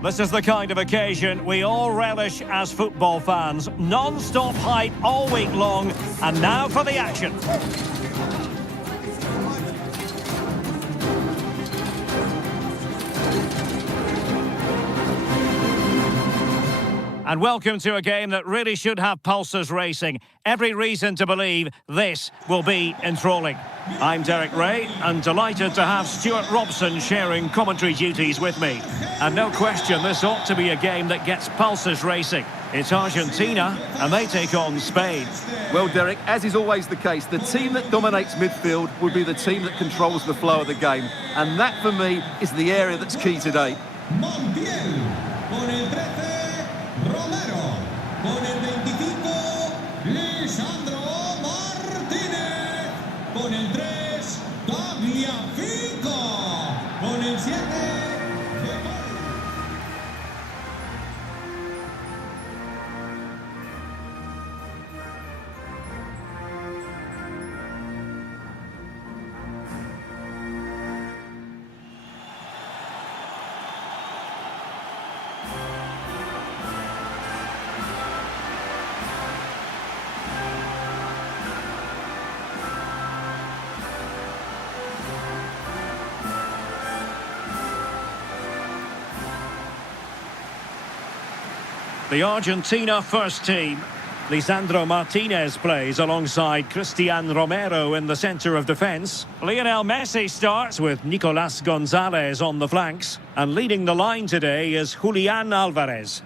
This is the kind of occasion we all relish as football fans. Non-stop hype all week long, and now for the action. And welcome to a game that really should have pulses racing. Every reason to believe this will be enthralling. I'm Derek Ray, and delighted to have Stuart Robson sharing commentary duties with me. And no question, this ought to be a game that gets pulses racing. It's Argentina, and they take on Spain. Well, Derek, as is always the case, the team that dominates midfield will be the team that controls the flow of the game. And that, for me, is the area that's key today. Montiel, con el 13, Romero, con el 25, Lisandro Martínez, con el 3, Tagliafico, con el 7, The Argentina first team. Lisandro Martinez plays alongside Cristian Romero in the centre of defence. Lionel Messi starts with Nicolas Gonzalez on the flanks. And leading the line today is Julian Alvarez.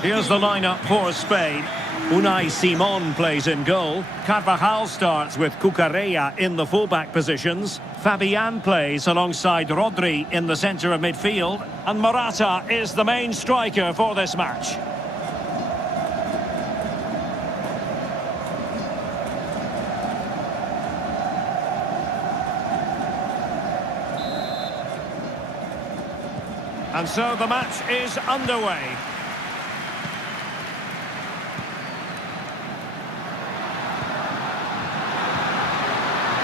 Here's the lineup for Spain. Unai Simon plays in goal. Carvajal starts with Cucurella in the fullback positions. Fabian plays alongside Rodri in the centre of midfield. And Morata is the main striker for this match. And so the match is underway.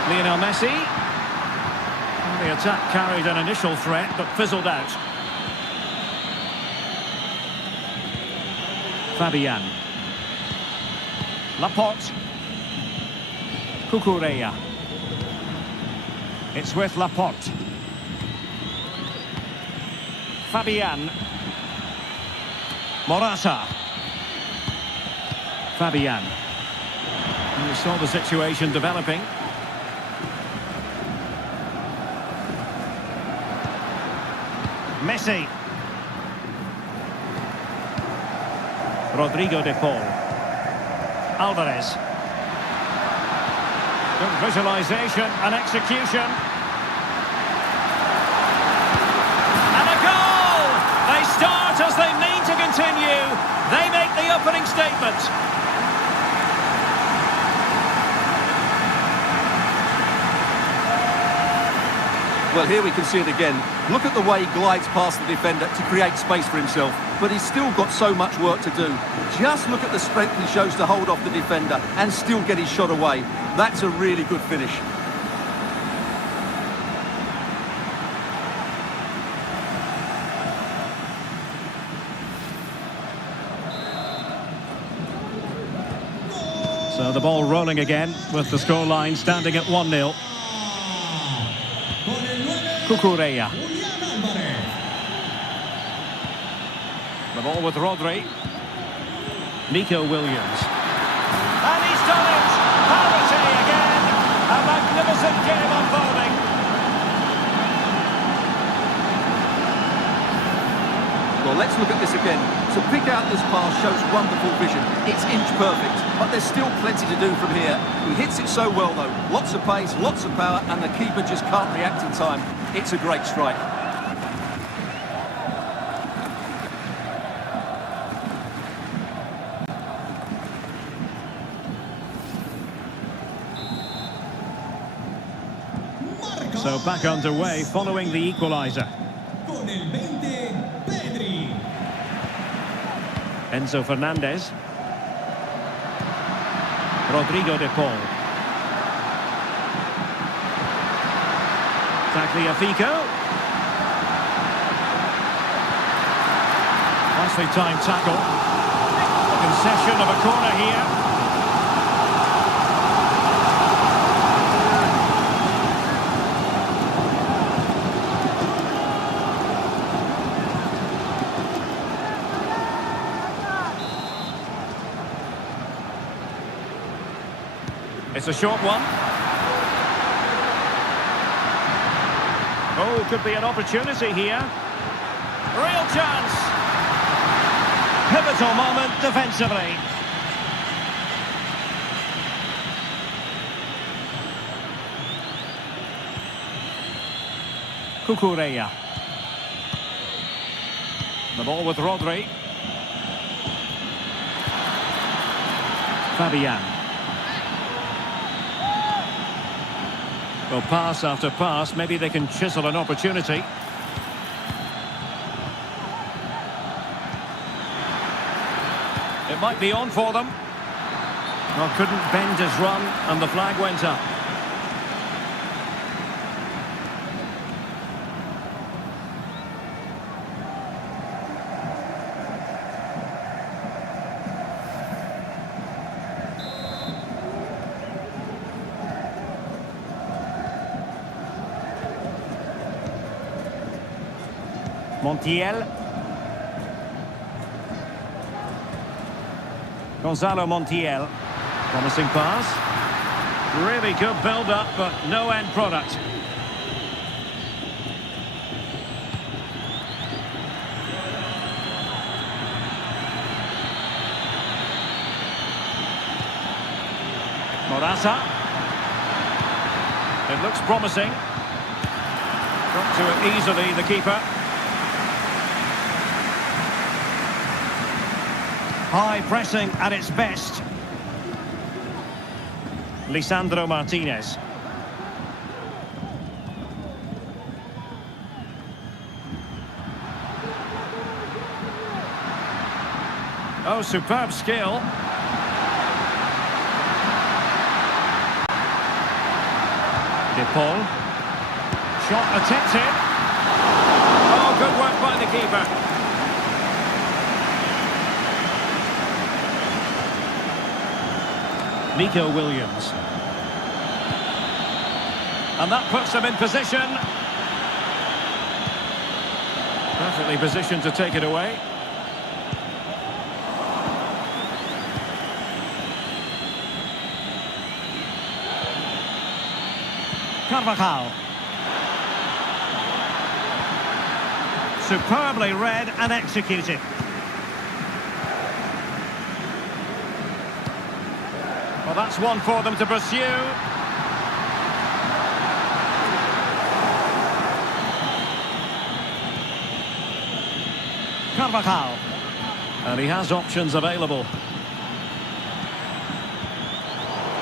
Lionel Messi. The attack carried an initial threat, but fizzled out. Fabian. Laporte. Cucurella. It's with Laporte. Fabian. Morata. Fabian. And we saw the situation developing. Messi. Rodrigo de Paul. Alvarez. Good visualization and execution. They start as they mean to continue. They make the opening statement. Well, here we can see it again. Look at the way he glides past the defender to create space for himself. But he's still got so much work to do. Just look at the strength he shows to hold off the defender and still get his shot away. That's a really good finish. So the ball rolling again with the scoreline standing at 1-0. Cucurella. The ball with Rodri. Nico Williams. And he's done it! Parity again! A magnificent game unfolding. Well, let's look at this again. To pick out this pass shows wonderful vision. It's inch perfect, but there's still plenty to do from here. He hits it so well, though. Lots of pace, lots of power, and the keeper just can't react in time. It's a great strike. So back underway following the equaliser. Con el 20, Pedri. Enzo Fernandez. Rodrigo de Paul. Tagliafico. Nicely timed tackle. Concession of a corner here. It's a short one. Oh, could be an opportunity here. Real chance. Pivotal moment defensively. Cucurella. The ball with Rodri. Fabian. Well, pass after pass, maybe they can chisel an opportunity. It might be on for them. Well, couldn't bend his run, and the flag went up. Montiel. Gonzalo Montiel. Promising pass. Really good build-up, but no end product. Morata. It looks promising. Got to it easily, the keeper. High pressing at its best. Lisandro Martinez. Oh, superb skill. De Paul. Shot attempted. Oh, good work by the keeper. Nico Williams. And that puts them in position. Perfectly positioned to take it away. Carvajal. Superbly read and executed. Well, that's one for them to pursue. Carvajal. And he has options available.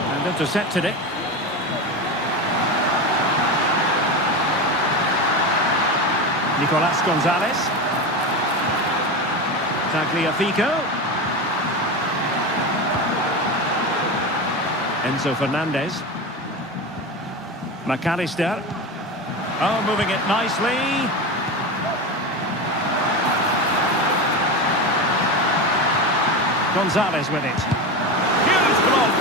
And intercepted it. Nicolas Gonzalez. Tagliafico. Enzo Fernandez. McAllister. Oh, moving it nicely. Gonzalez with it. Huge block.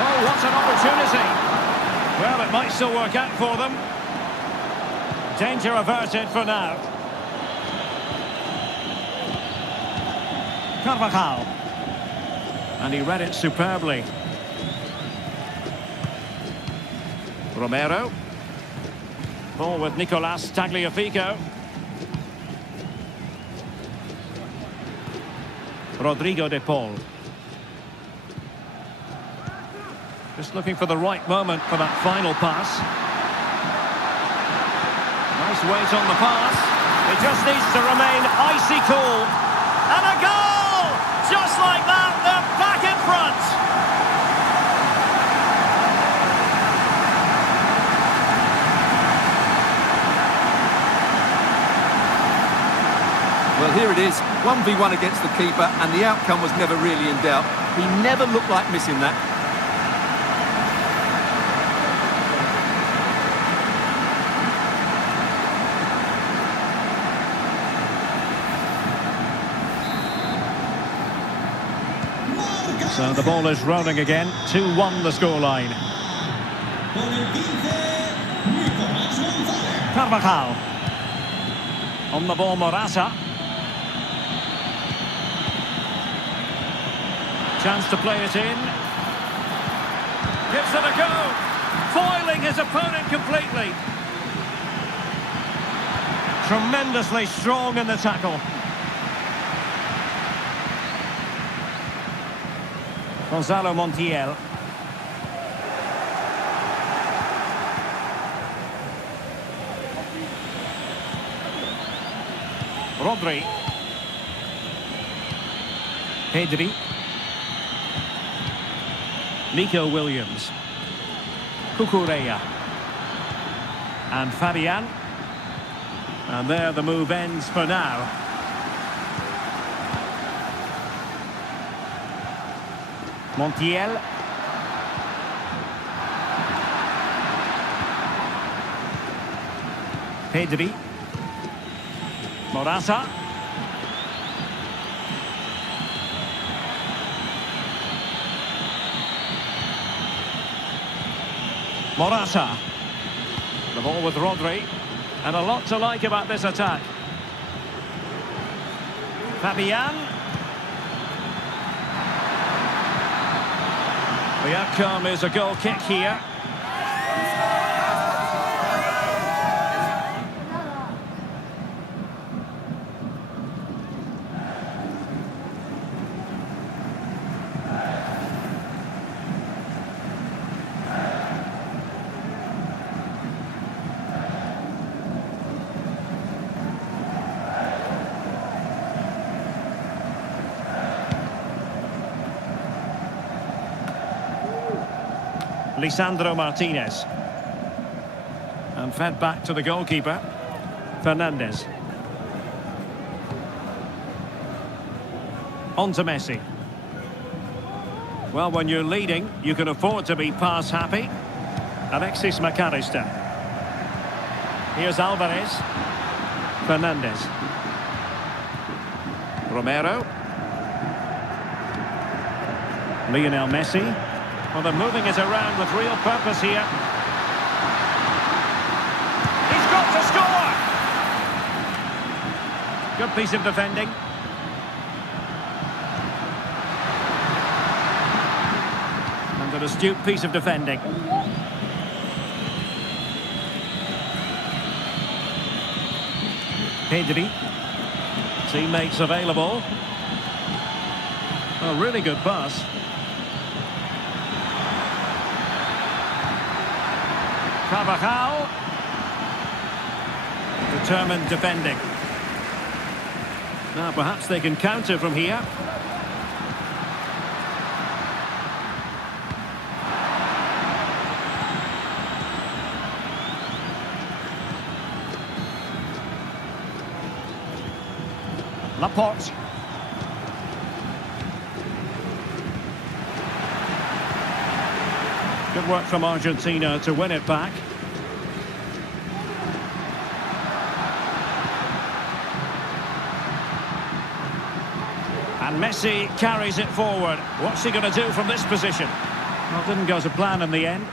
Oh, what an opportunity. Well, it might still work out for them. Danger averted for now. Carvajal. And he read it superbly. Romero. Ball with Nicolas Tagliafico. Rodrigo de Paul. Just looking for the right moment for that final pass. Nice weight on the pass. It just needs to remain icy cool. And a goal! Just like that, they're back in front. Well, here it is, 1v1 against the keeper, and the outcome was never really in doubt. He never looked like missing that. So the ball is rolling again. 2-1 the scoreline. Con el 15, Nicolás González. Carvajal. On the ball, Morata. Chance to play it in. Gives it a go. Foiling his opponent completely. Tremendously strong in the tackle. Gonzalo Montiel. Rodri. Pedri. Nico Williams. Cucurella. And Fabian. And there the move ends for now. Montiel. Pedri. Morata. Morata. The ball with Rodri. And a lot to like about this attack. Fabian. The outcome is a goal kick here. Lisandro Martinez. And fed back to the goalkeeper, Fernandez. On to Messi. Well, when you're leading, you can afford to be pass happy. Alexis McAllister. Here's Alvarez. Fernandez. Romero. Lionel Messi. Well, they're moving it around with real purpose here. He's got to score! Good piece of defending. And an astute piece of defending. Pedri. Teammates available. A really good pass. Carvajal. Determined defending. Now perhaps they can counter from here. Laporte. Good work from Argentina to win it back. And Messi carries it forward. What's he going to do from this position? Well, didn't go to plan in the end.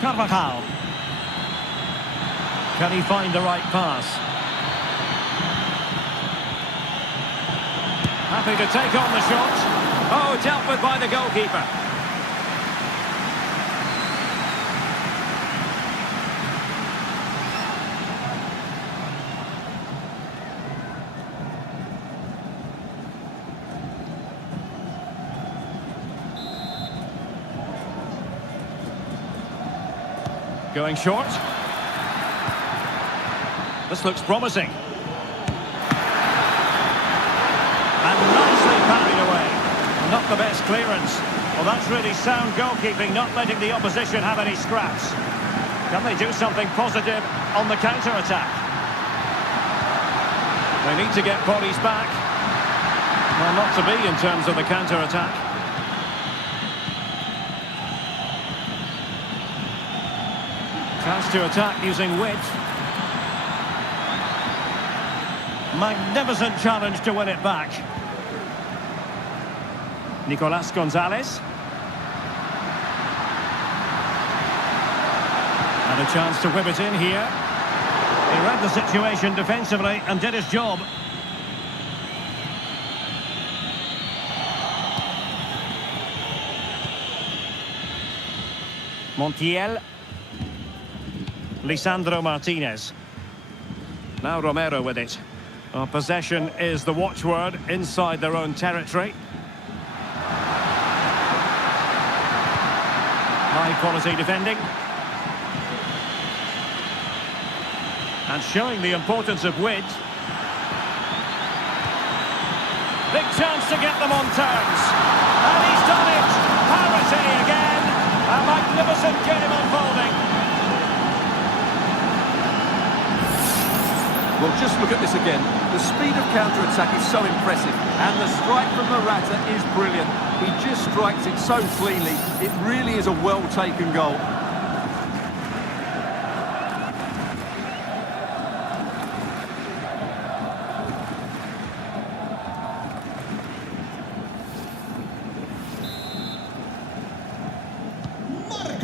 Carvajal. Can he find the right pass? Happy to take on the shot. Oh, dealt with by the goalkeeper. Going short. This looks promising. And nicely parried away. Not the best clearance. Well, that's really sound goalkeeping, not letting the opposition have any scraps. Can they do something positive on the counter-attack? They need to get bodies back. Well, not to be in terms of the counter-attack. Chance to attack using width. Magnificent challenge to win it back. Nicolas Gonzalez. And a chance to whip it in here. He read the situation defensively and did his job. Montiel. Lisandro Martinez. Now Romero with it. Possession is the watchword inside their own territory. High quality defending. And showing the importance of width. Big chance to get them on terms. And he's done it! Parity again! A magnificent game unfolding. Well, just look at this again. The speed of counter-attack is so impressive, and the strike from Morata is brilliant. He just strikes it so cleanly. It really is a well-taken goal.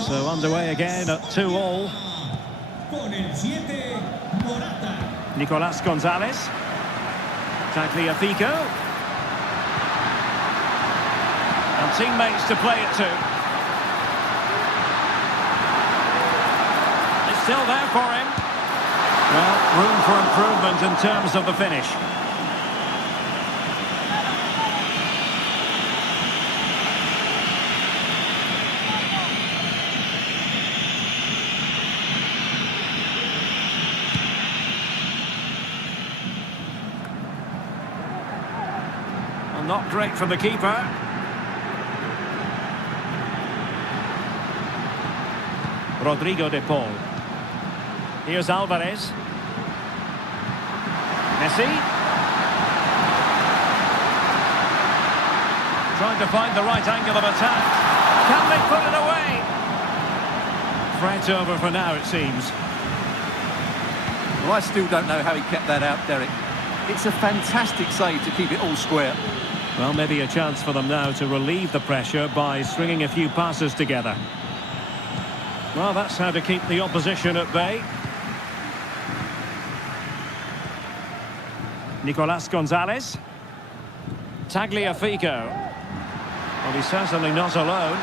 So underway again at 2-2. Con el 7, Morata. Nicolas Gonzalez. Tagliafico. And teammates to play it to. It's still there for him. Well, room for improvement in terms of the finish. Not great from the keeper. Rodrigo de Paul. Here's Alvarez. Messi. Trying to find the right angle of attack. Can they put it away? Threat over for now, it seems. Well, I still don't know how he kept that out, Derek. It's a fantastic save to keep it all square. Well, maybe a chance for them now to relieve the pressure by stringing a few passes together. Well, that's how to keep the opposition at bay. Nicolas Gonzalez. Tagliafico. Well, he's certainly not alone.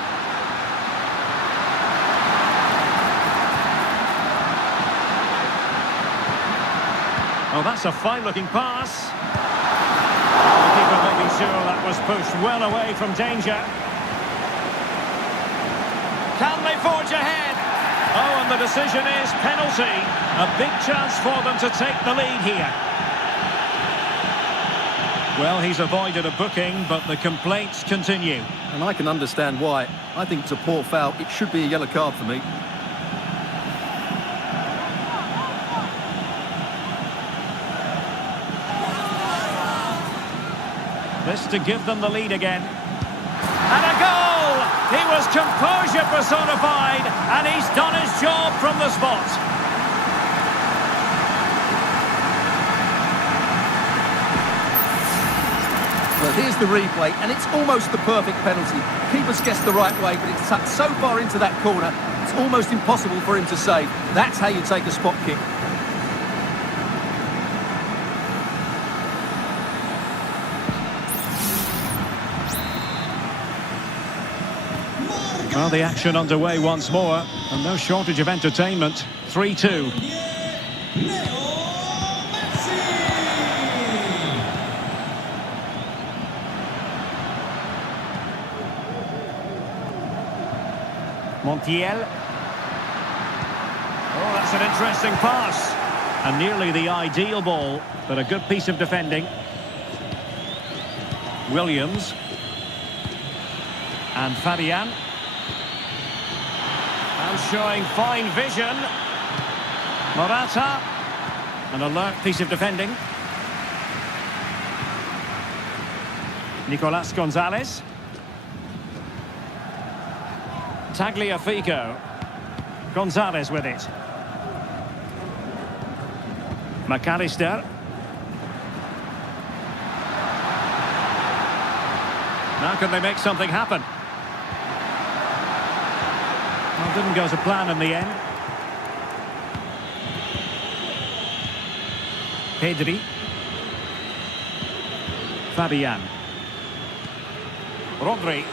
Oh, that's a fine-looking pass. The keeper making sure that was pushed well away from danger. Can they forge ahead? Oh, and the decision is penalty. A big chance for them to take the lead here. Well, he's avoided a booking, but the complaints continue. And I can understand why. I think it's a poor foul. It should be a yellow card for me. This to give them the lead again. And a goal! He was composure personified, and he's done his job from the spot. Well, here's the replay, and it's almost the perfect penalty. Keeper's guessed the right way, but it's tucked so far into that corner, it's almost impossible for him to save. That's how you take a spot kick. Well, the action underway once more, and no shortage of entertainment. 3-2. Montiel. Oh, that's an interesting pass. And nearly the ideal ball, but a good piece of defending. Williams. And Fabian. And showing fine vision. Morata. An alert piece of defending. Nicolas Gonzalez. Tagliafico. Gonzalez with it. McAllister. Now can they make something happen? Well, didn't go to plan in the end. Pedri. Fabian. Rodri.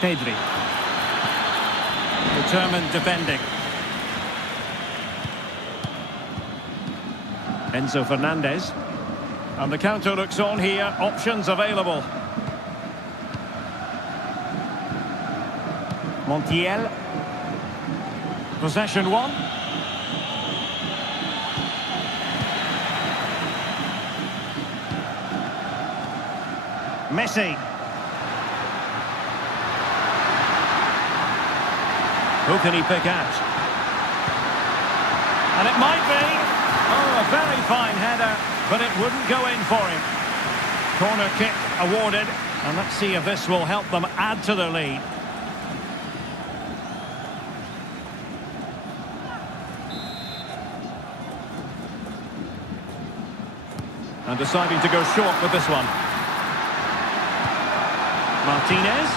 Pedri. Determined defending. Enzo Fernandez. And the counter looks on here. Options available. Montiel. Possession one. Messi. Who can he pick out? And it might be. Oh, a very fine header, but it wouldn't go in for him. Corner kick awarded. And let's see if this will help them add to their lead. And deciding to go short with this one. Martinez.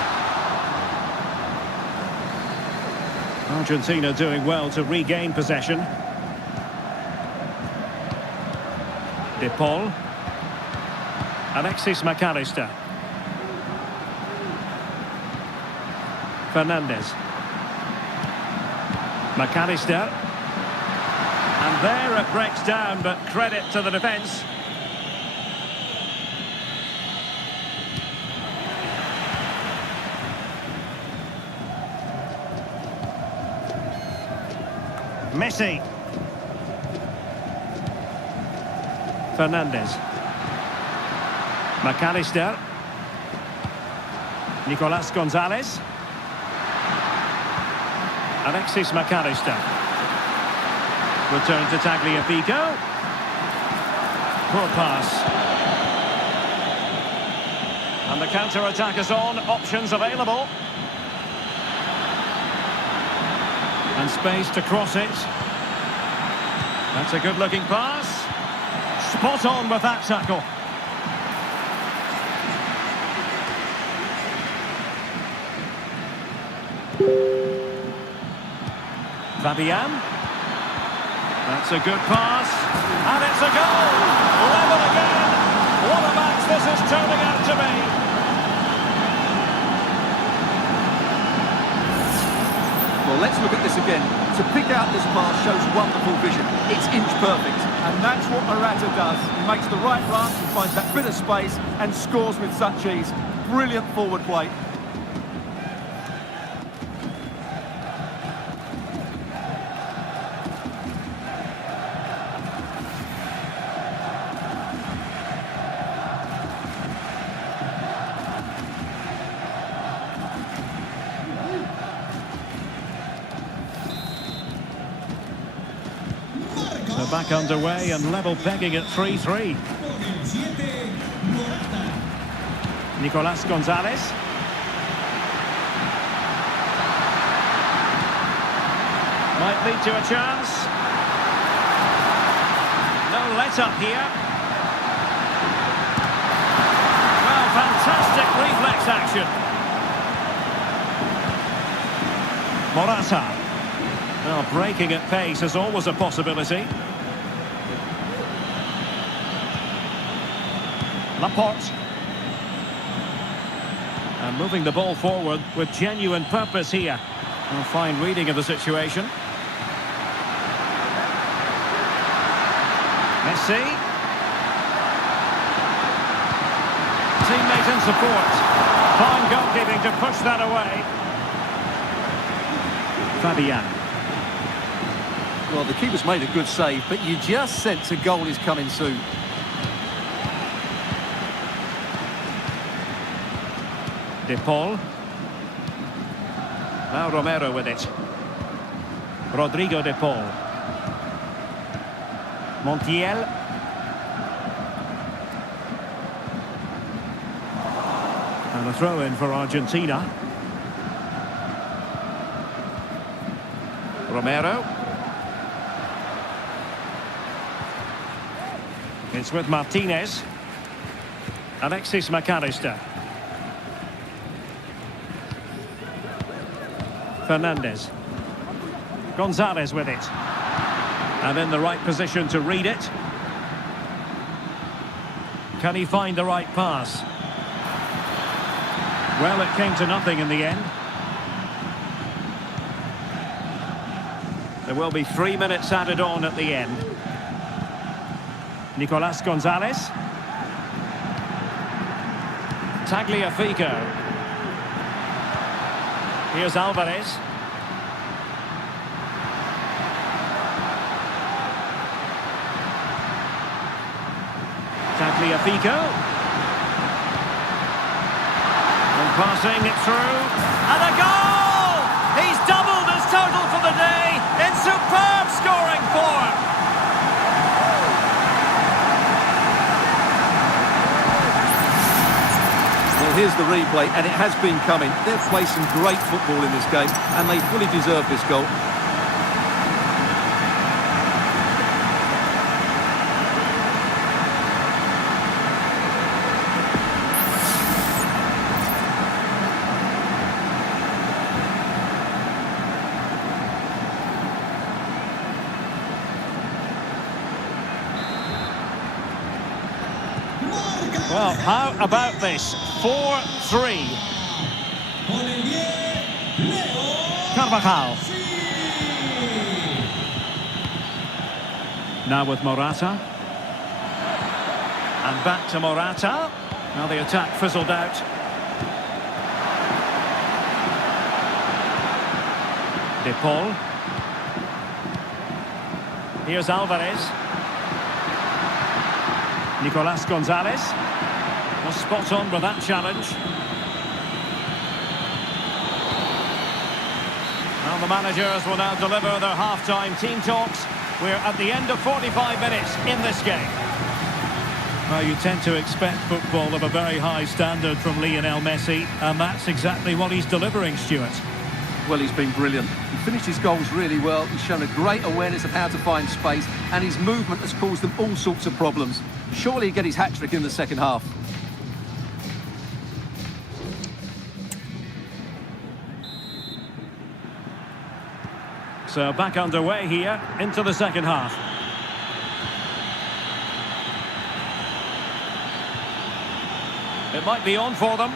Argentina doing well to regain possession. De Paul. Alexis McAllister. Fernandez. McAllister. And there it breaks down, but credit to the defence. Messi. Fernandez. McAllister. Nicolas Gonzalez. Alexis McAllister. Return to Tagliafico. Poor pass. And the counter-attack is on. Options available. And space to cross it. That's a good-looking pass. Spot on with that tackle. Fabian. That's a good pass. And it's a goal. Level again. What a match this is turning out to be. Well, let's look at this again. To pick out this pass shows wonderful vision. It's inch perfect. And that's what Morata does. He makes the right run, he finds that bit of space and scores with such ease. Brilliant forward play. They're back underway and level pegging at 3-3. Nicolas Gonzalez. Might lead to a chance. No let-up here. Well, fantastic reflex action. Morata. Well, breaking at pace is always a possibility. Laporte. And moving the ball forward with genuine purpose here. A fine reading of the situation. Messi. Teammate in support. Fine goalkeeping to push that away. Fabian. Well, the keeper's made a good save, but you just sense a goal is coming soon. De Paul. Now Romero with it. Rodrigo de Paul. Montiel. And a throw in for Argentina. Romero. It's with Martinez. Alexis McAllister. Fernandez. Gonzalez with it. And in the right position to read it. Can he find the right pass? Well, it came to nothing in the end. There will be 3 minutes added on at the end. Nicolas Gonzalez. Tagliafico. Here's Alvarez. Tagliafico. And passing it through. And a goal! He's doubled his total for the day in superb scoring form. Well, here's the replay, and it has been coming. They've played some great football in this game, and they fully deserve this goal. Well, how about this? 4-3. Con el 10, Leo. Carvajal. Now with Morata. And back to Morata. Now the attack fizzled out. De Paul. Here's Alvarez. Nicolas Gonzalez. Was spot on with that challenge. Well, the managers will now deliver their half-time team talks. We're at the end of 45 minutes in this game. Well, you tend to expect football of a very high standard from Lionel Messi, and that's exactly what he's delivering, Stuart. Well, he's been brilliant. He finished his goals really well. He's shown a great awareness of how to find space, and his movement has caused them all sorts of problems. Surely he'll get his hat-trick in the second half. So back underway here into the second half. It might be on for them.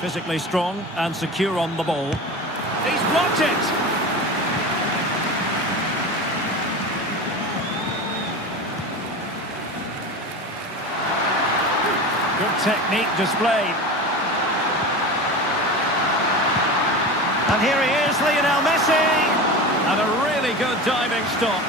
Physically strong and secure on the ball. He's blocked it! Good technique displayed. And here he is, Lionel Messi! And a really good diving stop.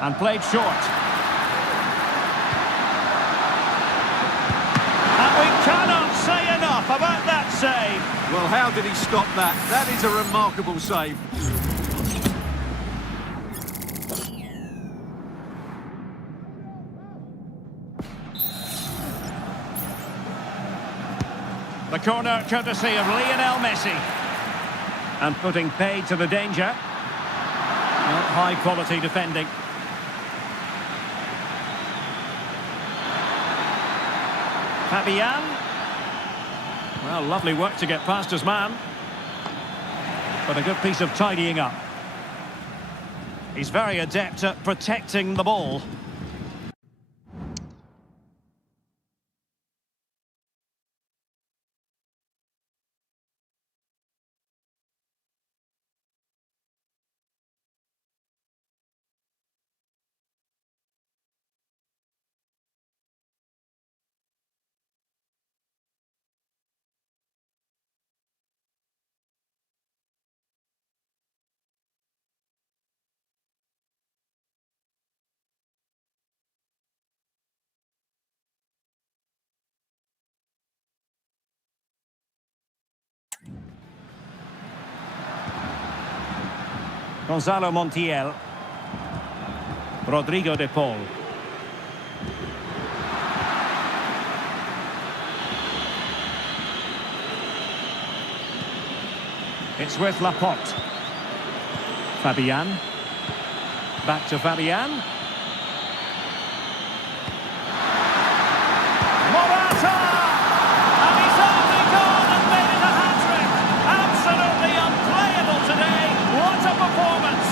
And played short. Cannot say enough about that save. Well, how did he stop that? That is a remarkable save. The corner courtesy of Lionel Messi. And putting paid to the danger. Not high quality defending. Fabian. Well, lovely work to get past his man. But a good piece of tidying up. He's very adept at protecting the ball. Gonzalo Montiel. Rodrigo de Paul. It's with Laporte. Fabian. Back to Fabian. Morata! And he's only gone and made it a hat-trick. Absolutely unplayable today. What a performance!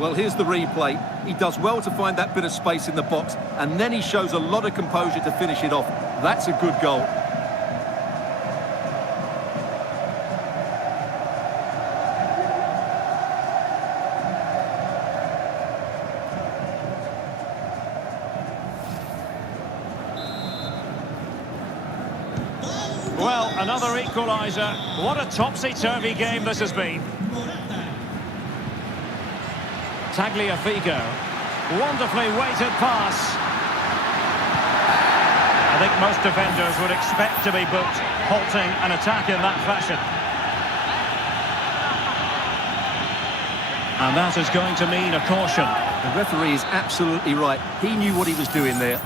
Well, here's the replay. He does well to find that bit of space in the box, and then he shows a lot of composure to finish it off. That's a good goal. Well, another equaliser. What a topsy-turvy game this has been. Tagliafico. Wonderfully weighted pass. I think most defenders would expect to be booked, halting an attack in that fashion. And that is going to mean a caution. The referee is absolutely right. He knew what he was doing there.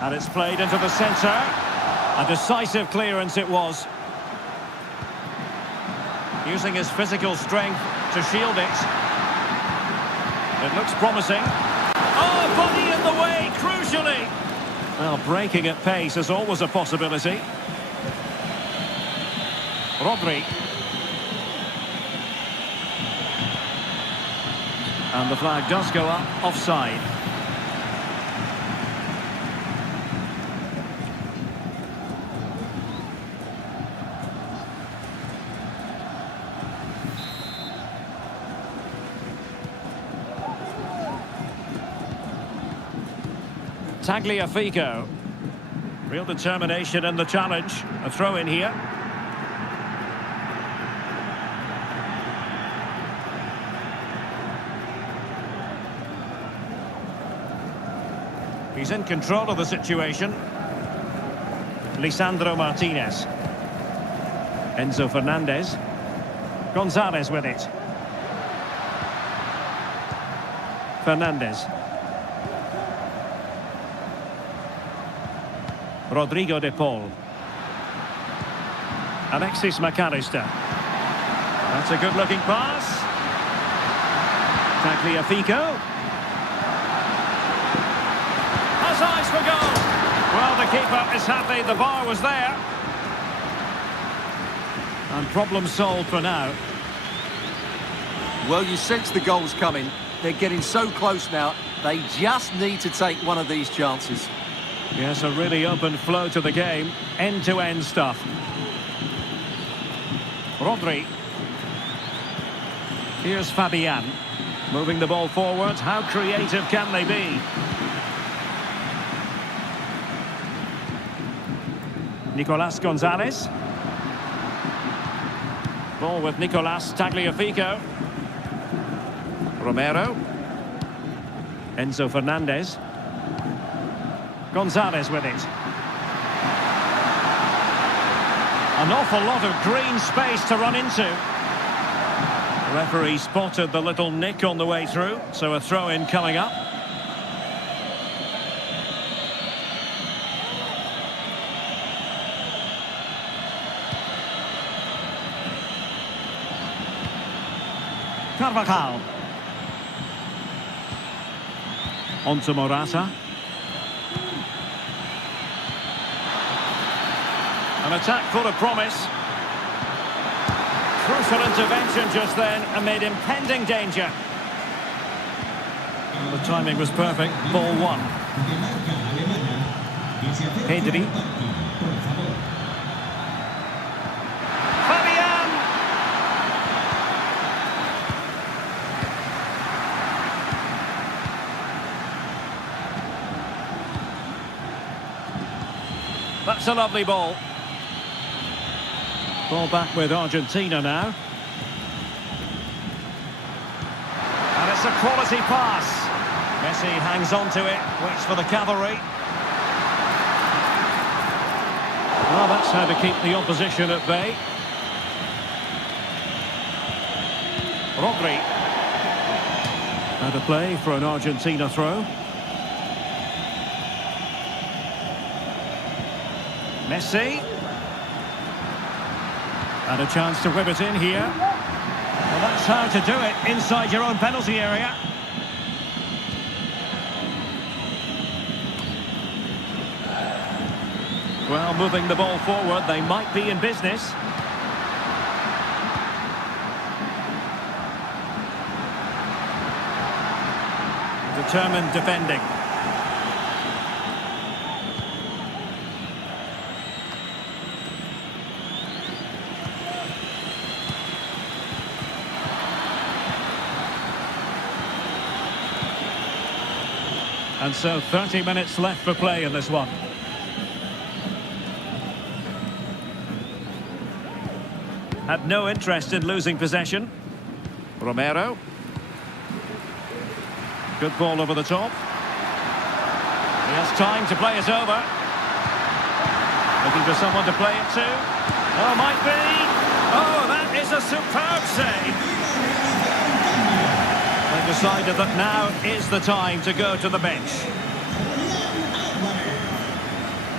And it's played into the centre. A decisive clearance it was. Using his physical strength to shield it. It looks promising. Oh, body in the way, crucially. Well, breaking at pace is always a possibility. Rodri. And the flag does go up, offside. Tagliafico. Real determination in the challenge. A throw in here. He's in control of the situation. Lisandro Martinez. Enzo Fernandez. Gonzalez with it. Fernandez. Rodrigo de Paul. Alexis McAllister. That's a good-looking pass. Tagliafico. Has eyes for goal. Well, the keeper is happy the bar was there. And problem solved for now. Well, you sense the goal's coming. They're getting so close now. They just need to take one of these chances. Yes, a really open flow to the game. End-to-end stuff. Rodri. Here's Fabian. Moving the ball forward. How creative can they be? Nicolas Gonzalez. Ball with Nicolas Tagliafico. Romero. Enzo Fernandez. Gonzalez with it. An awful lot of green space to run into. The referee spotted the little nick on the way through, so a throw-in coming up. Carvajal. On to Morata. An attack full of promise. Crucial intervention just then amid impending danger. Well, the timing was perfect. Ball one. Pedri. Fabian! That's a lovely ball. Ball back with Argentina now. And it's a quality pass. Messi hangs on to it, waits for the cavalry. Well, that's how to keep the opposition at bay. Rodri. Out of play for an Argentina throw. Messi. And a chance to whip it in here. Well, that's how to do it inside your own penalty area. Well, moving the ball forward, they might be in business. Determined defending. And so 30 minutes left for play in this one. Had no interest in losing possession. Romero. Good ball over the top. He has time to play it over. Looking for someone to play it to. Oh, might be. Oh, that is a superb save. They decided that now is the time to go to the bench.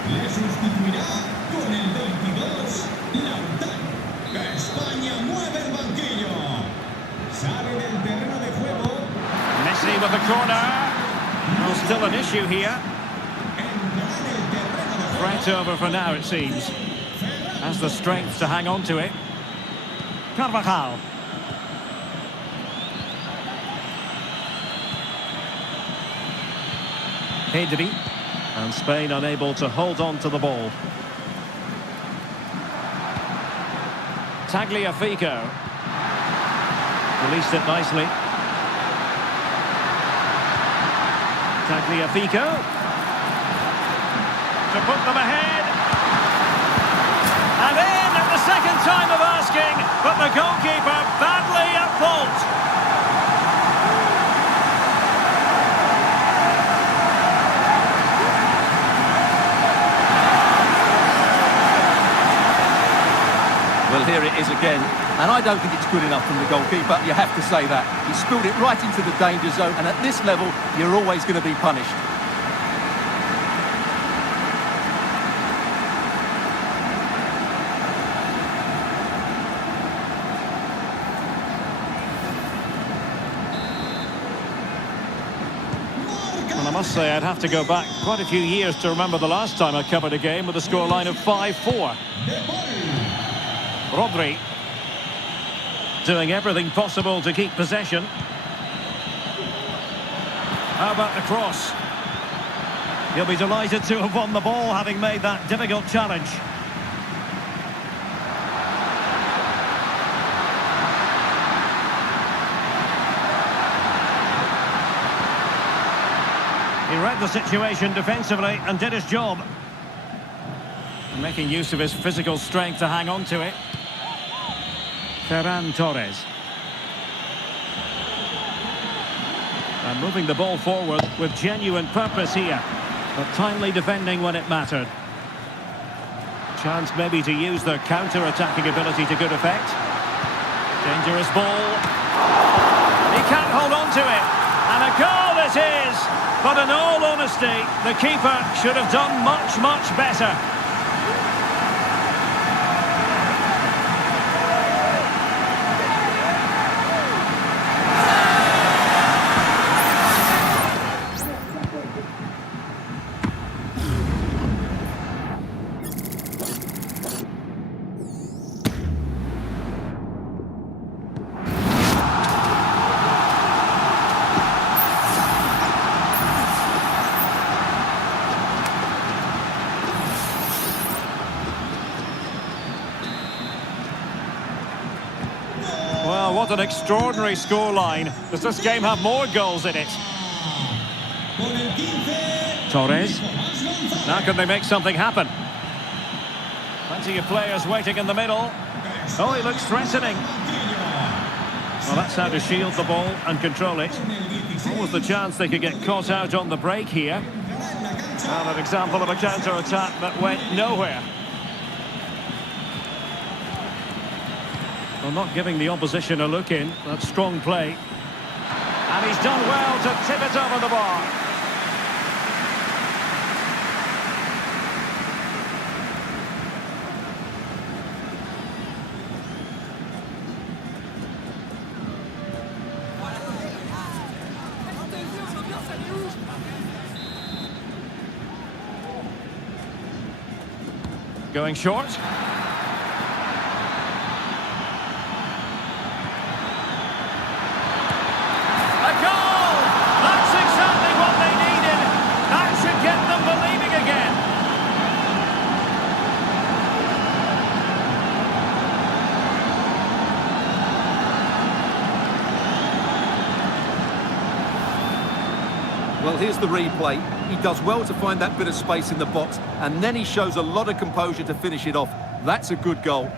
Le sustituirá con el 22, Lautaro. España mueve el banquillo. Sale del terreno de juego. Messi with the corner. Well, still an issue here. Threat over for now, it seems. Has the strength to hang on to it. Carvajal. Pedri. And Spain unable to hold on to the ball. Tagliafico. Released it nicely. Tagliafico. To put them ahead. And in at the second time of asking, but the goalkeeper badly at fault. Well, here it is again, and I don't think it's good enough from the goalkeeper, you have to say that. He spilled it right into the danger zone, and at this level, you're always going to be punished. Well, I must say I'd have to go back quite a few years to remember the last time I covered a game with a scoreline of 5-4. Rodri doing everything possible to keep possession. How about the cross? He'll be delighted to have won the ball, having made that difficult challenge. He read the situation defensively and did his job. Making use of his physical strength to hang on to it. Ferran Torres. And moving the ball forward with genuine purpose here. But timely defending when it mattered. Chance maybe to use their counter-attacking ability to good effect. Dangerous ball. He can't hold on to it. And a goal it is. But in all honesty, the keeper should have done much, much better. What an extraordinary scoreline. Does this game have more goals in it? Con el 15, Torres. Nicolás González. Now can they make something happen? Plenty of players waiting in the middle. Oh, he looks threatening. Well, that's how to shield the ball and control it. What was the chance they could get caught out on the break here? Well, an example of a counter-attack that went nowhere. Well, not giving the opposition a look in. That's strong play. And he's done well to tip it over the bar. Going short. A goal! That's exactly what they needed. That should get them believing again. Well, here's the replay. He does well to find that bit of space in the box, and then he shows a lot of composure to finish it off. That's a good goal.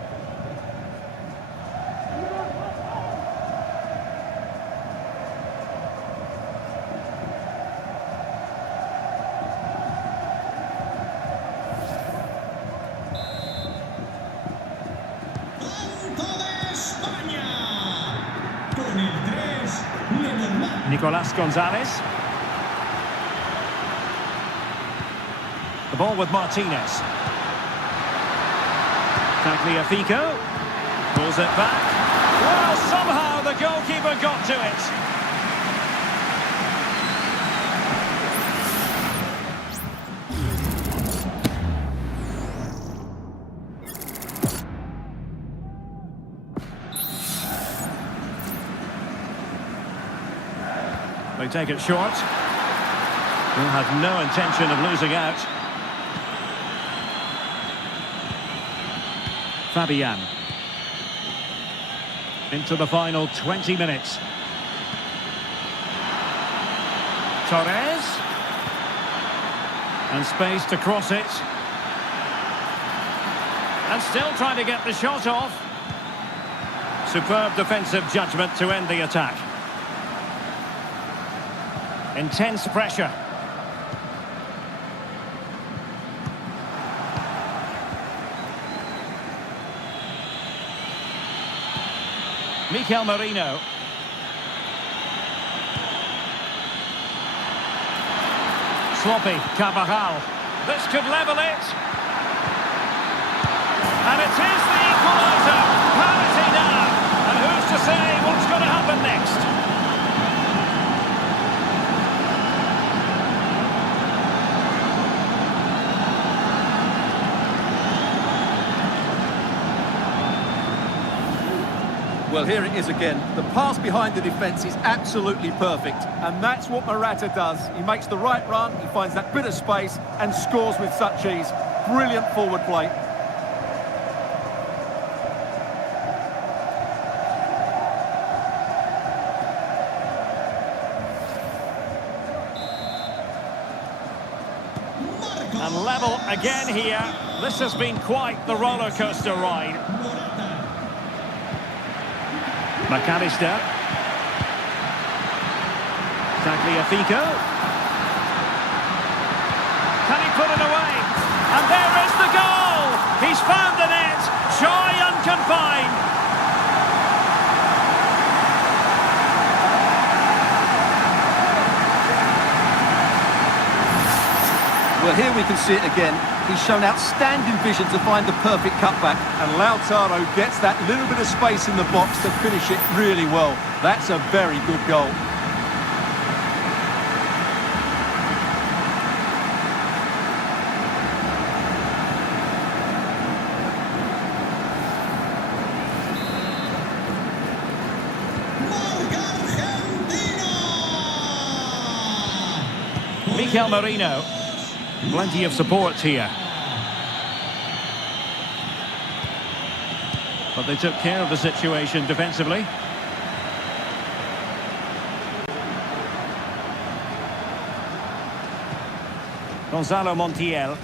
Banco de España. Con el 3, Lenormand. Nicolás González. The ball with Martinez. Tagliafico. Pulls it back. Well, somehow the goalkeeper got to it. They take it short. Will have no intention of losing out. Fabian. Into the final 20 minutes. Torres. And space to cross it. And still trying to get the shot off. Superb defensive judgment to end the attack. Intense pressure. Mikel Merino. Sloppy, Carvajal. This could level it. And it is the equaliser. Parity now. And who's to say what's going to happen next? Well, here it is again. The pass behind the defence is absolutely perfect. And that's what Morata does. He makes the right run, he finds that bit of space and scores with such ease. Brilliant forward play. And level again here. This has been quite the roller coaster ride. McAllister. Tagliafico. Can he put it away? And there is the goal! He's found the net, shy and confined. Well, here we can see it again. He's shown outstanding vision to find the perfect cutback. And Lautaro gets that little bit of space in the box to finish it really well. That's a very good goal. Marca Argentina. Mikel Merino. Plenty of support here. But they took care of the situation defensively. Gonzalo Montiel.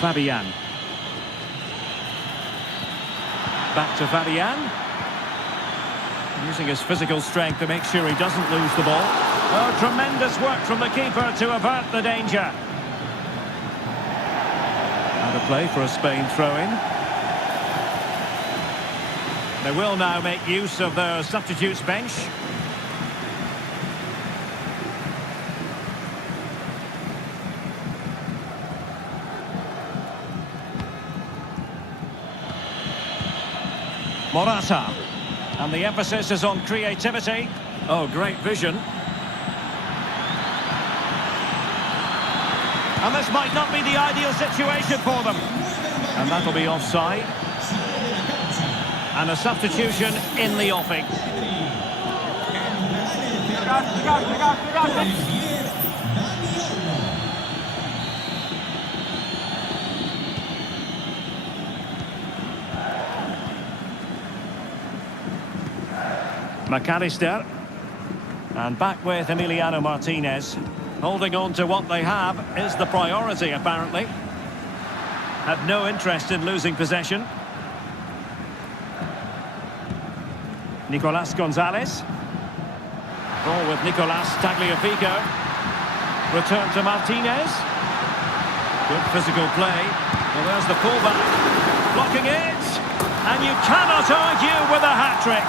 Fabian. Back to Fabian. Using his physical strength to make sure he doesn't lose the ball. Oh, tremendous work from the keeper to avert the danger. And a play for a Spain throw-in. They will now make use of their substitutes bench. Morata. And the emphasis is on creativity. Oh, great vision. And this might not be the ideal situation for them. And that'll be offside. And a substitution in the offing. McAllister. And back with Emiliano Martinez. Holding on to what they have is the priority, apparently. Had no interest in losing possession. Nicolas Gonzalez. Ball with Nicolas Tagliafico. Return to Martinez. Good physical play. Well, there's the pullback. Blocking it. And you cannot argue with a hat-trick.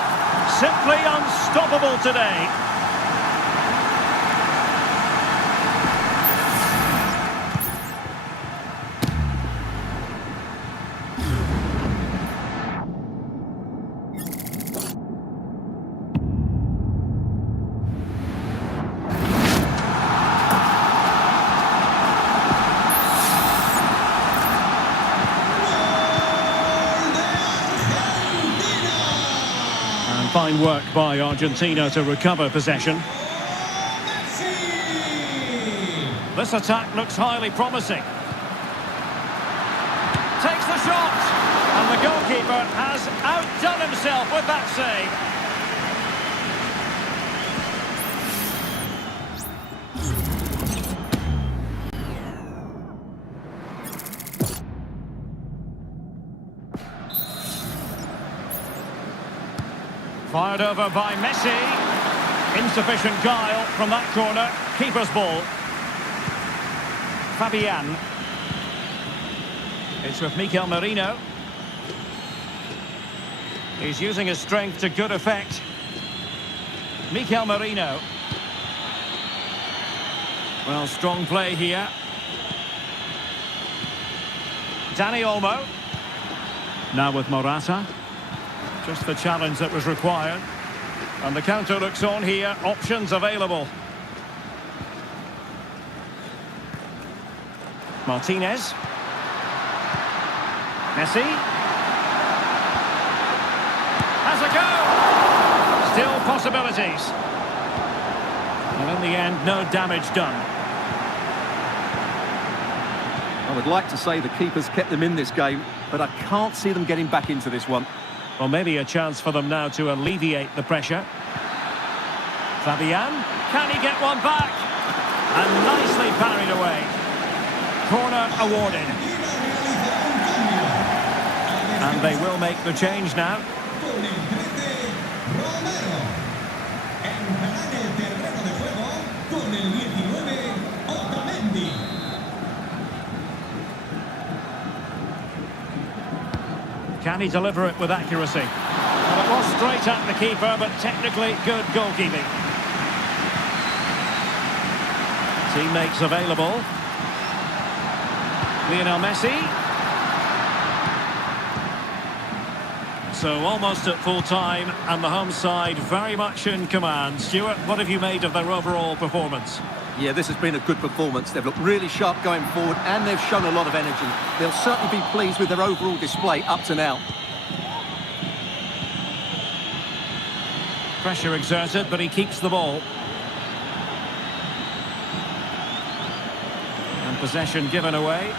Simply unstoppable today. Fine work by Argentina to recover possession. This attack looks highly promising. Takes the shot! And the goalkeeper has outdone himself with that save. Fired over by Messi. Insufficient guile from that corner. Keeper's ball. Fabian. It's with Mikel Merino. He's using his strength to good effect. Mikel Merino. Well, strong play here. Dani Olmo. Now with Morata. Just the challenge that was required. And the counter looks on here. Options available. Martinez. Messi. Has a go! Still possibilities. And in the end, no damage done. I would like to say the keeper's kept them in this game, but I can't see them getting back into this one. Well, maybe a chance for them now to alleviate the pressure. Fabian, can he get one back? And nicely parried away. Corner awarded. And they will make the change now. Can he deliver it with accuracy? Well, it was straight at the keeper, but technically good goalkeeping. Teammates available. Lionel Messi. So almost at full time, and the home side very much in command. Stuart, what have you made of their overall performance? Yeah, this has been a good performance. They've looked really sharp going forward and they've shown a lot of energy. They'll certainly be pleased with their overall display up to now. Pressure exerted, but he keeps the ball. And possession given away.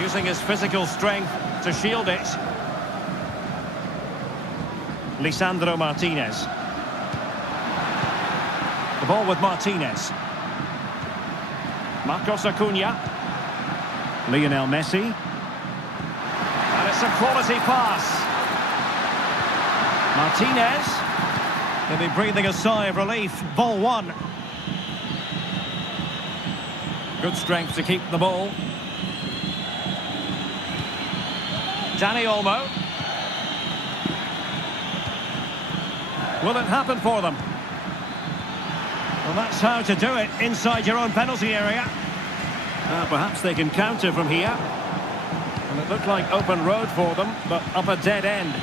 Using his physical strength to shield it. Lisandro Martinez. The ball with Martinez. Marcos Acuna. Lionel Messi. And it's a quality pass. Martinez. They'll be breathing a sigh of relief. Ball one. Good strength to keep the ball. Dani Olmo. Will it happen for them? Well, that's how to do it inside your own penalty area. Perhaps they can counter from here. And it looked like open road for them, but up a dead end.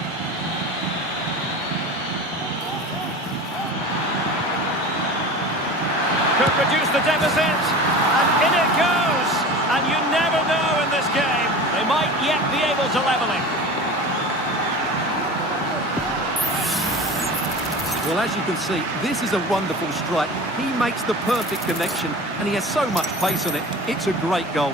Could reduce the deficit. And in it goes. And you never know in this game. They might yet be able to level it. Well, as you can see, this is a wonderful strike. He makes the perfect connection, and he has so much pace on it. It's a great goal.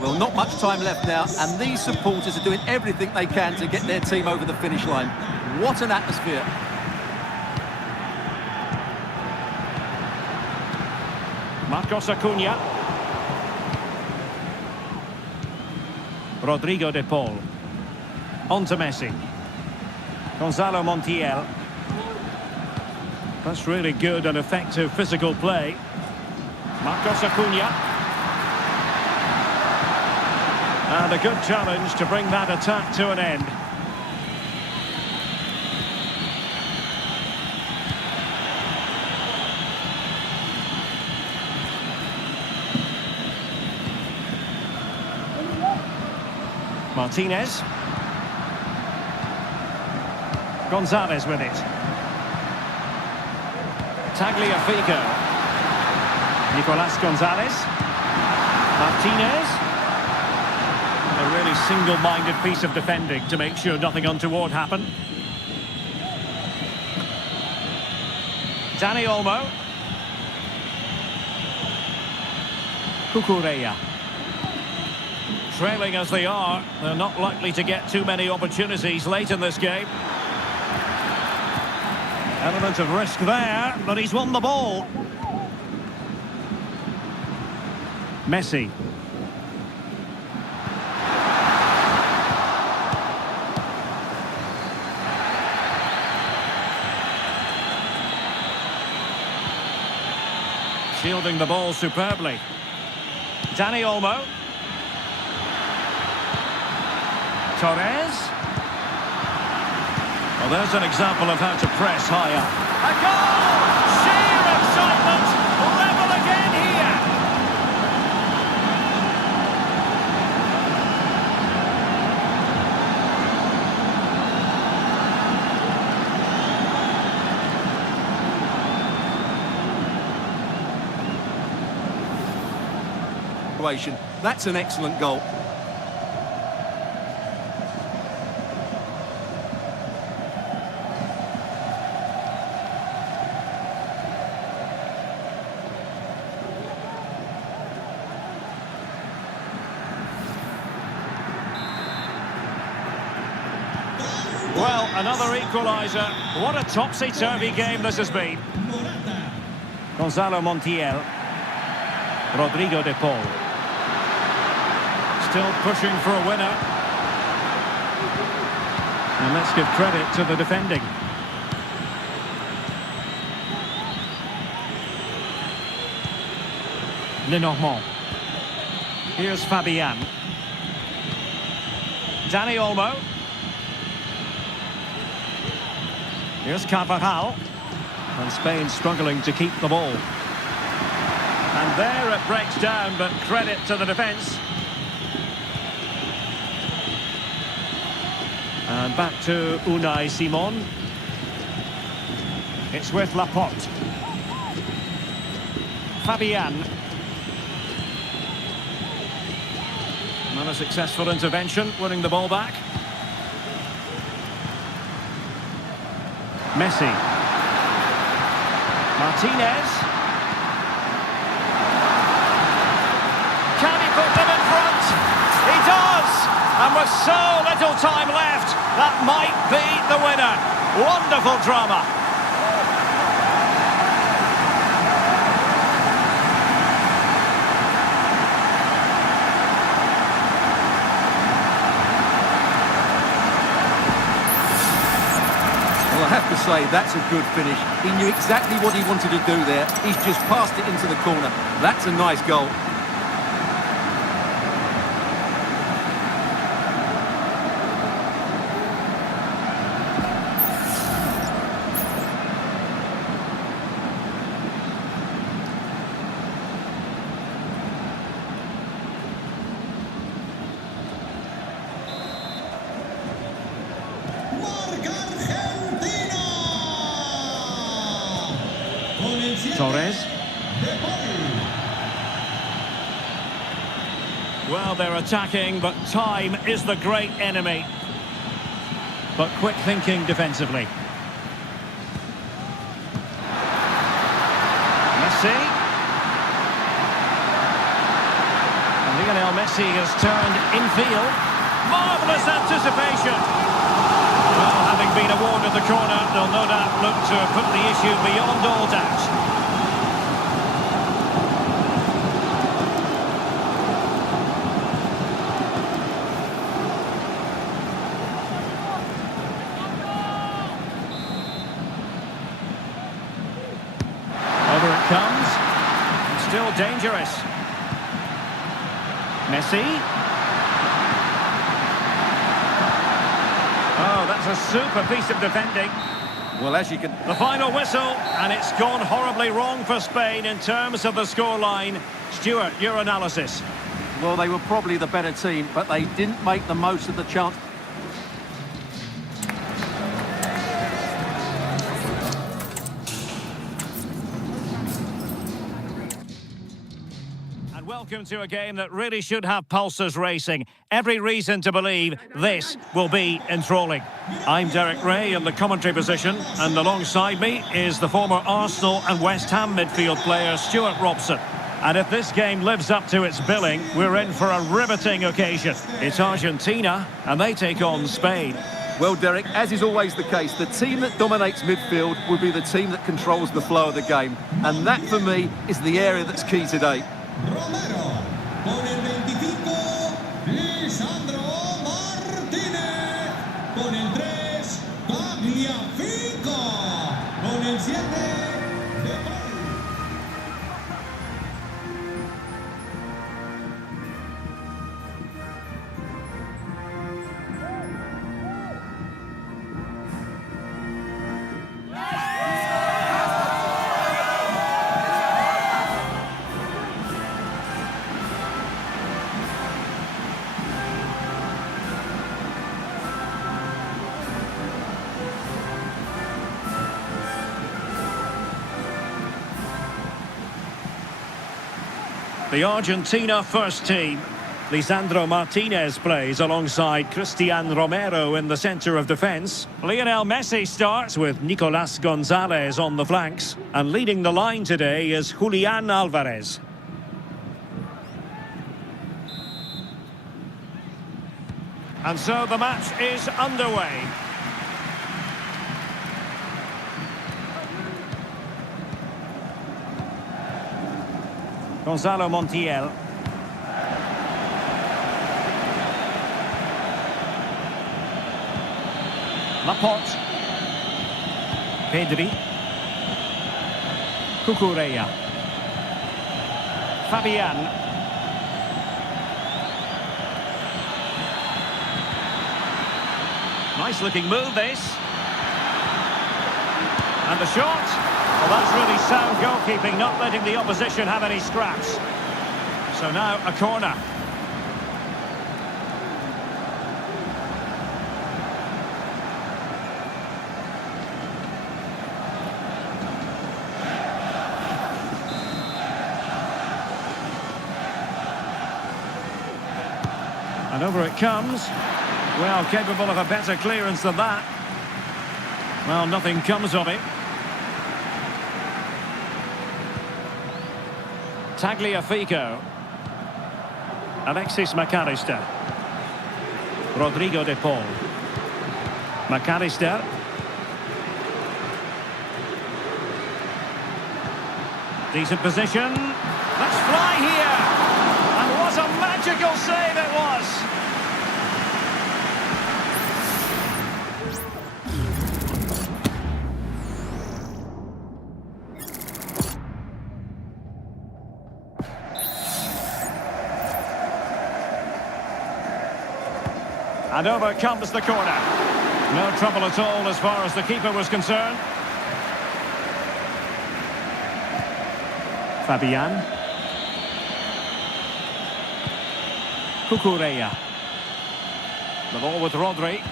Well, not much time left now, and these supporters are doing everything they can to get their team over the finish line. What an atmosphere. Marcos Acuna. Rodrigo de Paul. On to Messi. Gonzalo Montiel. That's really good and effective physical play. Marcos Acuna. And a good challenge to bring that attack to an end. Martinez. Gonzalez with it. Tagliafico. Nicolas Gonzalez. Martinez. A really single-minded piece of defending to make sure nothing untoward happened. Dani Olmo. Cucurella. Trailing as they are, they're not likely to get too many opportunities late in this game. Element of risk there, but he's won the ball. Messi. Shielding the ball superbly. Dani Olmo. Torres. Well, there's an example of how to press high up. A goal! Sheer excitement! Level again here! That's an excellent goal. Well, another equaliser. What a topsy-turvy game this has been. Gonzalo Montiel. Rodrigo de Paul. Still pushing for a winner. And let's give credit to the defending. Lenormand. Here's Fabian. Dani Olmo. Here's Carvajal. And Spain struggling to keep the ball. And there it breaks down, but credit to the defence. And back to Unai Simon. It's with Laporte. Fabian. Not a successful intervention, winning the ball back. Messi. Martinez. Can he put them in front? He does! And with so little time left, that might be the winner. Wonderful drama. Well, I have to say, that's a good finish. He knew exactly what he wanted to do there. He's just passed it into the corner. That's a nice goal. Torres. Well, they're attacking, but time is the great enemy. But quick thinking defensively. Messi. And Lionel Messi has turned infield. Marvellous anticipation. Well, having been awarded the corner, they'll no doubt look to put the issue beyond all doubt. Over it comes. Still dangerous. Messi. Oh, that's a super piece of defending. Well, as you can... The final whistle, and it's gone horribly wrong for Spain in terms of the scoreline. Stuart, your analysis. Well, they were probably the better team, but they didn't make the most of the chance. And welcome to a game that really should have pulses racing. Every reason to believe this will be enthralling. I'm Derek Ray in the commentary position, and alongside me is the former Arsenal and West Ham midfield player Stuart Robson. And if this game lives up to its billing, we're in for a riveting occasion. It's Argentina, and they take on Spain. Well, Derek, as is always the case, the team that dominates midfield will be the team that controls the flow of the game. And that, for me, is the area that's key today. Romero, con el 25, Lisandro Martínez, con el 3, Tagliafico, con el 7, De Paul. The Argentina first team. Lisandro Martinez plays alongside Cristian Romero in the centre of defence. Lionel Messi starts with Nicolas Gonzalez on the flanks. And leading the line today is Julian Alvarez. And so the match is underway. Gonzalo Montiel. Laporte. Pedri. Cucurella. Fabian. Nice looking move this. And the shot. Well, that's really sound goalkeeping, not letting the opposition have any scraps. So now a corner. And over it comes. Well, capable of a better clearance than that. Well, nothing comes of it. Tagliafico. Alexis McAllister. Rodrigo de Paul. McAllister. Decent position. Let's fly here. And what a magical save it was. And over comes the corner. No trouble at all as far as the keeper was concerned. Fabian. Cucurella. The ball with Rodri.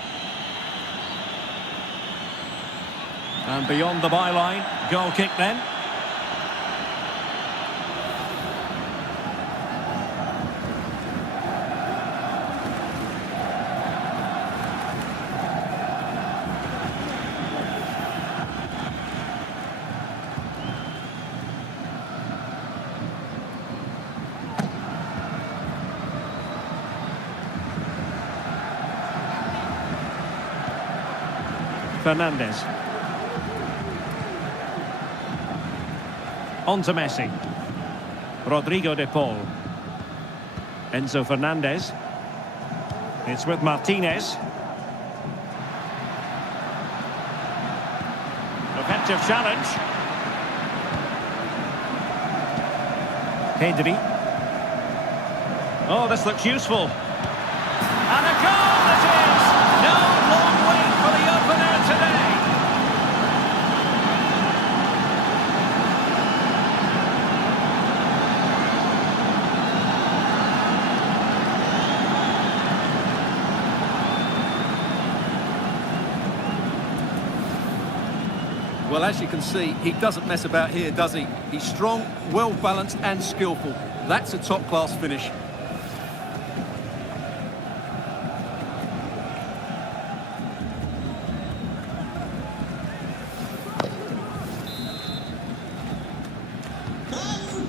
And beyond the byline. Goal kick then. Fernandes. On to Messi. Rodrigo de Paul. Enzo Fernandez. It's with Martinez. Effective challenge. Pedri. Oh, this looks useful. And a goal it is! No long wait for the opener today. Well, as you can see, he doesn't mess about here, does he? He's strong, well-balanced and skillful. That's a top-class finish.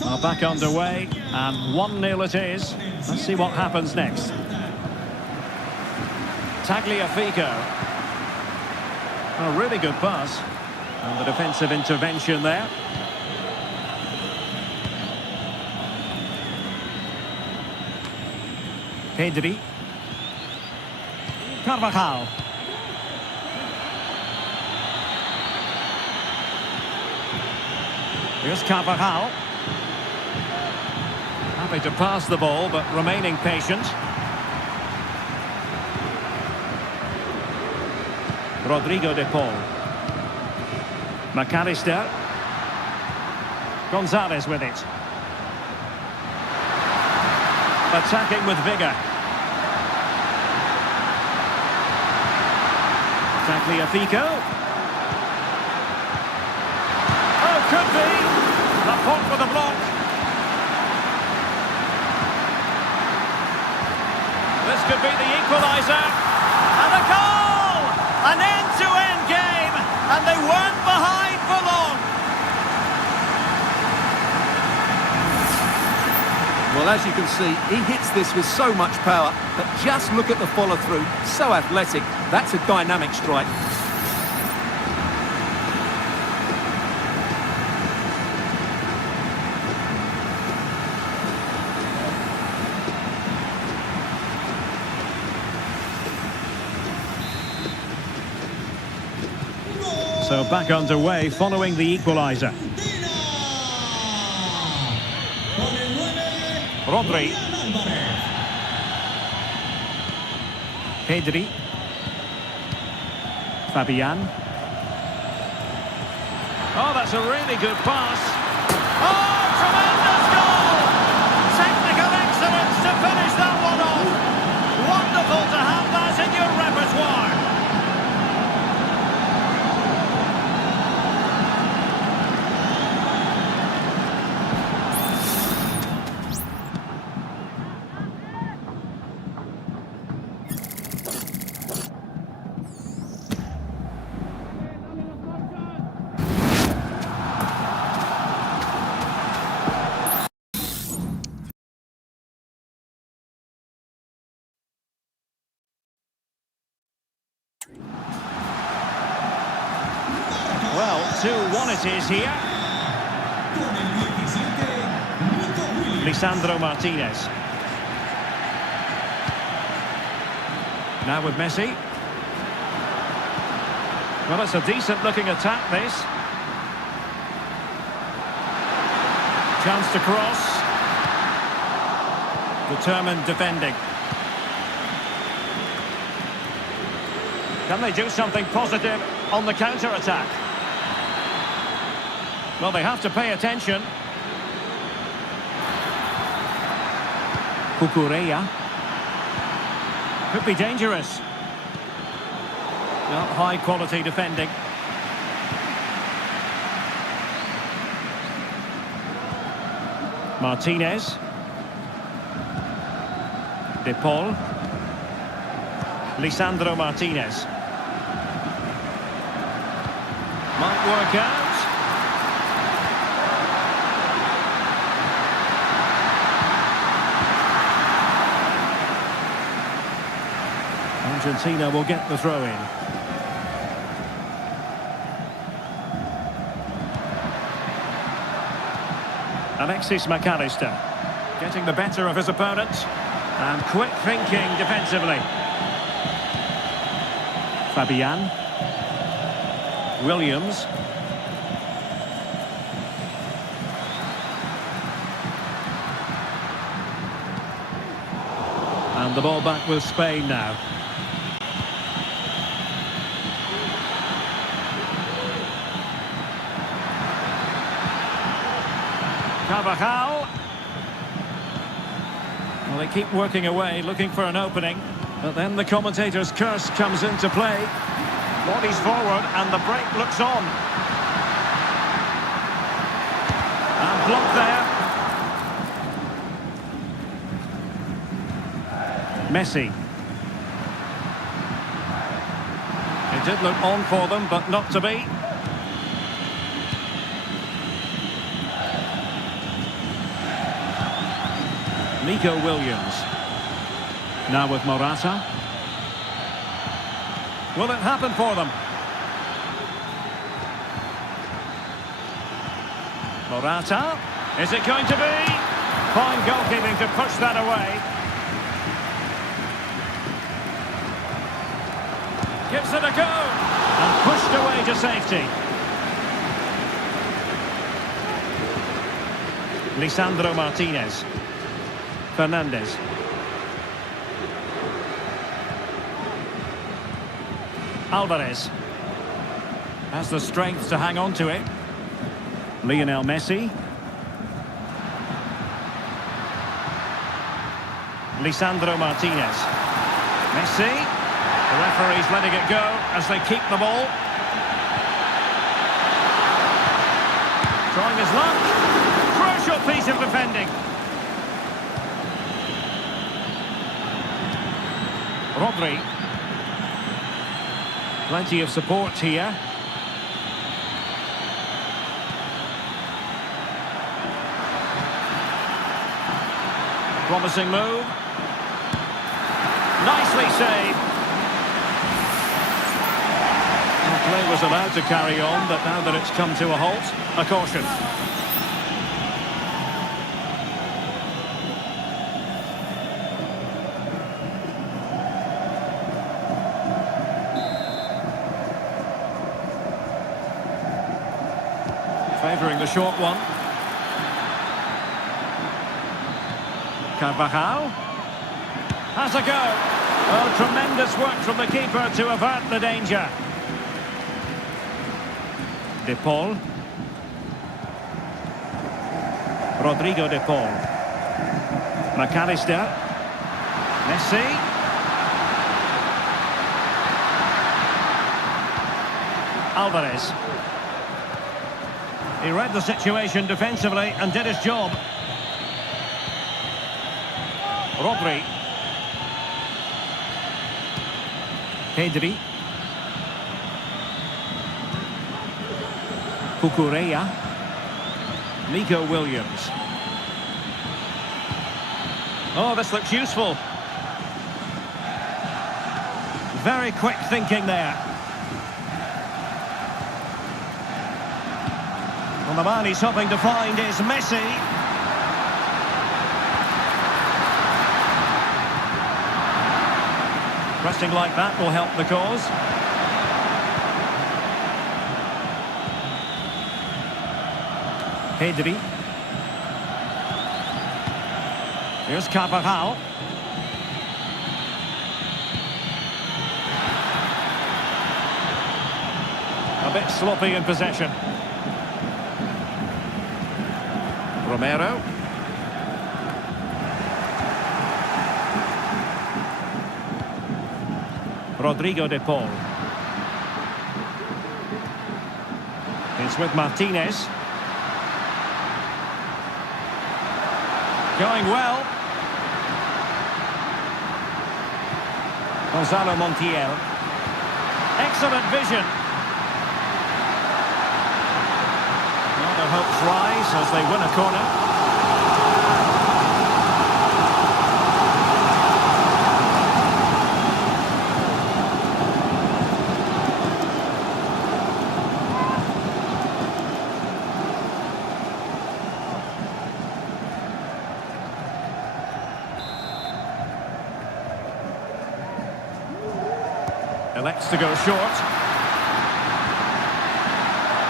Well, back underway, and 1-0 it is. Let's see what happens next. Tagliafico. A really good pass. And the defensive intervention there. Pedri. Carvajal. Here's Carvajal. Happy to pass the ball, but remaining patient. Rodrigo de Paul. McAllister. Gonzalez with it. Attacking with vigour. Tagliafico. Oh, could be. Laporte with a block. This could be the equaliser. And a goal! An end-to-end game. And they weren't behind for long. Well, as you can see, he hits this with so much power, but just look at the follow-through. So athletic. That's a dynamic strike. So back underway following the equaliser. Rodri. Pedri. Fabian. Oh, that's a really good pass. Oh, tremendous goal! Technical excellence to finish that one off. Wonderful to have that in your repertoire. 2-1 it is here. Con el 17, Nico Williams. Lisandro Martinez. Now with Messi. Well, it's a decent-looking attack, this. Chance to cross. Determined defending. Can they do something positive on the counter-attack? Well, they have to pay attention. Cucurella. Could be dangerous. Well, high-quality defending. Martinez. De Paul. Lisandro Martinez. Might work out. Argentina will get the throw in. Alexis McAllister getting the better of his opponent. And quick thinking defensively. Fabian. Williams. And the ball back with Spain now. Carvajal. Well, they keep working away, looking for an opening. But then the commentator's curse comes into play. Bodies forward and the break looks on. And blocked there. Messi. It did look on for them, but not to be. Nico Williams. Now with Morata. Will it happen for them? Morata. Is it going to be? Fine goalkeeping to push that away. Gives it a go. And pushed away to safety. Lisandro Martinez. Fernandez. Alvarez has the strength to hang on to it. Lionel Messi. Lisandro Martinez. Messi. The referee's letting it go as they keep the ball. Trying his luck. Crucial piece of defending. Rodri. Plenty of support here. Promising move. Nicely saved. The play was allowed to carry on, but now that it's come to a halt, a caution. Favouring the short one. Carvajal. Has a go. Oh, tremendous work from the keeper to avert the danger. De Paul. Rodrigo De Paul. McAllister. Messi. Alvarez. He read the situation defensively and did his job. Rodri. Pedri. Cucurella. Nico Williams. Oh, this looks useful. Very quick thinking there. the man he's hoping to find is Messi. Pressing like that will help the cause. Pedri. Here's Carvajal. A bit sloppy in possession. Romero. Rodrigo de Paul. It's with Martinez. Going well. Gonzalo Montiel. Excellent vision. Well, their hopes rise as they win a corner. Elects to go short.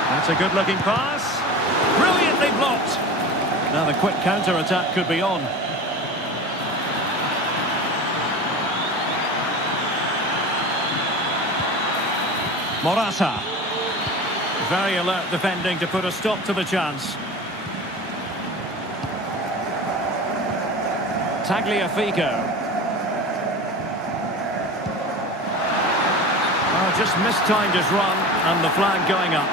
That's a good-looking pass. Brilliantly blocked. Now the quick counter-attack could be on. Morata. Very alert defending to put a stop to the chance. Tagliafico. Just mistimed his run and the flag going up.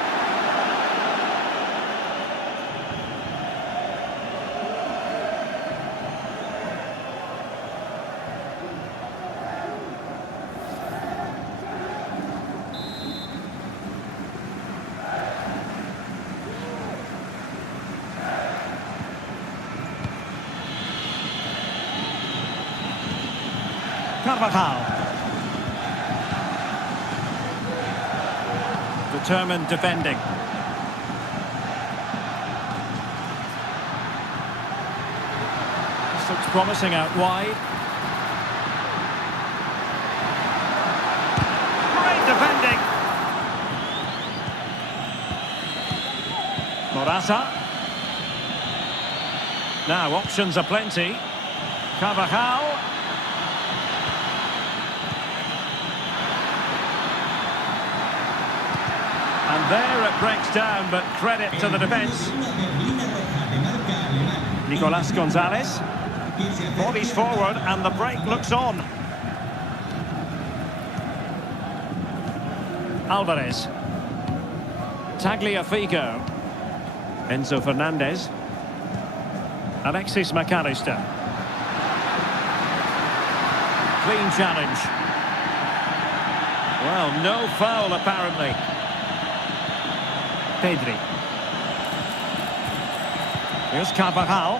Carvajal. Determined defending. This looks promising out wide. Great defending. Morata. Now options are plenty. Carvajal. And there it breaks down, but credit to the defence. Nicolas Gonzalez. Bodies forward and the break looks on. Alvarez. Tagliafico. Enzo Fernandez. Alexis McAllister. Clean challenge. Well, no foul apparently. Pedri. Here's Carvajal.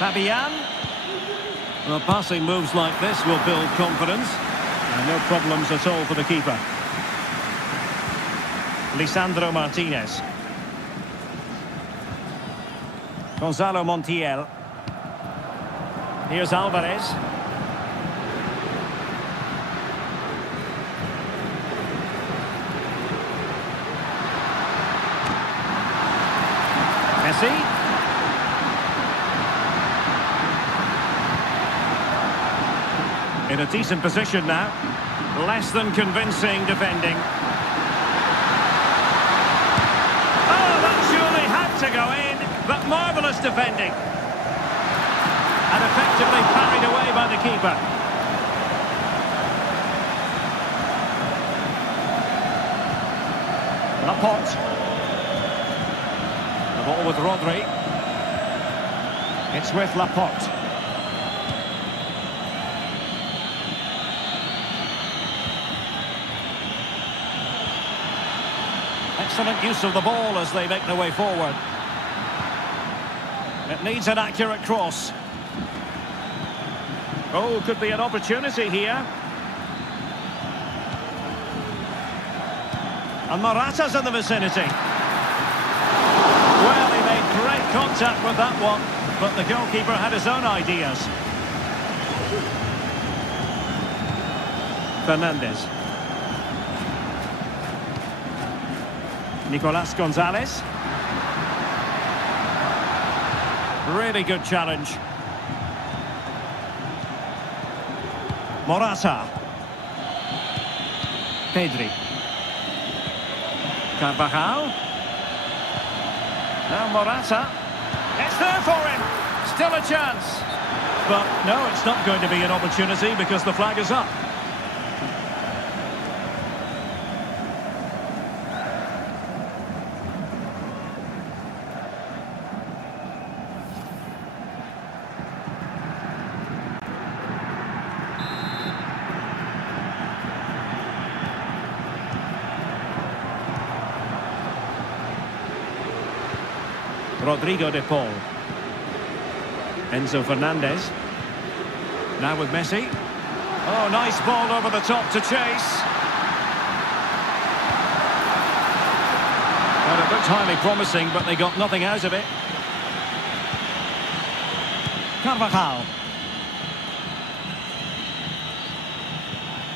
Fabian. Well, passing moves like this will build confidence. And no problems at all for the keeper. Lisandro Martinez. Gonzalo Montiel. Here's Alvarez. Messi. In a decent position now. Less than convincing defending. Oh, that surely had to go in, but marvellous defending. And effectively parried away by the keeper. Laporte. The ball with Rodri. It's with Laporte. Excellent use of the ball as they make their way forward. It needs an accurate cross. Oh, could be an opportunity here. And Morata's in the vicinity. Well, he made great contact with that one, but the goalkeeper had his own ideas. Fernandez. Nicolas Gonzalez. Really good challenge. Morata. Pedri. Carvajal. Now Morata. It's there for him. Still a chance. But no, it's not going to be an opportunity because the flag is up. Rodrigo de Paul. Enzo Fernandez. Now with Messi. Oh, nice ball over the top to chase. Well, it looked highly promising, but they got nothing out of it. Carvajal.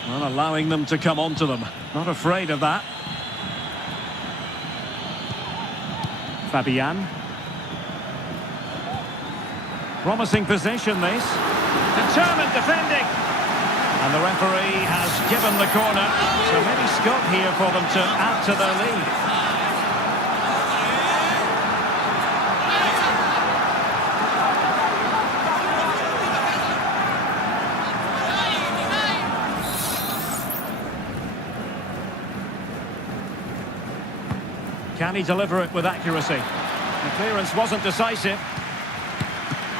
Not allowing them to come onto them. Not afraid of that. Fabian. Promising position, this. Determined defending. And the referee has given the corner. So maybe scope here for them to add to their lead. Can he deliver it with accuracy? The clearance wasn't decisive.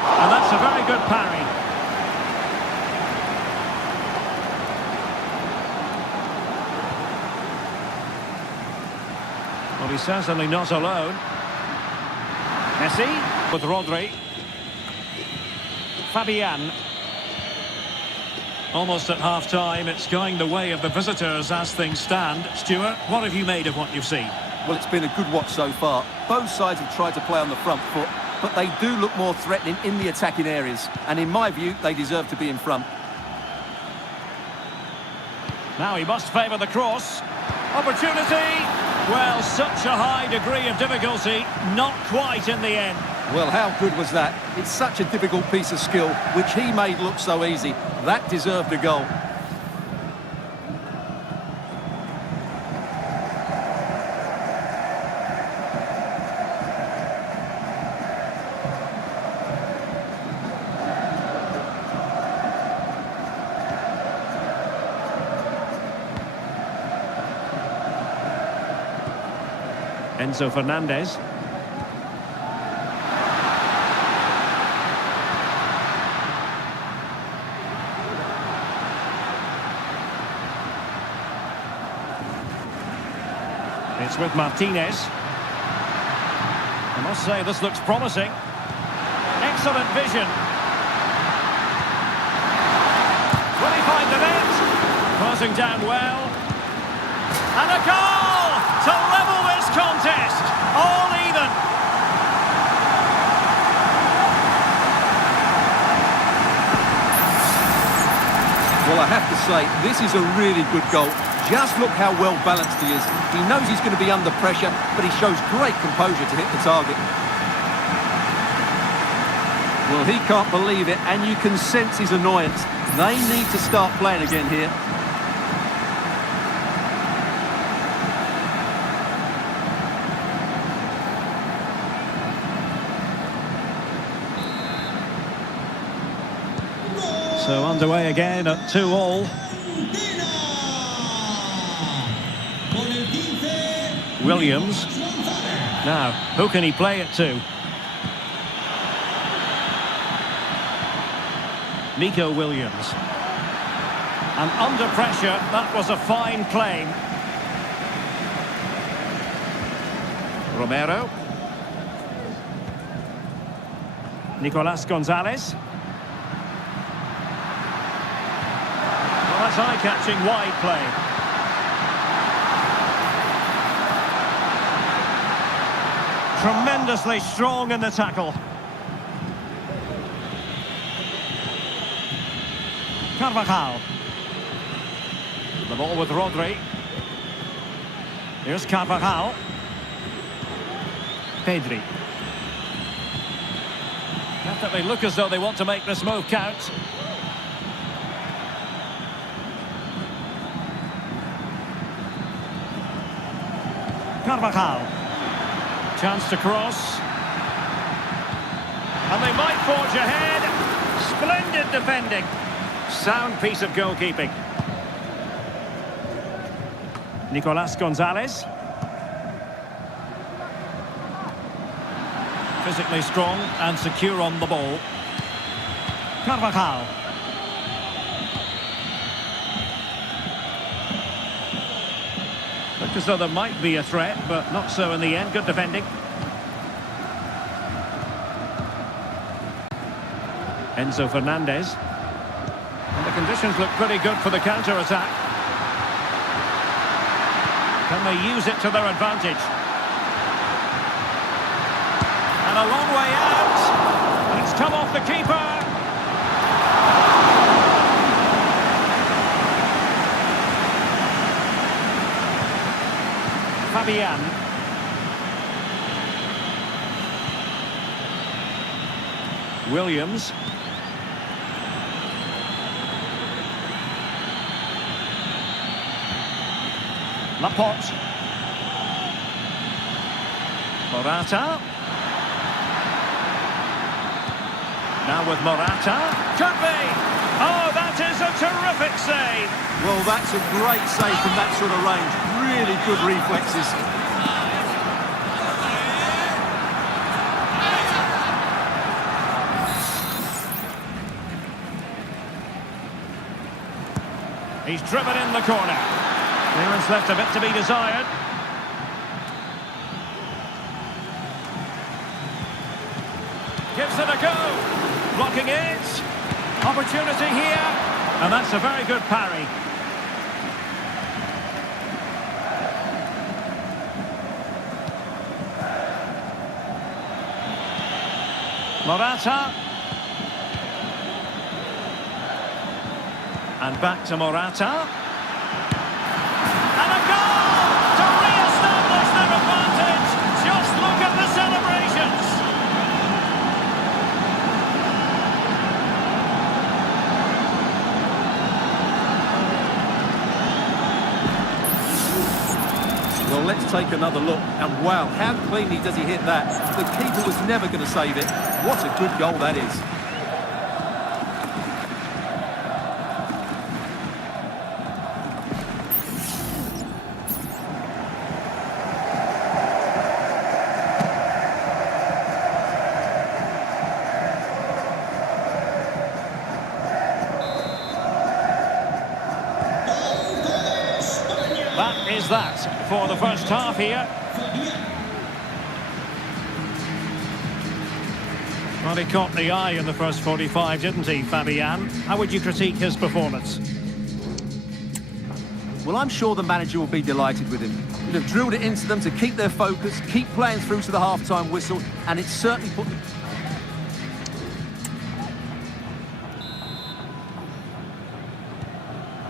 And that's a very good parry. Well, he's certainly not alone. Messi with Rodri. Fabian. Almost at half-time, it's going the way of the visitors as things stand. Stuart, what have you made of what you've seen? Well, it's been a good watch so far. Both sides have tried to play on the front foot, but they do look more threatening in the attacking areas. And in my view, they deserve to be in front. Now he must favour the cross. Opportunity! Well, such a high degree of difficulty, not quite in the end. Well, how good was that? It's such a difficult piece of skill, which he made look so easy. That deserved a goal. Enzo Fernandez. It's with Martinez. I must say, this looks promising. Excellent vision. Will he find the net? Crossing down well. And a goal to level this contest. All even. Well, I have to say, this is a really good goal. Just look how well balanced he is. He knows he's going to be under pressure, but he shows great composure to hit the target. Well, he can't believe it, and you can sense his annoyance. They need to start playing again here. So underway again at 2-2. Williams. Now, who can he play it to? Nico Williams. And under pressure, that was a fine claim. Romero. Nicolas Gonzalez. Well, that's eye-catching wide play. Tremendously strong in the tackle. Carvajal. The ball with Rodri. Here's Carvajal. Pedri. Definitely look as though they want to make this move count. Carvajal. Chance to cross. And they might forge ahead. Splendid defending. Sound piece of goalkeeping. Nicolas Gonzalez. Physically strong and secure on the ball. Carvajal. Looked as though there might be a threat, but not so in the end. Good defending. Enzo Fernandez. And the conditions look pretty good for the counter-attack. Can they use it to their advantage? And a long way out. It's come off the keeper. Fabian. Williams. Laporte. Morata. Now with Morata. Could be. Oh, that is a terrific save. Well, that's a great save from that sort of range. Really good reflexes. He's driven in the corner. Clearance left a bit to be desired. Gives it a go. Blocking it. Opportunity here. And that's a very good parry. Morata. And back to Morata. And a goal to re-establish their advantage. Just look at the celebrations. Well, let's take another look. And wow, how cleanly does he hit that? The keeper was never going to save it. What a good goal that is. That is that for the first half here. Well, he caught the eye in the first 45, didn't he, Fabian? How would you critique his performance? Well, I'm sure the manager will be delighted with him. You know, drilled it into them to keep their focus, keep playing through to the half-time whistle, and it's certainly put them...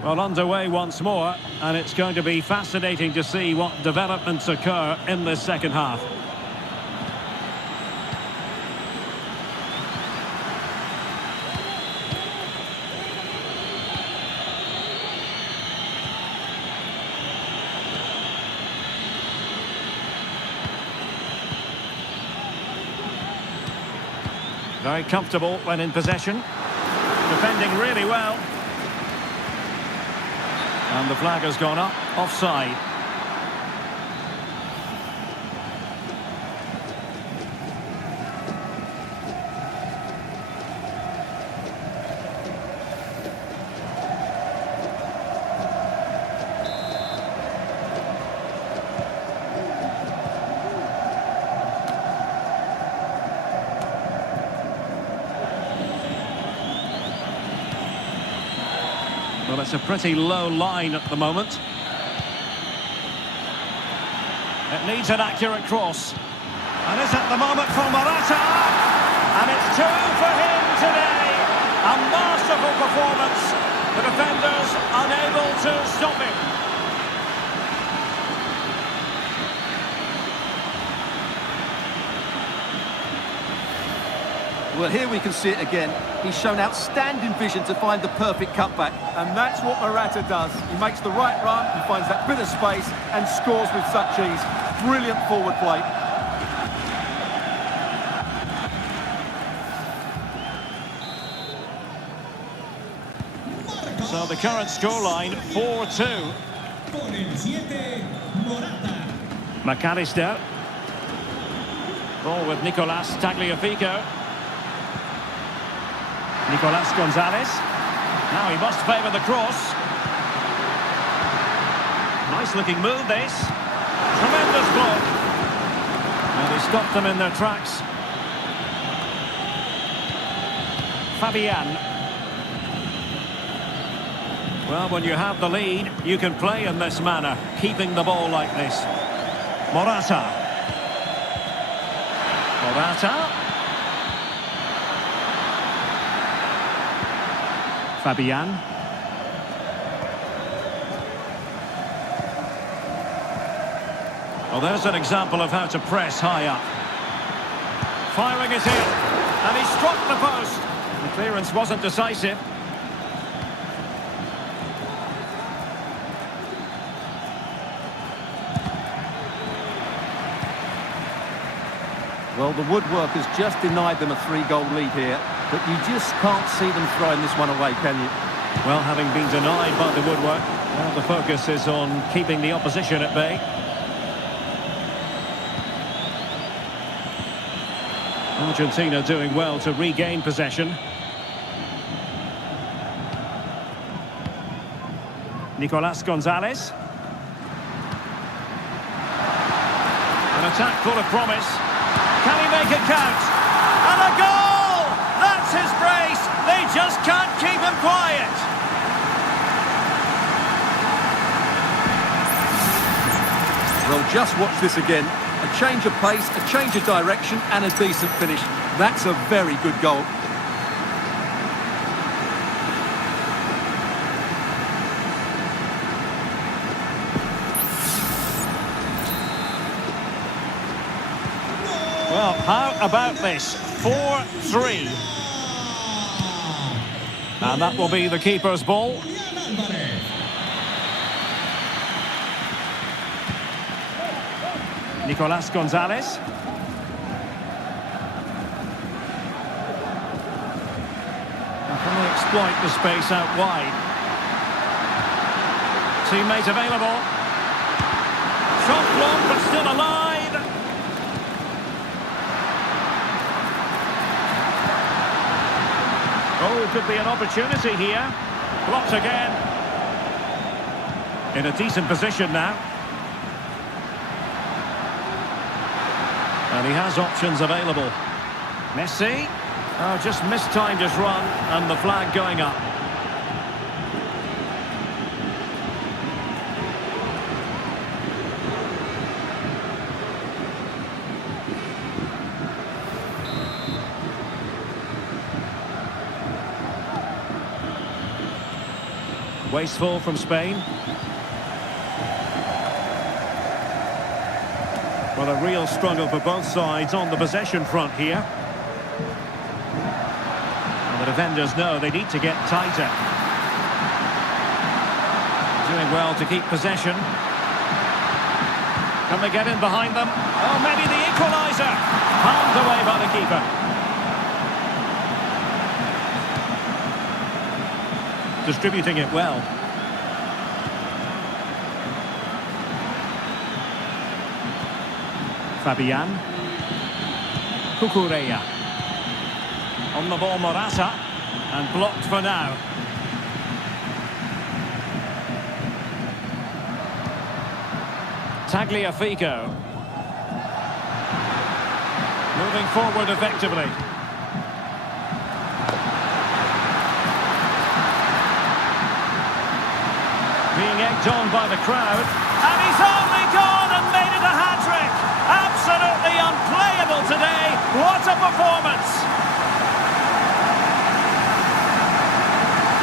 Well, underway once more, and it's going to be fascinating to see what developments occur in this second half. Very comfortable when in possession. Defending really well. And the flag has gone up, offside. Well, it's a pretty low line at the moment. It needs an accurate cross. And is at the moment for Morata. And it's two for him today. A masterful performance. The defenders unable to stop him. Well, here we can see it again. He's shown outstanding vision to find the perfect cutback. And that's what Morata does. He makes the right run, he finds that bit of space and scores with such ease. Brilliant forward play. So the current scoreline, 4-2. Con el 7, Morata. McAllister. Ball with Nicolas Tagliafico. Nicolas Gonzalez. Now he must favour the cross. Nice looking move this. Tremendous block. And he stopped them in their tracks. Fabian. Well, when you have the lead, you can play in this manner, keeping the ball like this. Morata. Morata. Fabian. Well, there's an example of how to press high up. Firing it in, and he struck the post. The clearance wasn't decisive. Well, the woodwork has just denied them a 3-goal lead here, but you just can't see them throwing this one away, can you? Well, having been denied by the woodwork, well, the focus is on keeping the opposition at bay. Argentina doing well to regain possession. Nicolas Gonzalez. An attack full of promise. Can he make it count? And a goal! That's his brace! They just can't keep him quiet! Well, just watch this again. A change of pace, a change of direction, and a decent finish. That's a very good goal. Well, how about this? 4-3. And that will be the keeper's ball. Nicolas Gonzalez. How can they exploit the space out wide? Teammate available. Shot blocked, but still alive. Oh, could be an opportunity here. Blocked again. In a decent position now. And he has options available. Messi. Oh, just mistimed his run and the flag going up. Wasteful from Spain. Well, a real struggle for both sides on the possession front here. And the defenders know they need to get tighter. Doing well to keep possession. Can they get in behind them? Oh, maybe the equaliser. Palmed away by the keeper. Distributing it well. Fabian. Cucurella. On the ball, Morata. And blocked for now. Tagliafico. Moving forward effectively. Being egged on by the crowd. And he's only gone and made it a hat-trick. Absolutely unplayable today. What a performance!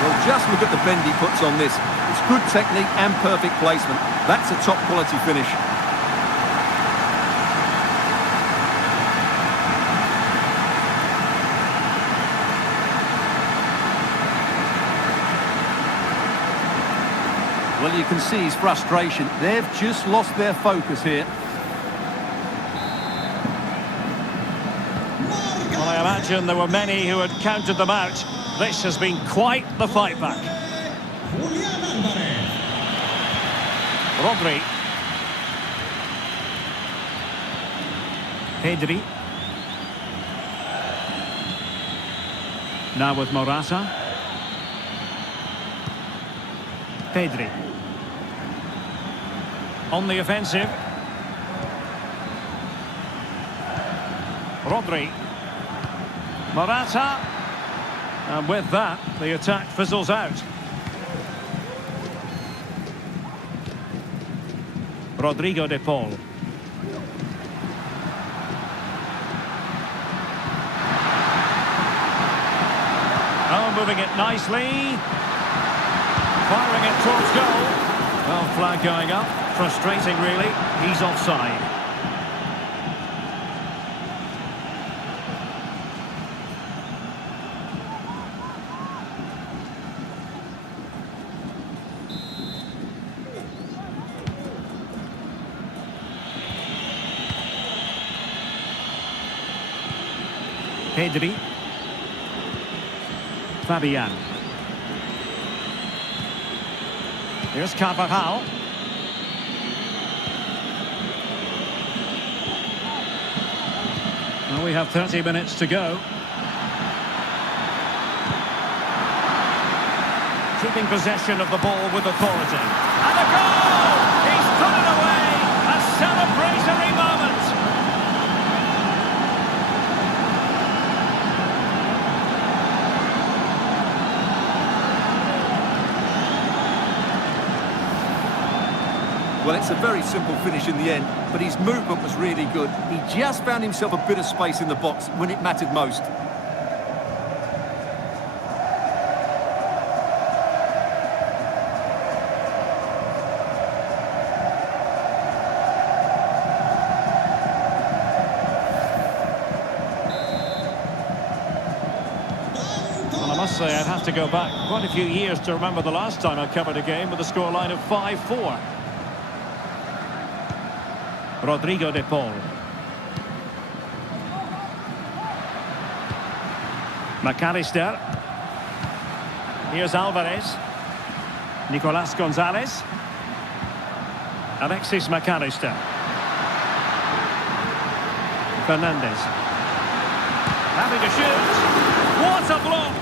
Well, just look at the bend he puts on this. It's good technique and perfect placement. That's a top quality finish. Well, you can see his frustration. They've just lost their focus here. Well, I imagine there were many who had counted them out. This has been quite the fight back. Julián Álvarez. Rodri. Pedri. Now with Morata. Pedri. On the offensive. Rodri. Morata. And with that, the attack fizzles out. Rodrigo de Paul. Oh, moving it nicely. Firing it towards goal. Well, flag going up. Frustrating, really. He's offside. Pedri. Fabian. Here's Carvajal. Well, we have 30 minutes to go. Keeping possession of the ball with authority. And a goal! He's put it away! A celebratory moment! Well, it's a very simple finish in the end, but his movement was really good. He just found himself a bit of space in the box when it mattered most. Well, I must say I'd have to go back quite a few years to remember the last time I covered a game with a scoreline of 5-4. Rodrigo de Paul. McAllister. Here's Alvarez. Nicolas Gonzalez. Alexis McAllister. Fernandez. Having to shoot. What a block!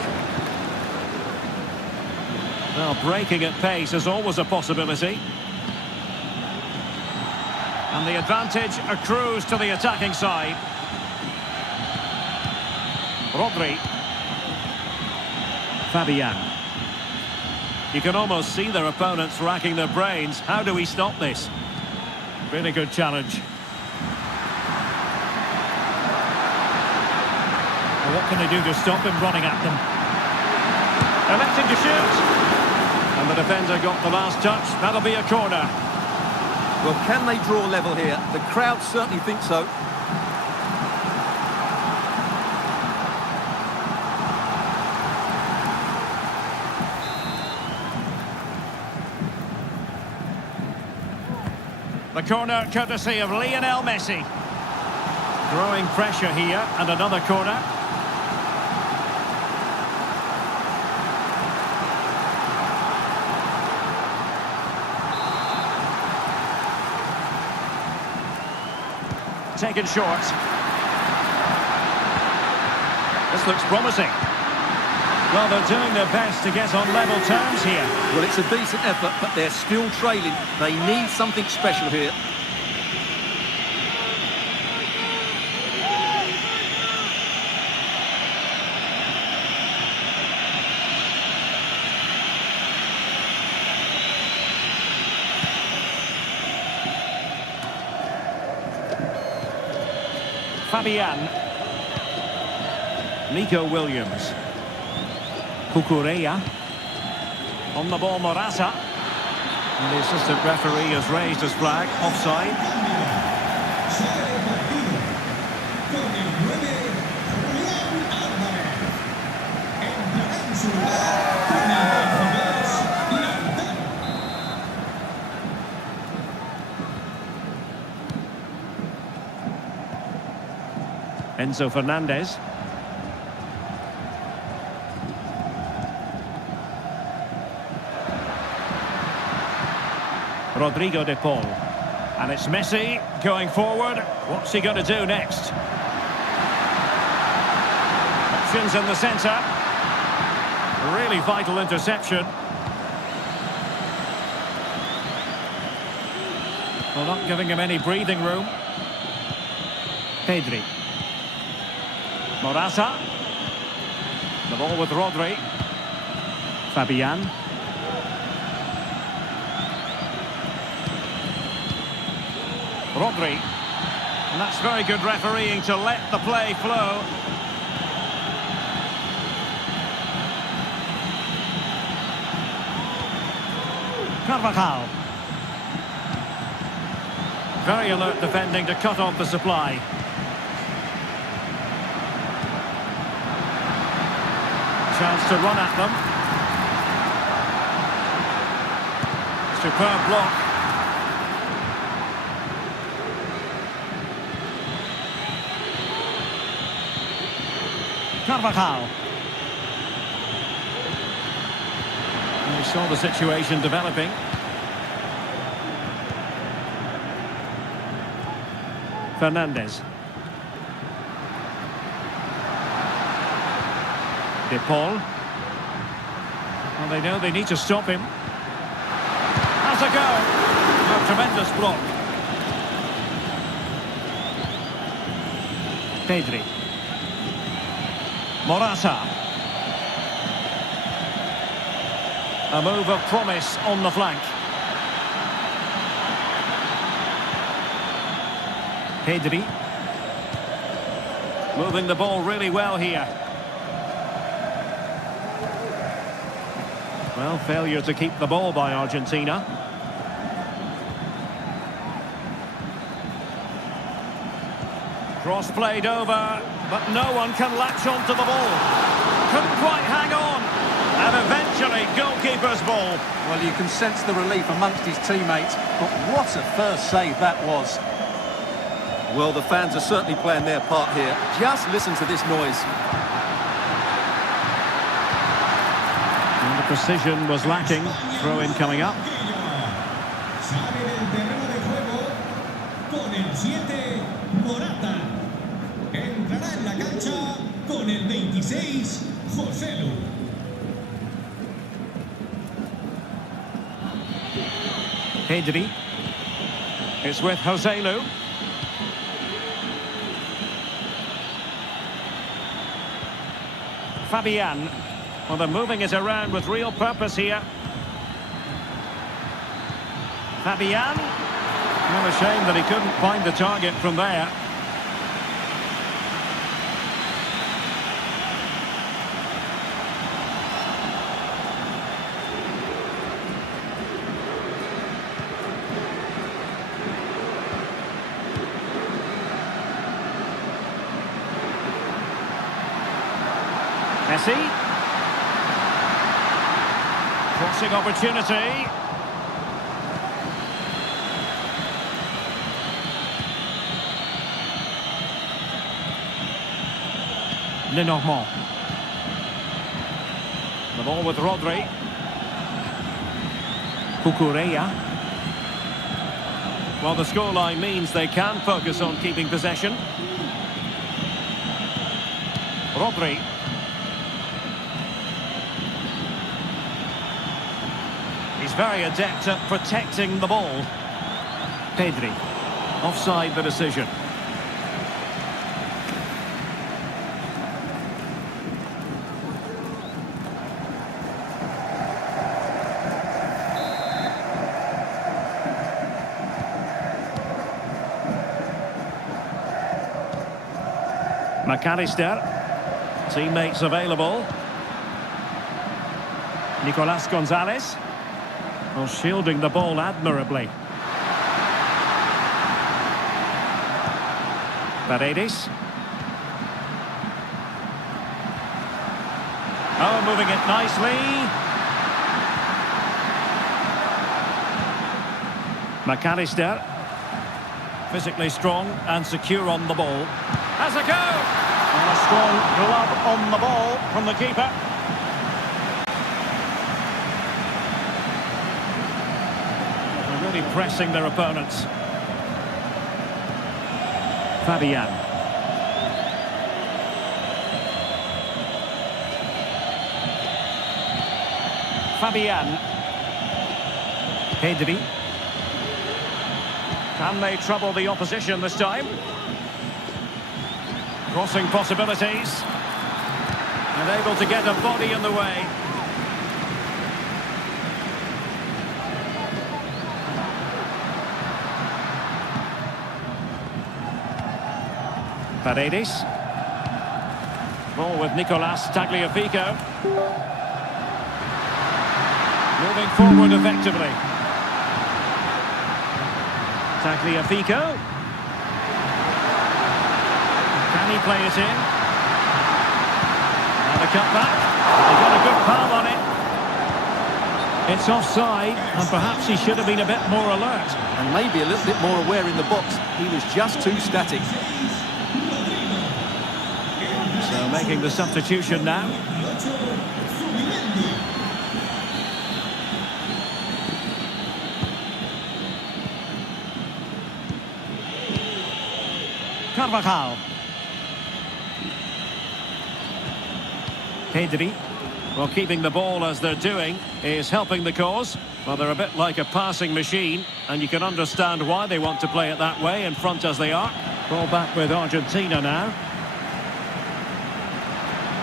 Well, breaking at pace is always a possibility. And the advantage accrues to the attacking side. Rodri. Fabian. You can almost see their opponents racking their brains. How do we stop this? Really good challenge. Well, what can they do to stop him running at them? Electing to shoot. And the defender got the last touch. That'll be a corner. Well, can they draw level here? The crowd certainly think so. The corner courtesy of Lionel Messi. Growing pressure here, and another corner. Taken short. This looks promising. Well, they're doing their best to get on level terms here. Well, it's a decent effort, but they're still trailing. They need something special here. Fabian. Nico Williams. Cucurella. On the ball, Morata. And the assistant referee has raised his flag. Offside. Sale del partido con el 9, Julián Álvarez. Entrará en su lugar con el 22, Lautaro. Enzo Fernandez. Rodrigo de Paul. And it's Messi going forward. What's he going to do next? Options in the centre. Really vital interception. Well, not giving him any breathing room. Pedri. Morata. The ball with Rodri. Fabian. Rodri. And that's very good refereeing to let the play flow. Carvajal. Very alert defending to cut off the supply. Chance to run at them. Superb block. Carvajal. And we saw the situation developing. Fernandez. De Paul. Well, they know they need to stop him. Has a go. A tremendous block. Pedri. Morata. A move of promise on the flank. Pedri. Moving the ball really well here. Well, failure to keep the ball by Argentina. Cross played over, but no one can latch onto the ball. Couldn't quite hang on. And eventually, goalkeeper's ball. Well, you can sense the relief amongst his teammates, but what a first save that was. Well, the fans are certainly playing their part here. Just listen to this noise. And the precision was lacking. Throw-in coming up. Sale del terreno de juego con el 7, Morata. Entrará en la cancha con el 26, Joselu. Pedri. It's with Joselu. Fabian. Well, they're moving it around with real purpose here. Fabian. Well, a shame that he couldn't find the target from there. Messi. Crossing opportunity. Lenormand. The ball with Rodri. Cucurella. Well, the scoreline means they can focus on keeping possession. Rodri. He's very adept at protecting the ball. Pedri. Offside the decision. McAllister. Teammates available. Nicolas Gonzalez. Well, shielding the ball admirably. Paredes. Oh, moving it nicely. McAllister. Physically strong and secure on the ball. Has a go! And a strong glove on the ball from the keeper. They're really pressing their opponents. Fabian. Pedri. Can they trouble the opposition this time? Crossing possibilities. And able to get a body in the way. Paredes. Ball with Nicolas Tagliafico. Moving forward effectively. Tagliafico. Can he play it in? And a cutback. He got a good palm on it. It's offside, and perhaps he should have been a bit more alert. And maybe a little bit more aware in the box. He was just too static. So making the substitution now. Carvajal. Pedri. Well, keeping the ball as they're doing is helping the cause. Well, they're a bit like a passing machine, and you can understand why they want to play it that way, in front as they are. Ball back with Argentina now.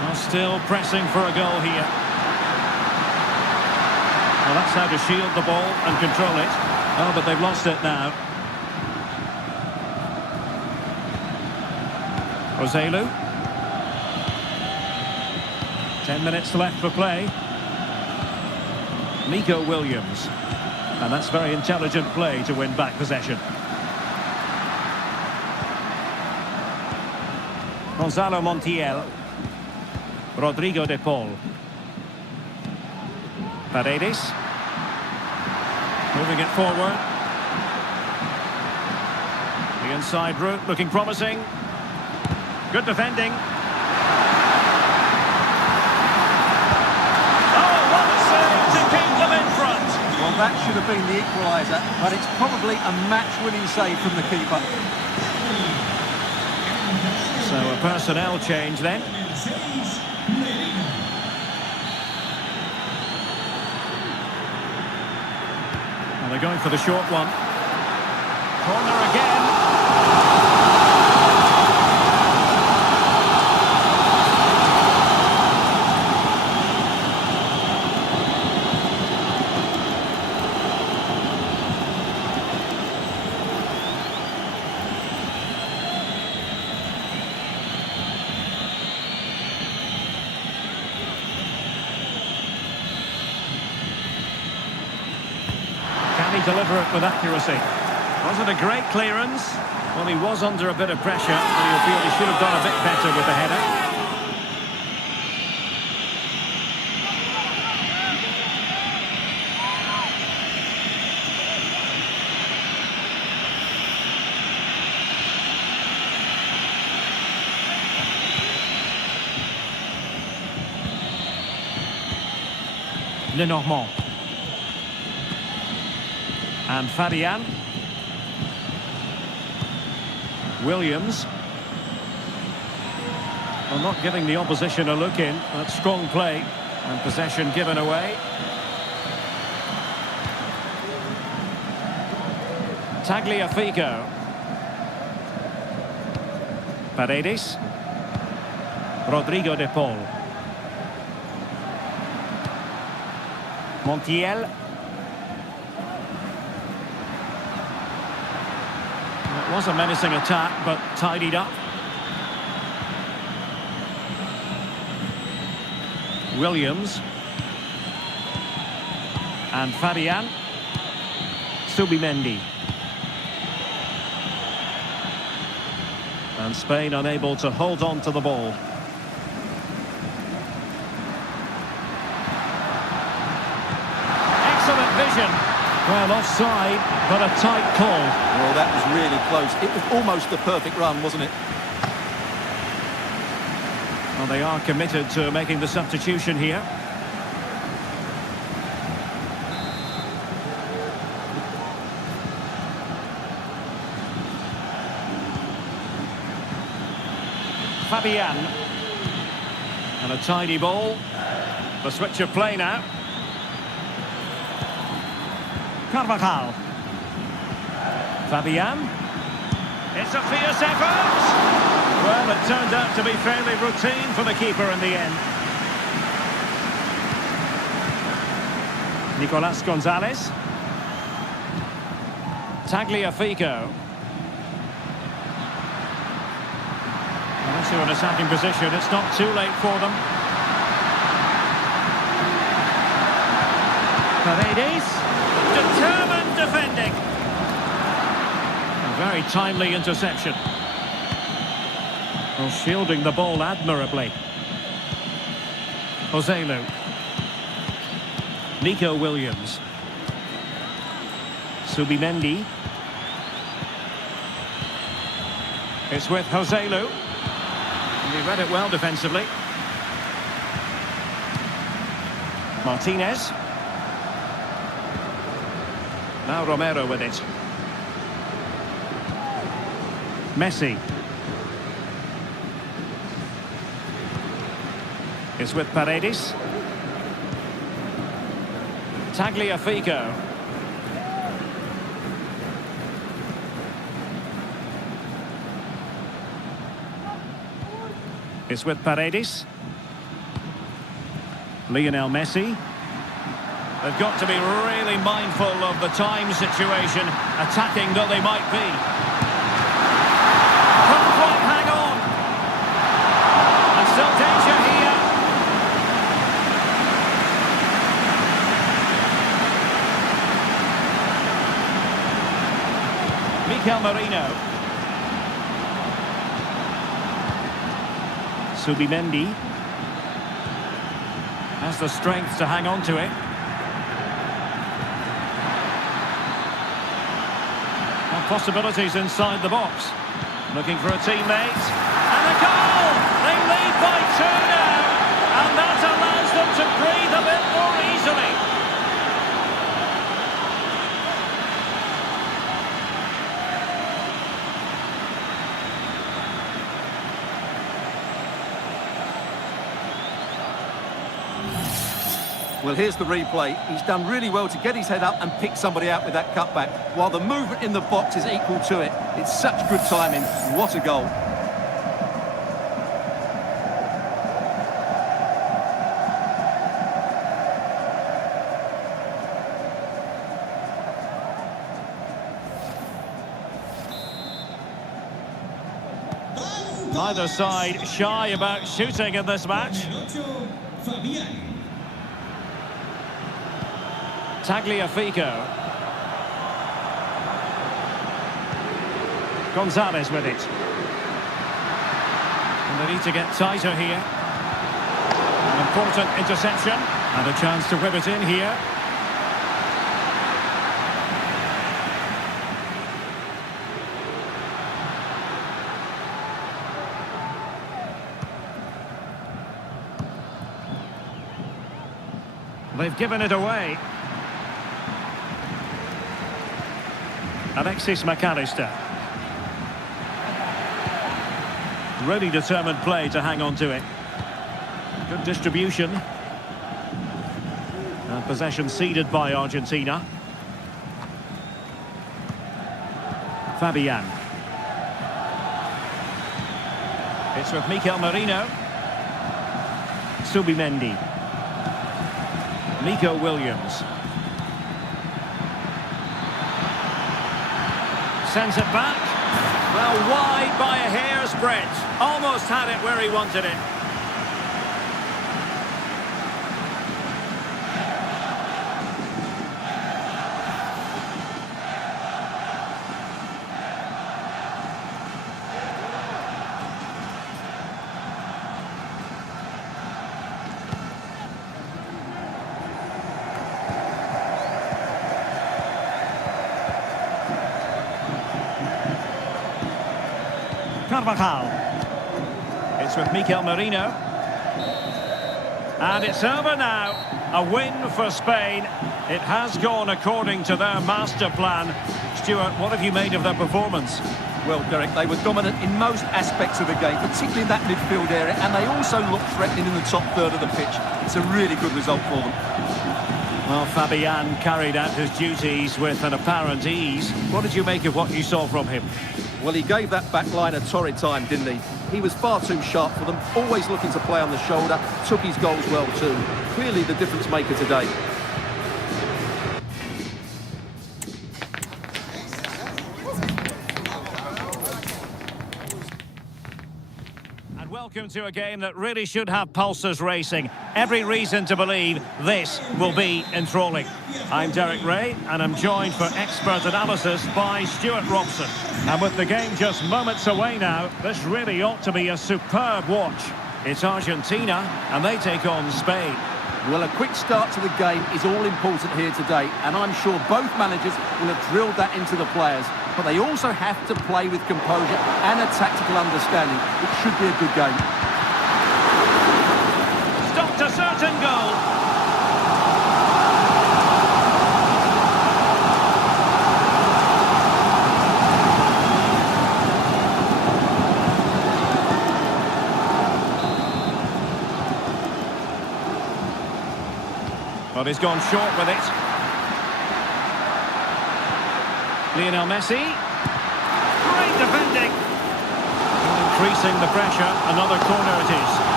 Well, still pressing for a goal here. Well, that's how to shield the ball and control it. Oh, but they've lost it now. Roselu. 10 minutes left for play. Nico Williams. And that's very intelligent play to win back possession. Gonzalo Montiel. Rodrigo de Paul. Paredes. Moving it forward. The inside route looking promising. Good defending. Oh, what a save to keep them in front. Well, that should have been the equaliser, but it's probably a match-winning save from the keeper. So a personnel change then. And they're going for the short one. Corner again. Deliver it with accuracy. Was it a great clearance? Well, he was under a bit of pressure, and he'll feel he should have done a bit better with the header. Lenormand. And Fabian. Williams. Well, not giving the opposition a look in. That's strong play. And possession given away. Tagliafico. Paredes. Rodrigo de Paul. Montiel. It was a menacing attack, but tidied up. Williams. And Fabian. Subimendi. And Spain unable to hold on to the ball. Excellent vision. Well, offside, but a tight call. Well, that was really close. It was almost the perfect run, wasn't it? Well, they are committed to making the substitution here. Fabian. And a tidy ball. The switch of play now. Carvajal. Fabian. It's a fierce effort. Well, it turned out to be fairly routine for the keeper in the end. Nicolas Gonzalez. Tagliafico. Into an attacking position, it's not too late for them. Paredes, determined defending. A very timely interception. Well, shielding the ball admirably. Joselu. Nico Williams. Subimendi. It's with Joselu. He read it well defensively. Martinez. Now Romero with it. Messi. It's with Paredes. Tagliafico. It's with Paredes. Lionel Messi. They've got to be really mindful of the time situation, attacking though they might be. Couldn't quite hang on. And still danger here. Mikel Merino. Subimendi has the strength to hang on to it. And possibilities inside the box. Looking for a teammate. And a goal! They lead by 2 now. And that allows them to breathe a bit more easily. Well, here's the replay. He's done really well to get his head up and pick somebody out with that cutback, while the movement in the box is equal to it. It's such good timing. What a goal. Neither side shy about shooting in this match. Fabian. Tagliafico. Gonzalez with it. And they need to get tighter here. An important interception. And a chance to whip it in here. They've given it away. Alexis McAllister. Really determined play to hang on to it. Good distribution. And possession ceded by Argentina. Fabian. It's with Mikel Merino. Subimendi. Nico Williams. Sends it back. Well, wide by a hair's breadth. Almost had it where he wanted it. Carvajal. It's with Mikel Merino. And it's over now. A win for Spain. It has gone according to their master plan. Stuart, what have you made of their performance? Well, Derek, they were dominant in most aspects of the game, particularly in that midfield area, and they also looked threatening in the top third of the pitch. It's a really good result for them. Well, Fabian carried out his duties with an apparent ease. What did you make of what you saw from him? Well, he gave that back line a torrid time, didn't he? He was far too sharp for them, always looking to play on the shoulder, took his goals well too. Clearly the difference maker today. And welcome to a game that really should have pulses racing. Every reason to believe this will be enthralling. I'm Derek Ray, and I'm joined for expert analysis by Stuart Robson. And with the game just moments away now, this really ought to be a superb watch. It's Argentina, and they take on Spain. Well, a quick start to the game is all important here today, and I'm sure both managers will have drilled that into the players. But they also have to play with composure and a tactical understanding. It should be a good game. Stopped a certain goal. But he's gone short with it. Lionel Messi. Great defending. Increasing the pressure. Another corner it is.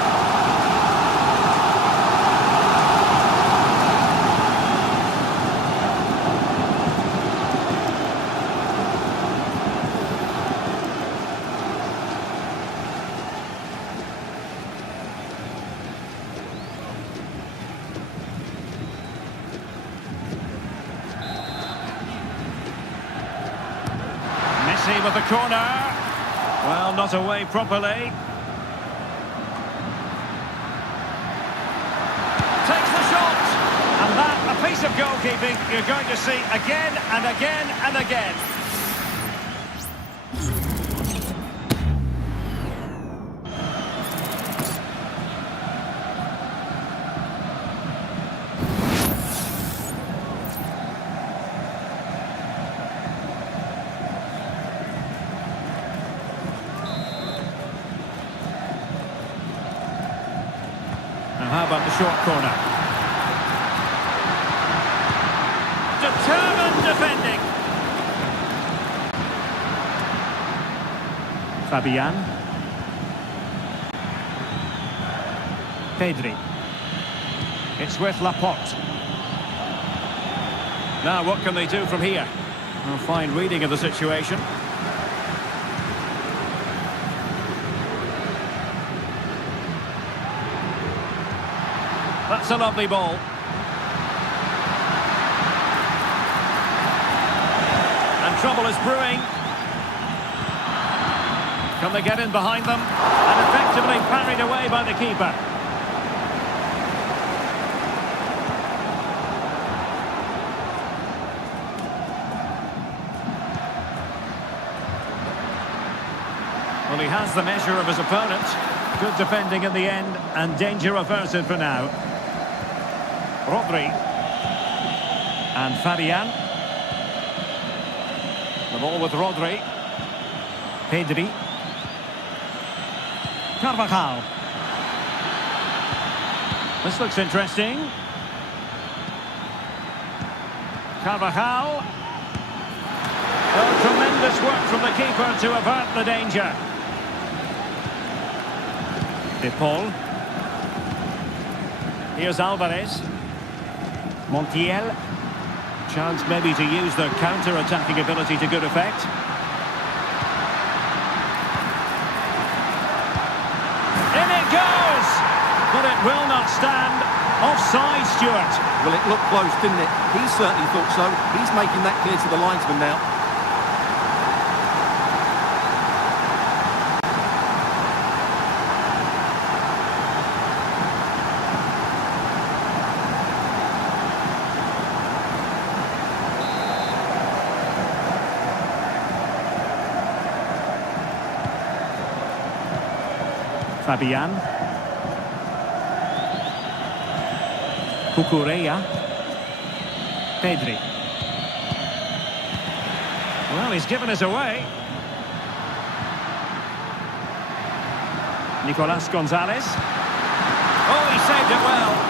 With the corner. Well, not away properly. Takes the shot. And that, a piece of goalkeeping you're going to see again and again and again. How about the short corner? Determined defending. Fabian. Pedri. It's with Laporte. Now what can they do from here? A fine reading of the situation. That's a lovely ball. And trouble is brewing. Can they get in behind them? And effectively parried away by the keeper. Well, he has the measure of his opponent. Good defending in the end, and danger averted for now. Rodri and Fabian. The ball with Rodri. Pedri. Carvajal. This looks interesting. Carvajal. Oh, tremendous work from the keeper to avert the danger. De Paul. Here's Alvarez. Montiel. Chance maybe to use their counter-attacking ability to good effect. In it goes! But it will not stand. Offside, Stuart. Well, it looked close, didn't it? He certainly thought so. He's making that clear to the linesman now. Fabian. Cucurella. Pedri. Well, he's given us away. Nicolas Gonzalez. Oh, he saved it well.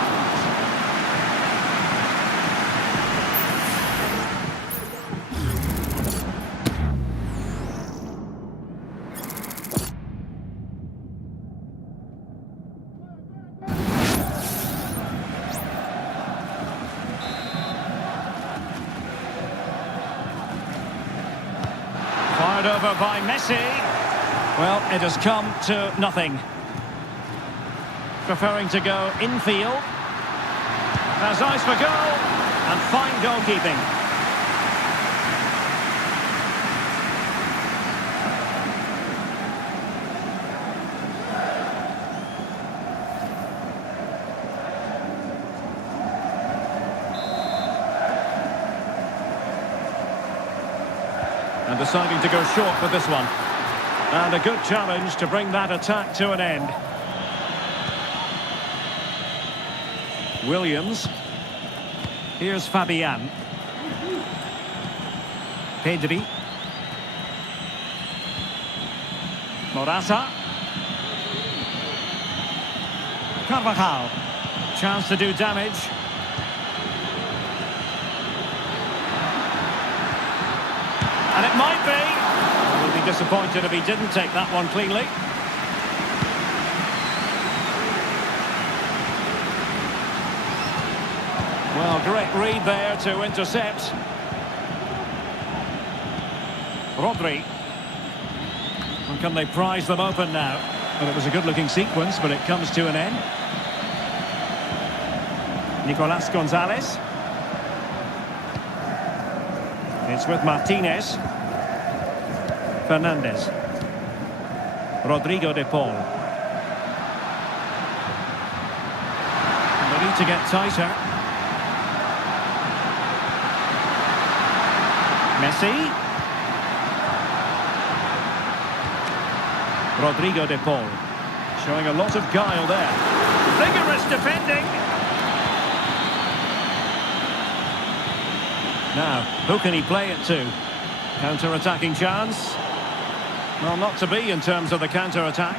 Fired over by Messi. Well, it has come to nothing. Preferring to go infield. There's eyes for goal. And fine goalkeeping. And deciding to go short with this one. And a good challenge to bring that attack to an end. Williams. Here's Fabian. Pedri. Morata. Carvajal. Chance to do damage. And it might be. I would be disappointed if he didn't take that one cleanly. Well, great read there to intercept. Rodri. And can they prize them open now? Well, it was a good-looking sequence, but it comes to an end. Nicolas Gonzalez. It's with Martinez. Fernandez. Rodrigo de Paul. They need to get tighter. Messi. Rodrigo de Paul. Showing a lot of guile there. Vigorous defending. Now, who can he play it to? Counter-attacking chance. Well, not to be in terms of the counter-attack.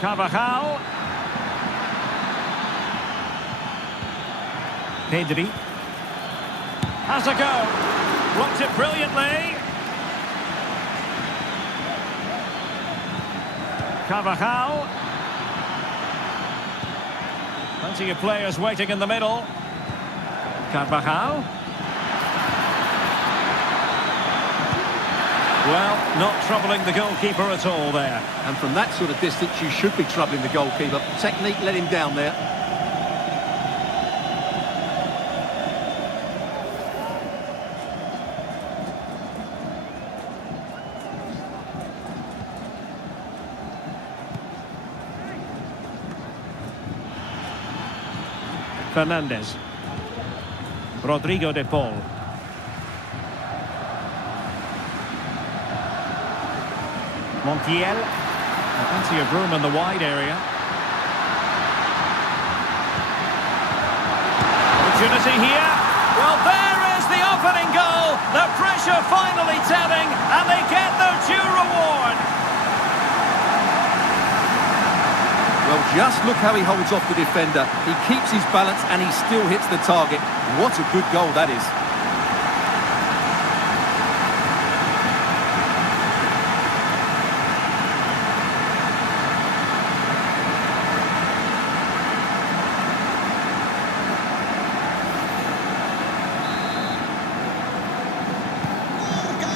Carvajal. Pedri. Has a go. Blocked it brilliantly. Carvajal. Plenty of players waiting in the middle. Carvajal. Well, not troubling the goalkeeper at all there. And from that sort of distance, you should be troubling the goalkeeper. Technique let him down there. Fernandez. Rodrigo de Paul. Montiel. Plenty of room in the wide area. Opportunity here. Well, there is the opening goal. The pressure finally telling, and they get their due reward. Well, just look how he holds off the defender. He keeps his balance and he still hits the target. What a good goal that is.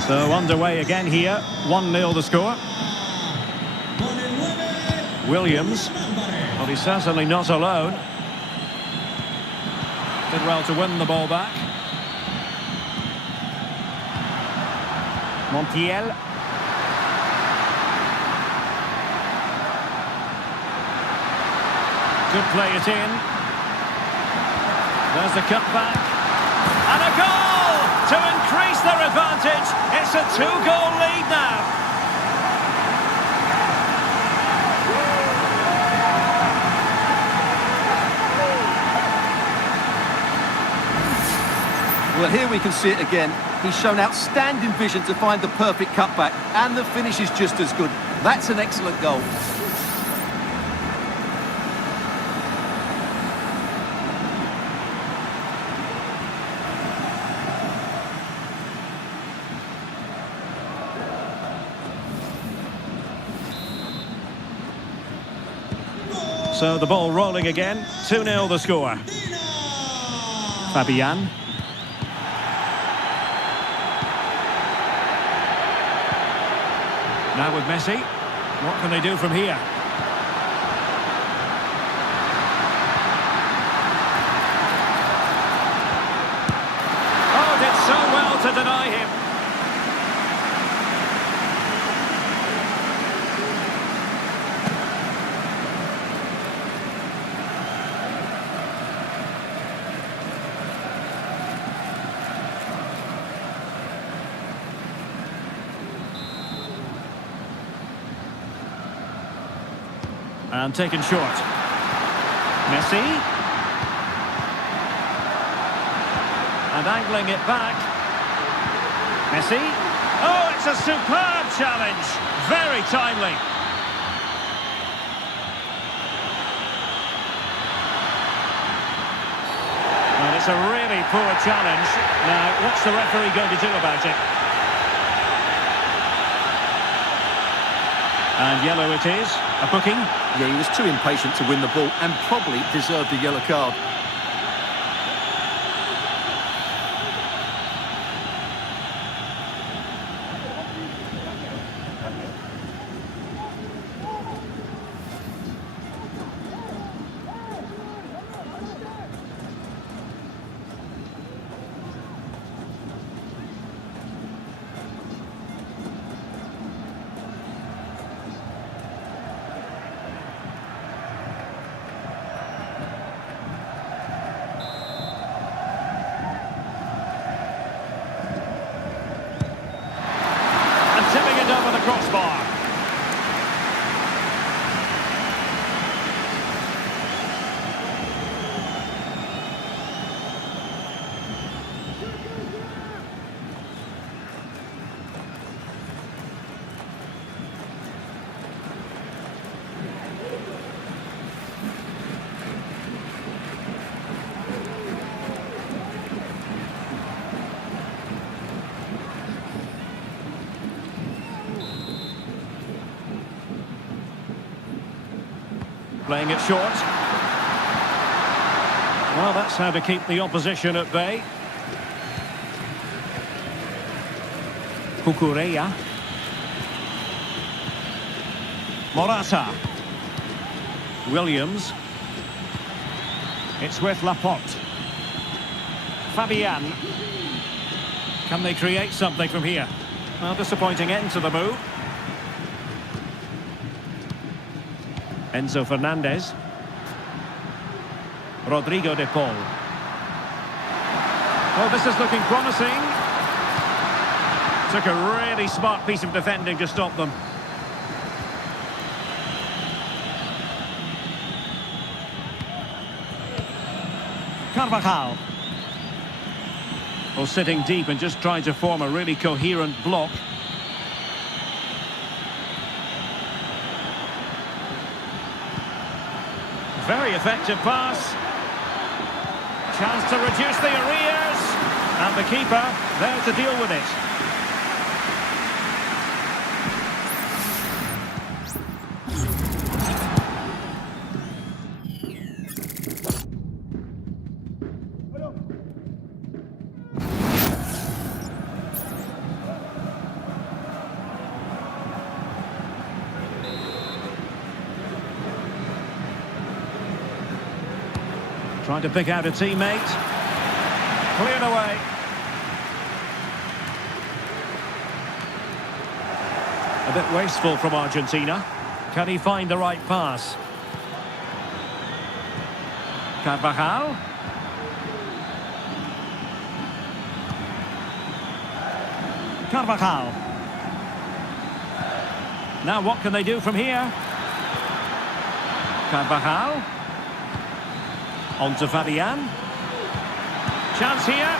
So underway again here. 1-0 the score. Williams. Well, he's certainly not alone. Did well to win the ball back. Montiel. Could play it in. There's the cutback. And a goal to increase their advantage. It's a two-goal lead now. Well, here we can see it again. He's shown outstanding vision to find the perfect cutback, and the finish is just as good. That's an excellent goal. So the ball rolling again. 2-0 the score. Fabian. Now with Messi. What can they do from here? Oh, did so well to deny him. And taken short. Messi. And angling it back. Messi. Oh, it's a superb challenge. Very timely. And it's a really poor challenge. Now, what's the referee going to do about it? And yellow it is. A booking. Yeah, he was too impatient to win the ball and probably deserved a yellow card. Tipping it over the crossbar. Playing it short. Well, that's how to keep the opposition at bay. Cucurella. Morata. Williams. It's with Laporte. Fabian. Can they create something from here? Well, disappointing end to the move. Enzo Fernandez. Rodrigo de Paul. Oh, this is looking promising. Took a really smart piece of defending to stop them. Carvajal. Well, sitting deep and just trying to form a really coherent block. Very effective pass. Chance to reduce the arrears. And the keeper there to deal with it. Trying to pick out a teammate. Cleared away. A bit wasteful from Argentina. Can he find the right pass? Carvajal. Carvajal. Now what can they do from here? Carvajal. On to Fabian. Chance here.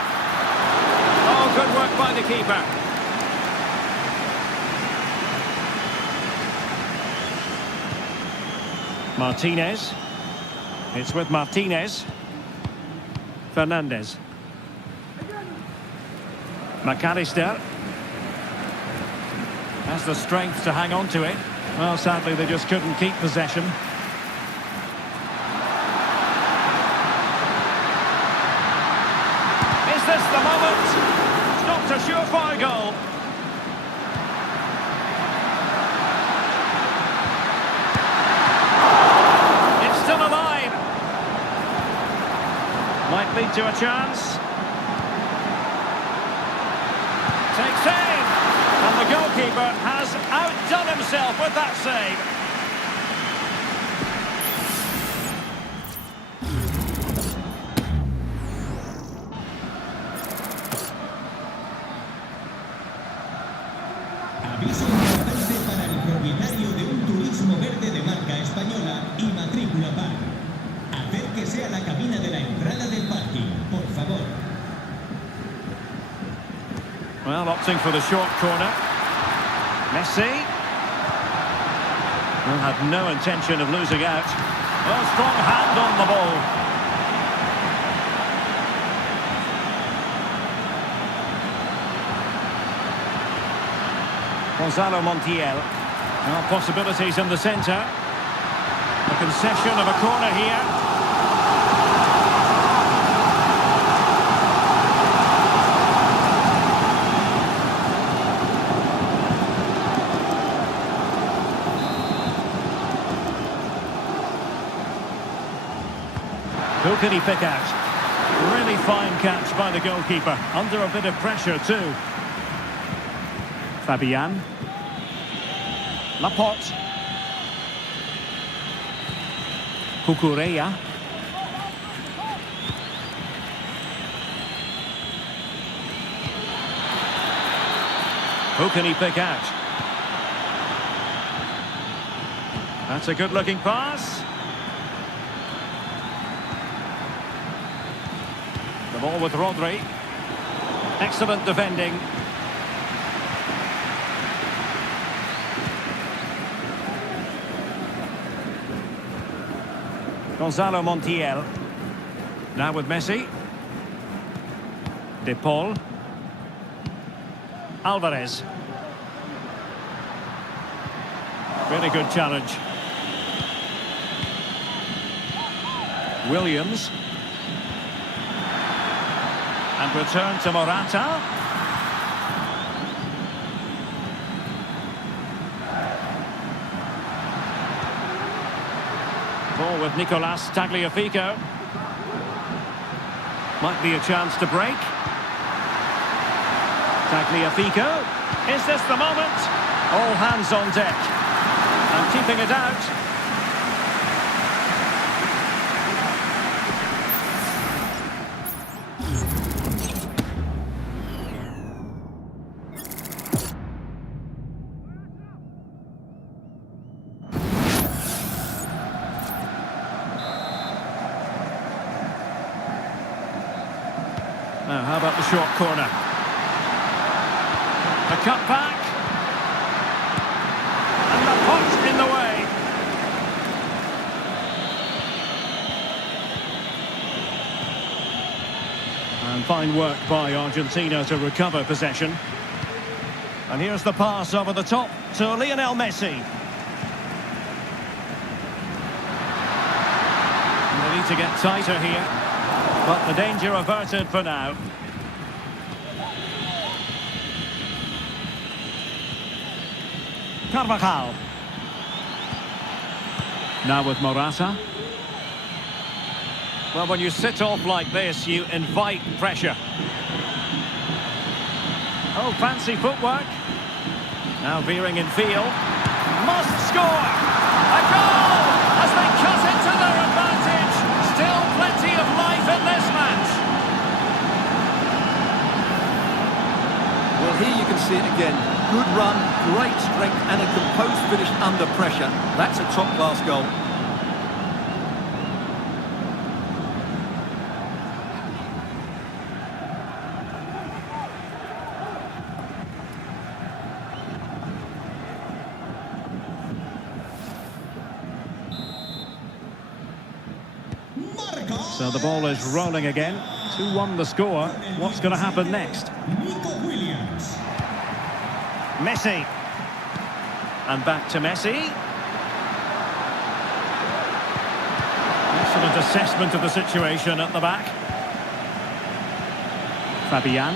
Oh, good work by the keeper. Martinez. It's with Martinez. Fernandez. McAllister. Has the strength to hang on to it. Well, sadly, they just couldn't keep possession. Is this the moment? Not a surefire goal. It's still alive. Might lead to a chance. Takes aim. And the goalkeeper has outdone himself with that save. Aviso importante para el propietario de un turismo verde de marca española y matrícula par. Acérquese a la cabina de la entrada del parking, por favor. Well, opting for the short corner. Messi. Will have no intention of losing out. Well, strong hand on the ball. Gonzalo Montiel. Well, possibilities in the centre. A concession of a corner here. Who can he pick out? Really fine catch by the goalkeeper. Under a bit of pressure too. Fabian. Laporte. Cucurella. Who can he pick out? That's a good-looking pass. The ball with Rodri. Excellent defending. Gonzalo Montiel. Now with Messi. De Paul. Alvarez. Really good challenge. Williams. And return to Morata. Ball with Nicolas Tagliafico. Might be a chance to break. Tagliafico. Is this the moment? All hands on deck. And keeping it out. Now, how about the short corner? A cut back. And the pot in the way. And fine work by Argentina to recover possession. And here's the pass over the top to Lionel Messi. And they need to get tighter here. But the danger averted for now. Carvajal. Now with Morata. Well, when you sit off like this, you invite pressure. Oh, fancy footwork. Now veering in field. Must score! A goal! As they cut into their advantage. Still plenty of life in this match. Well, here you can see it again. Good run, great strength and a composed finish under pressure. That's a top-class goal. So the ball is rolling again. 2-1 the score. What's going to happen next? Messi. And back to Messi. Excellent assessment of the situation at the back. Fabian.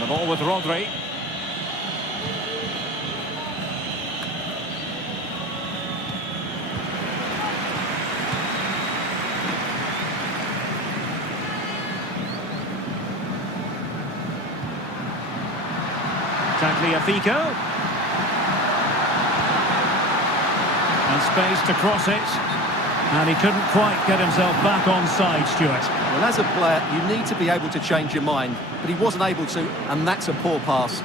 The ball with Rodri. Tagliafico. And space to cross it. And he couldn't quite get himself back on side, Stuart. Well, as a player, you need to be able to change your mind, but he wasn't able to, and that's a poor pass.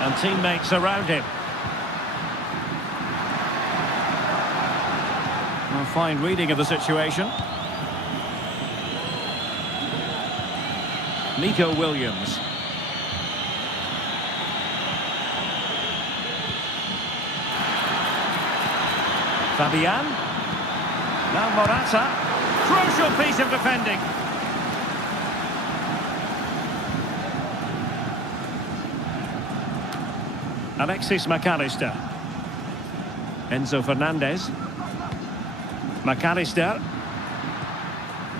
And teammates around him. A fine reading of the situation. Nico Williams. Fabian. Now Morata. Crucial piece of defending. Alexis McAllister. Enzo Fernandez. McAllister.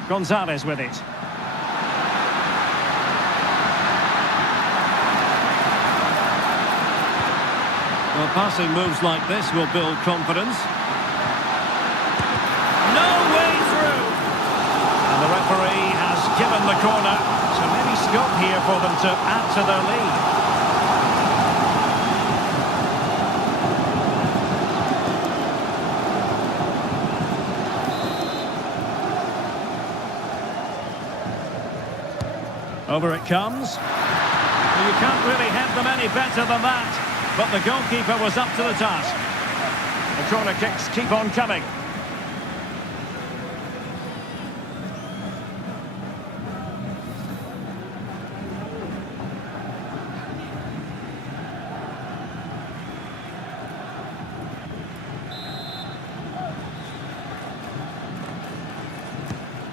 Gonzalez with it. Well, passing moves like this will build confidence. No way through! And the referee has given the corner. So maybe scope here for them to add to their lead. Over it comes. Well, you can't really head them any better than that. But the goalkeeper was up to the task. The corner kicks keep on coming.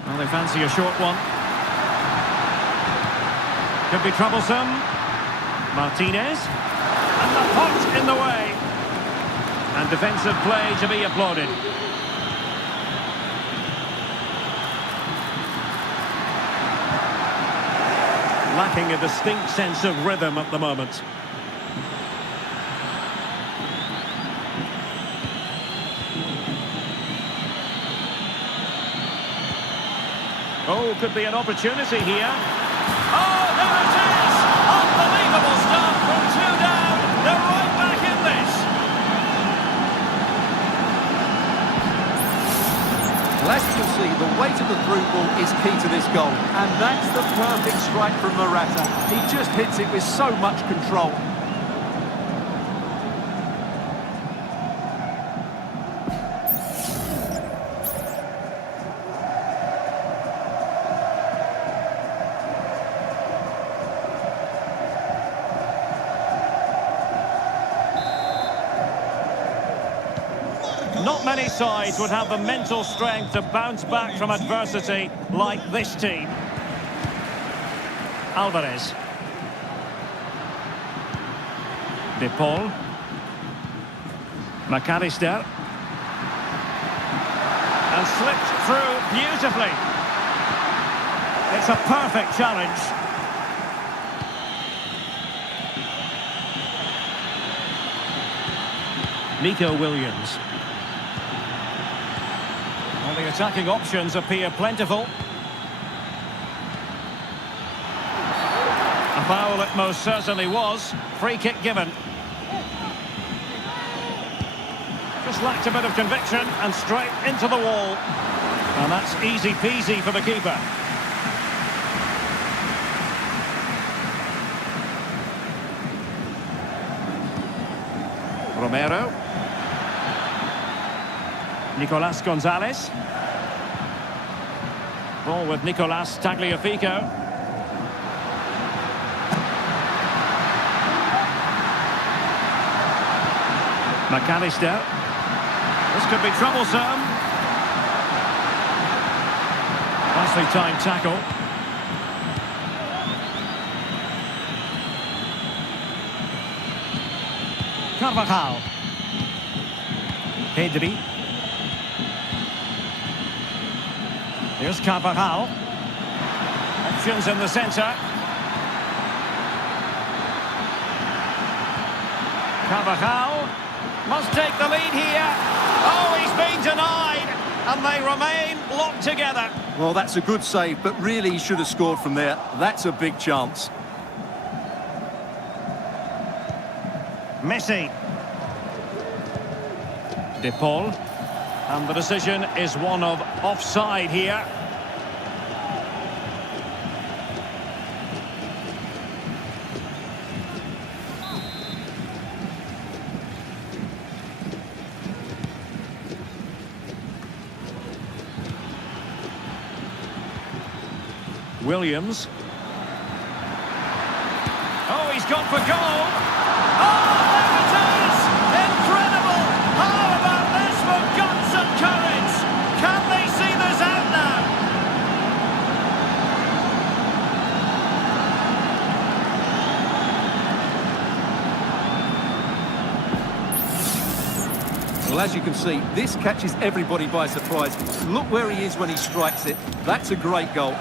Well, they fancy a short one. Could be troublesome. Martinez. And the pot in the way. And defensive play to be applauded. Lacking a distinct sense of rhythm at the moment. Oh, could be an opportunity here. Oh, there it is! Unbelievable stuff from 2 down. They're right back in this. Well, as you can see, the weight of the through ball is key to this goal. And that's the perfect strike from Morata. He just hits it with so much control. Not many sides would have the mental strength to bounce back from adversity like this team. Alvarez. De Paul. McAllister. And slipped through beautifully. It's a perfect challenge. Nico Williams. Well, the attacking options appear plentiful. A foul it most certainly was. Free kick given. Just lacked a bit of conviction and straight into the wall. And that's easy peasy for the keeper. Romero. Nicolas Gonzalez. Ball with Nicolas Tagliafico. McAllister. This could be troublesome. Nicely timed tackle. Carvajal. Pedri. Here's Carvajal. Options in the centre. Carvajal must take the lead here. Oh, he's been denied. And they remain locked together. Well, that's a good save, but really he should have scored from there. That's a big chance. Messi. De Paul. And the decision is one of offside here. Williams. Oh, he's gone for goal. Oh, there it is! Incredible! How about this for guts and courage? Can they see this out now? Well, as you can see, this catches everybody by surprise. Look where he is when he strikes it. That's a great goal.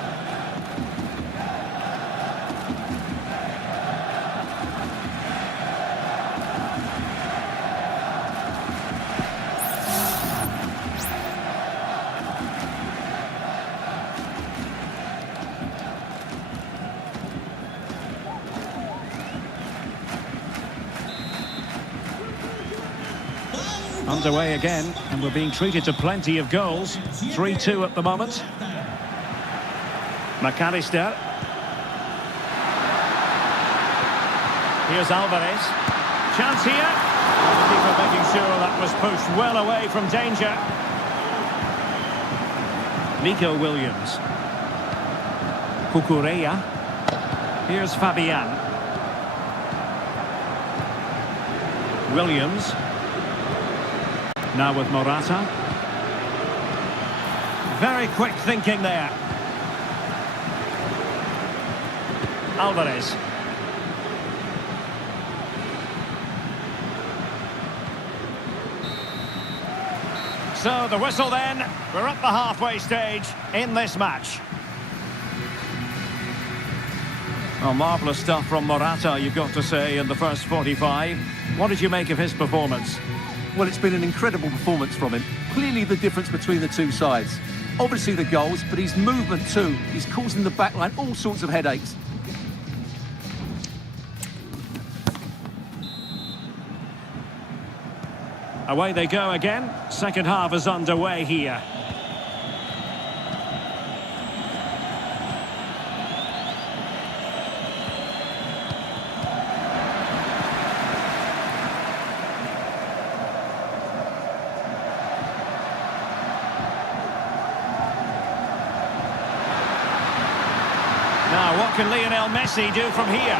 Underway again, and we're being treated to plenty of goals. 3-2 at the moment. McAllister. Here's Alvarez. Chance here. The keeper making sure that was pushed well away from danger. Nico Williams. Cucurella. Here's Fabian. Williams. Now with Morata. Very quick thinking there. Alvarez. So the whistle then. We're at the halfway stage in this match. Oh, marvellous stuff from Morata, you've got to say, in the first 45. What did you make of his performance? Well, it's been an incredible performance from him. Clearly the difference between the two sides. Obviously the goals, but his movement too. He's causing the backline all sorts of headaches. Away they go again. Second half is underway here. Now, what can Lionel Messi do from here?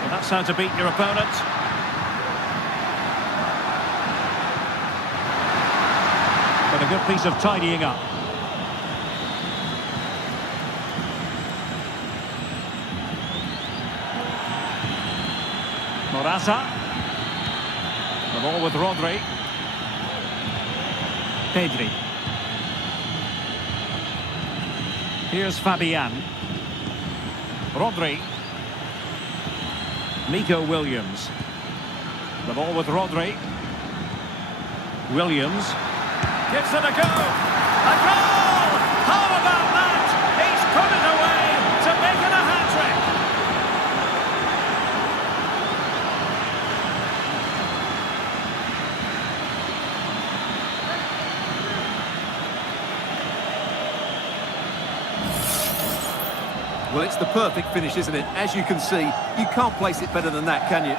Well, that's how to beat your opponent. But a good piece of tidying up. Morata. The ball with Rodri. Pedri. Here's Fabian. Rodri. Nico Williams. The ball with Rodri. Williams. Gives it a go. A goal! How about that? He's put it away to make it a hat-trick. Well, it's the perfect finish, isn't it? As you can see, you can't place it better than that, can you?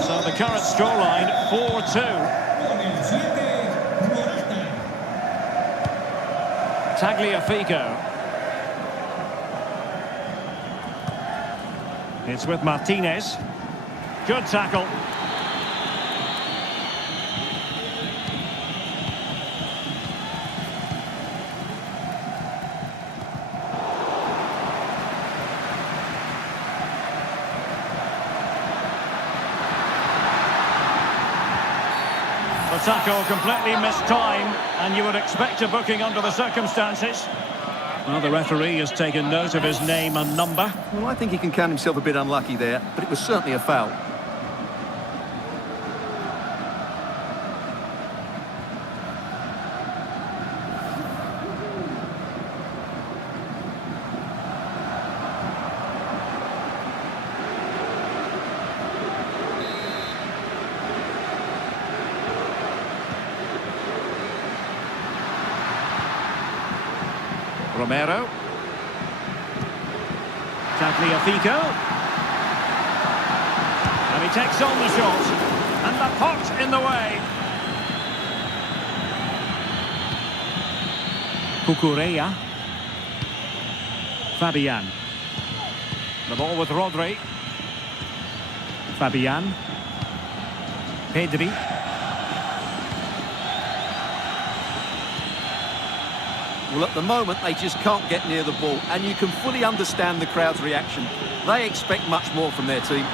So the current scoreline, 4-2. Con el 7, Morata. Tagliafico. It's with Martinez. Good tackle. The tackle completely mistimed, and you would expect a booking under the circumstances. Well, the referee has taken note of his name and number. Well, I think he can count himself a bit unlucky there, but it was certainly a foul. Romero. Tagliafico. And he takes on the shot. And the pot in the way. Cucurella. Fabian. The ball with Rodri. Fabian. Pedri. Well, at the moment, they just can't get near the ball, and you can fully understand the crowd's reaction. They expect much more from their team.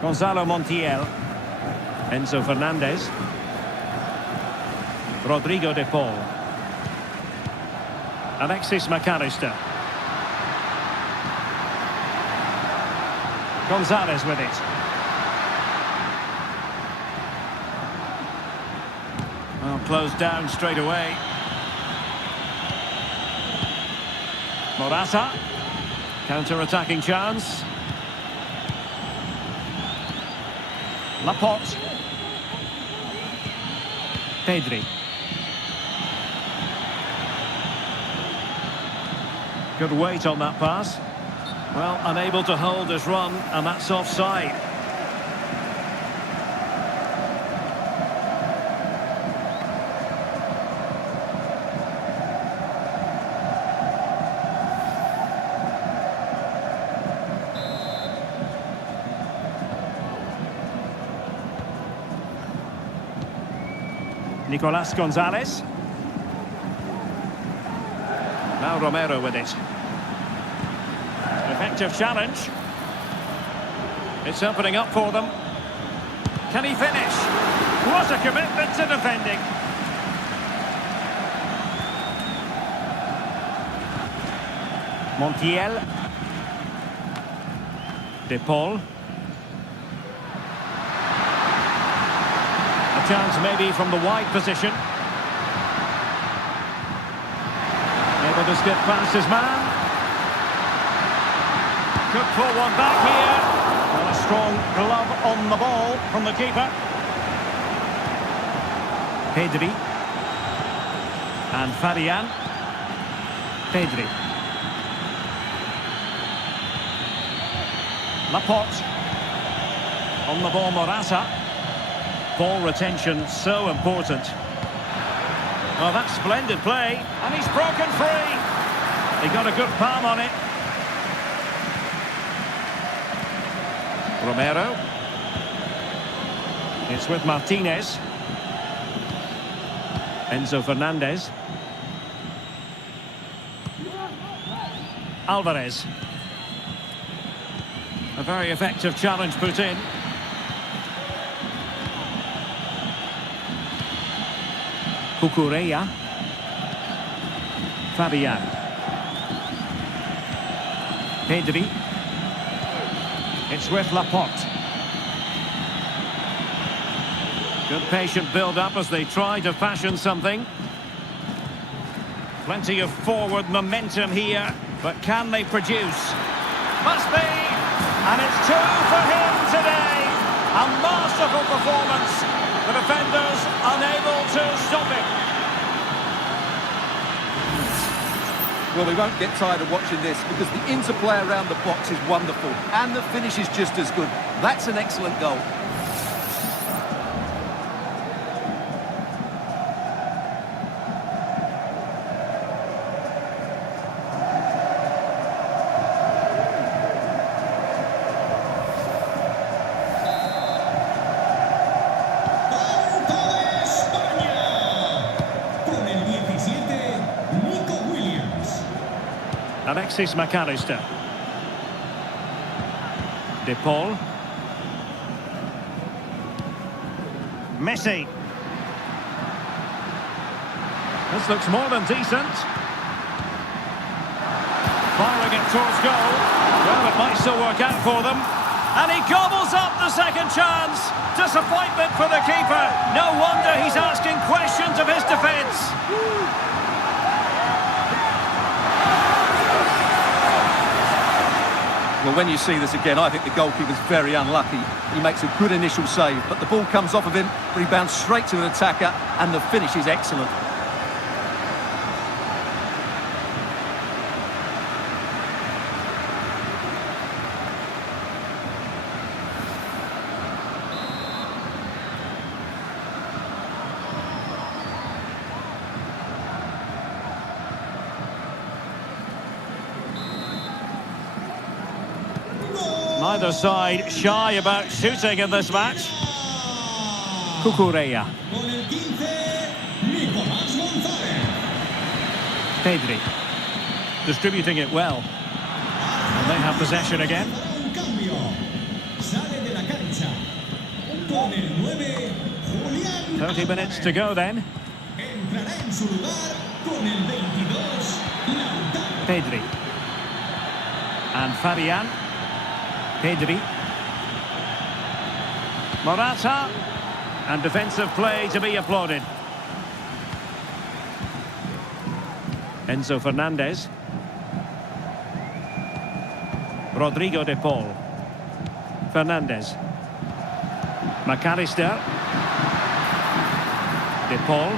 Gonzalo Montiel. Enzo Fernandez. Rodrigo de Paul. Alexis McAllister. Gonzalez with it. Well, closed down straight away. Morata. Counter-attacking chance. Laporte. Pedri. Good weight on that pass. Well, unable to hold his run, and that's offside. Nicolas Gonzalez. Now Romero with it. Effective challenge. It's opening up for them. Can he finish? What a commitment to defending. Montiel. De Paul. A chance maybe from the wide position. Able to skip past his man. Could pull one back here. Well, a strong glove on the ball from the keeper. Pedri. And Fabian. Pedri. Laporte. On the ball, Morata. Ball retention so important. Well, that's splendid play. And he's broken free. He got a good palm on it. Romero. It's with Martinez. Enzo Fernandez. Alvarez. A very effective challenge put in. Cucurella. Fabian. Pedri. It's with Laporte. Good patient build-up as they try to fashion something. Plenty of forward momentum here, but can they produce? Must be! And it's 2 for him today! A masterful performance. The defenders unable to stop it. Well, we won't get tired of watching this because the interplay around the box is wonderful and the finish is just as good. That's an excellent goal. Alexis McAllister. De Paul. Messi. This looks more than decent. Firing it towards goal. Well, it might still work out for them. And he gobbles up the second chance. Disappointment for the keeper. No wonder he's asking questions of his defence. Well, when you see this again, I think the goalkeeper's very unlucky. He makes a good initial save, but the ball comes off of him, rebounds straight to an attacker, and the finish is excellent. Neither side shy about shooting in this match. Cucurella. Pedri. Distributing it well. And they have possession again. 30 minutes to go then. Pedri. And Fabian. Pedri. Morata. And defensive play to be applauded. Enzo Fernandez. Rodrigo de Paul. Fernandez. McAllister. De Paul.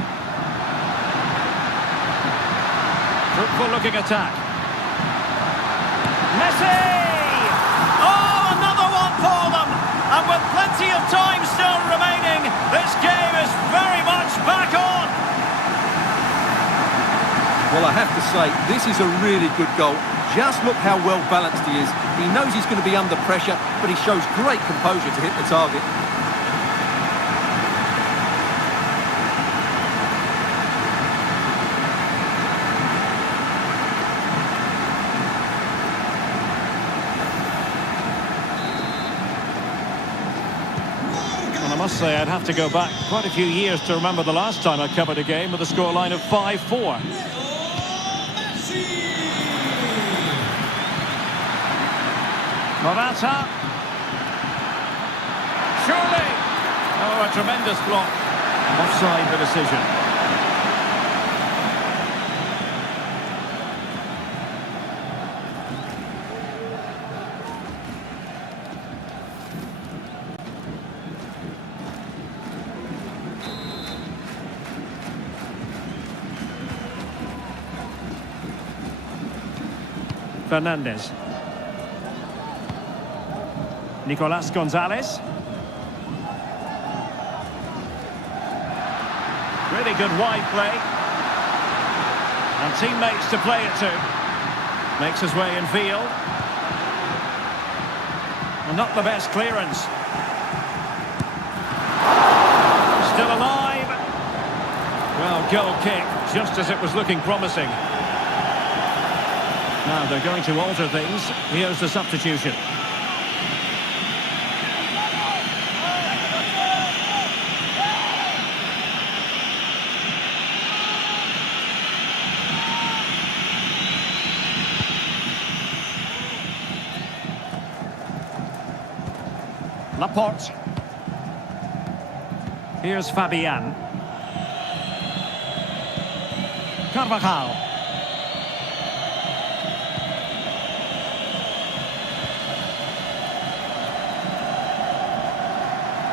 Fruitful looking attack. Messi! And with plenty of time still remaining, this game is very much back on. Well, I have to say, this is a really good goal. Just look how well balanced he is. He knows he's going to be under pressure, but he shows great composure to hit the target. I must say I'd have to go back quite a few years to remember the last time I covered a game with a scoreline of 5-4. Morata. Surely. Oh, a tremendous block. Offside the decision. Fernandez. Nicolas Gonzalez. Really good wide play. And teammates to play it to. Makes his way in field. And not the best clearance. Still alive. Well, goal kick, just as it was looking promising. Now they're going to alter things. Here's the substitution. Laporte. Here's Fabian. Carvajal.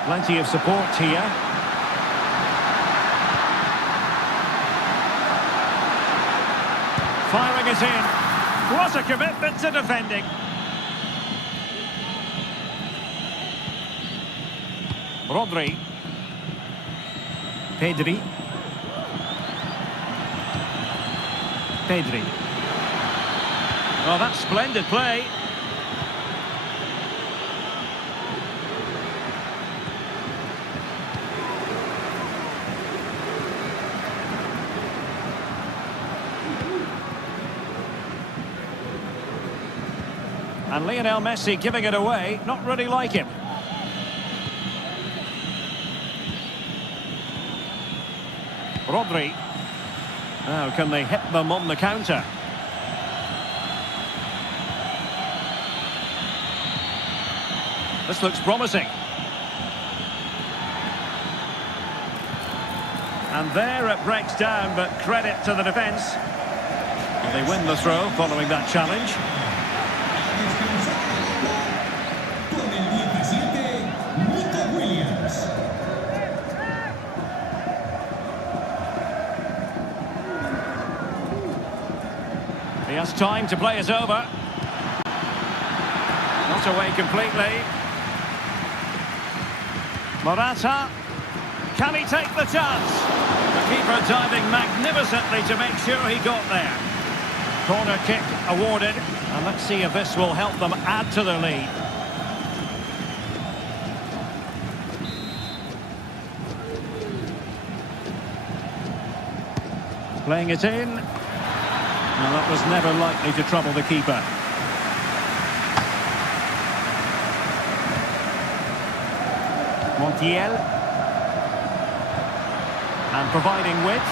Plenty of support here. Firing it in. What a commitment to defending. Rodri. Pedri. Pedri. Oh, that's splendid play. And Lionel Messi giving it away, not really like him. Rodri. Now, can they hit them on the counter? This looks promising. And there it breaks down, but credit to the defence. They win the throw following that challenge. Con el 17, Nico Williams. He has time to play it over. Not away completely. Morata. Can he take the chance? The keeper diving magnificently to make sure he got there. Corner kick awarded. And let's see if this will help them add to their lead. Playing it in. Well, that was never likely to trouble the keeper. Montiel. And providing width.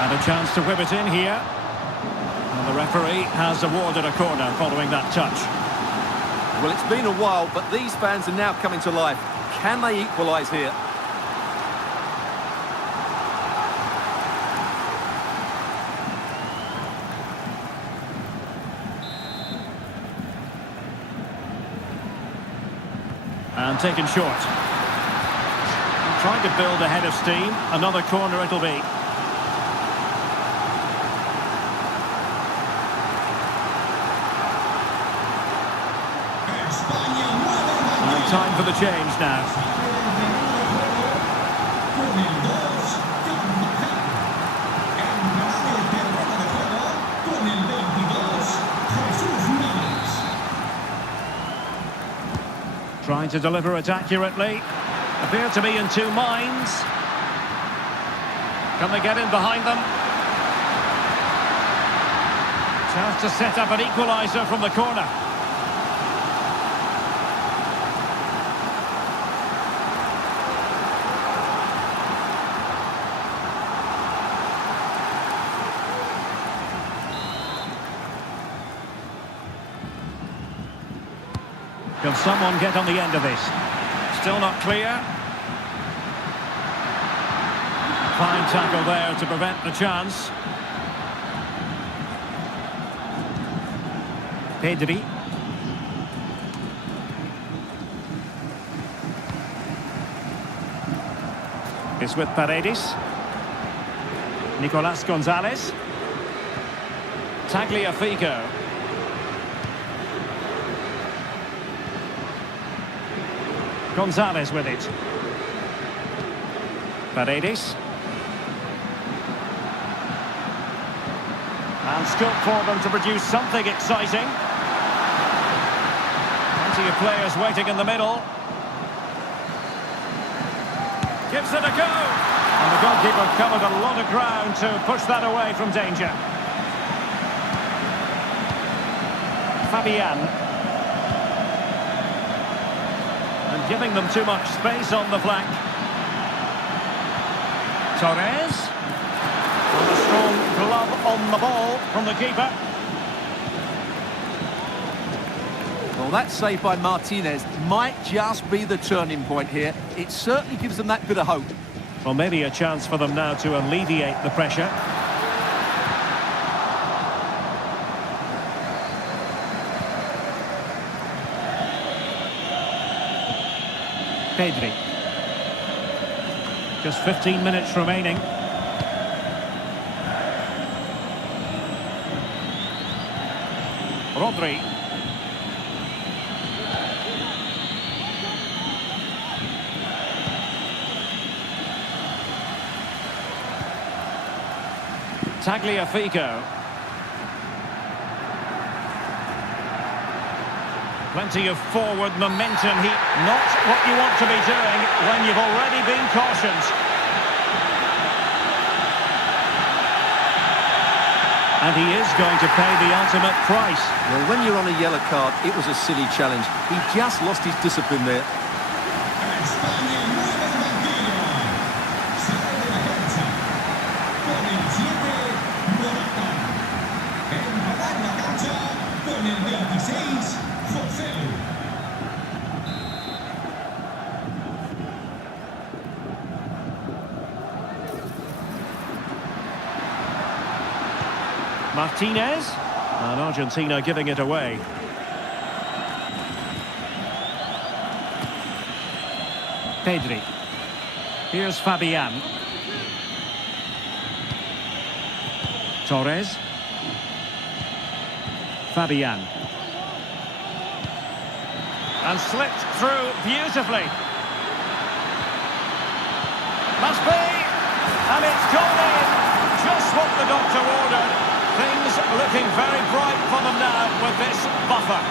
And a chance to whip it in here. And the referee has awarded a corner following that touch. Well, it's been a while, but these fans are now coming to life. Can they equalise here? And taken short. Trying to build a head of steam. Another corner it'll be. And time for the change now. Con el 2, Carvajal. Entrará en el terreno de juego con el 22, Jesús Navas. Trying to deliver it accurately. Appear to be in two minds. Can they get in behind them? Chance to set up an equaliser from the corner. Can someone get on the end of this? Still not clear. Fine tackle there to prevent the chance. Pedri. It's with Paredes. Nicolas Gonzalez. Tagliafico. Gonzalez with it. Paredes. And scope for them to produce something exciting. Plenty of players waiting in the middle. Gives it a go. And the goalkeeper covered a lot of ground to push that away from danger. Fabian. And giving them too much space on the flank. Torres. With a strong glove on the ball from the keeper. Well, that save by Martinez might just be the turning point here. It certainly gives them that bit of hope. Well, maybe a chance for them now to alleviate the pressure. Pedri. Just 15 minutes remaining. Rodri. Tagliafico. Plenty of forward momentum. Not what you want to be doing when you've already been cautioned. And he is going to pay the ultimate price. Well, when you're on a yellow card, it was a silly challenge. He just lost his discipline there. España mueve el banquillo. Sale de la cancha. Con el 7, Morata. Entrará en la cancha con el 26, José. Martinez. And Argentina giving it away. Pedri. Here's Fabian. Torres. Fabian. And slipped through beautifully. Must be. And it's gone in. Just what the doctor ordered. Things looking very bright for them now with this buffer.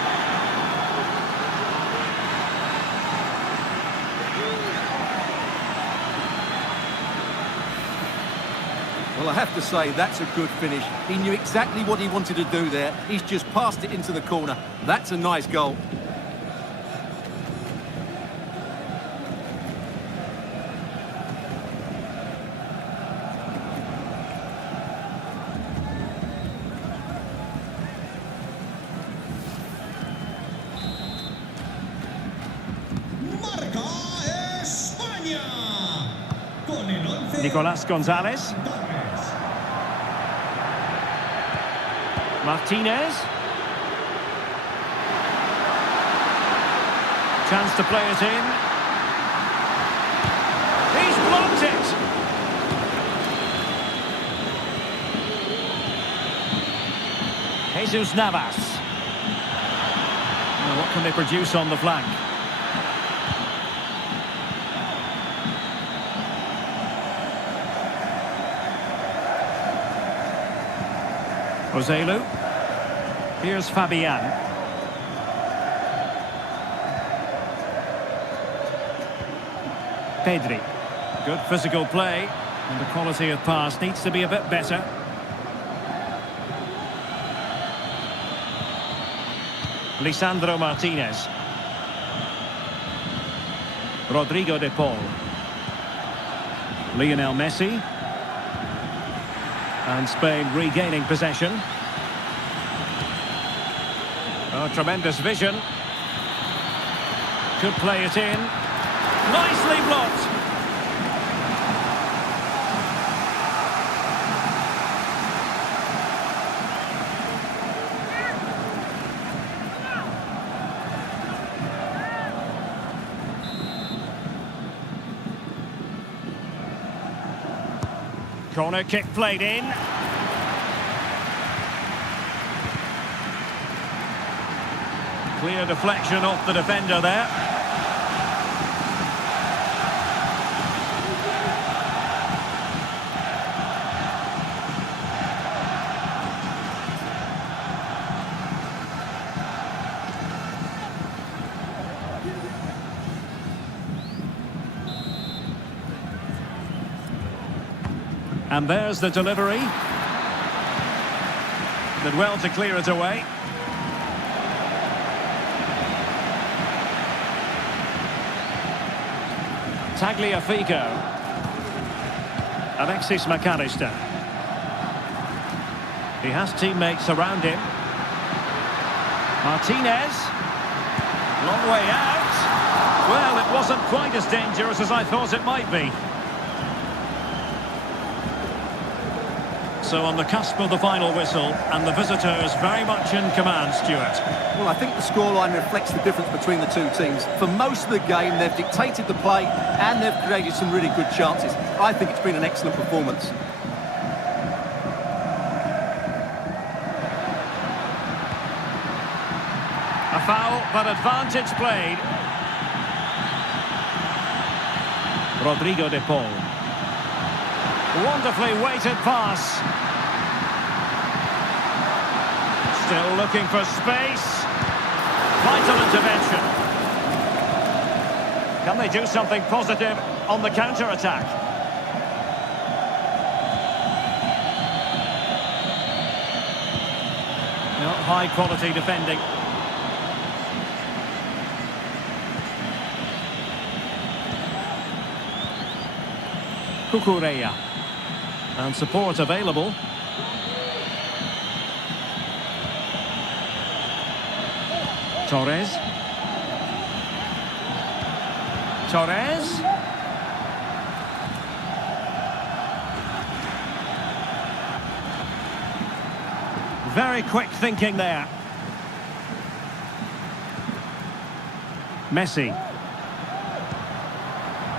Well, I have to say, that's a good finish. He knew exactly what he wanted to do there. He's just passed it into the corner. That's a nice goal. Marca España. Con el 11. Nicolás González. Martinez. Chance to play it in. He's blocked it. Jesus Navas. Now, what can they produce on the flank? Joselu. Here's Fabian. Pedri. Good physical play. And the quality of pass needs to be a bit better. Lisandro Martinez. Rodrigo de Paul. Lionel Messi. And Spain regaining possession. Oh, tremendous vision. Could play it in. Nicely blocked. Corner kick played in. Clear deflection off the defender there. And there's the delivery. Did well to clear it away. Tagliafico. Alexis McAllister. He has teammates around him. Martinez. Long way out. Well, it wasn't quite as dangerous as I thought it might be. So on the cusp of the final whistle, and the visitors very much in command, Stuart. Well, I think the scoreline reflects the difference between the two teams. For most of the game, they've dictated the play and they've created some really good chances. I think it's been an excellent performance. A foul, but advantage played. Rodrigo de Paul. Wonderfully weighted pass. Still looking for space. Vital intervention. Can they do something positive on the counter-attack? Not high-quality defending. Cucurella. And support available. Torres. Torres. Very quick thinking there. Messi.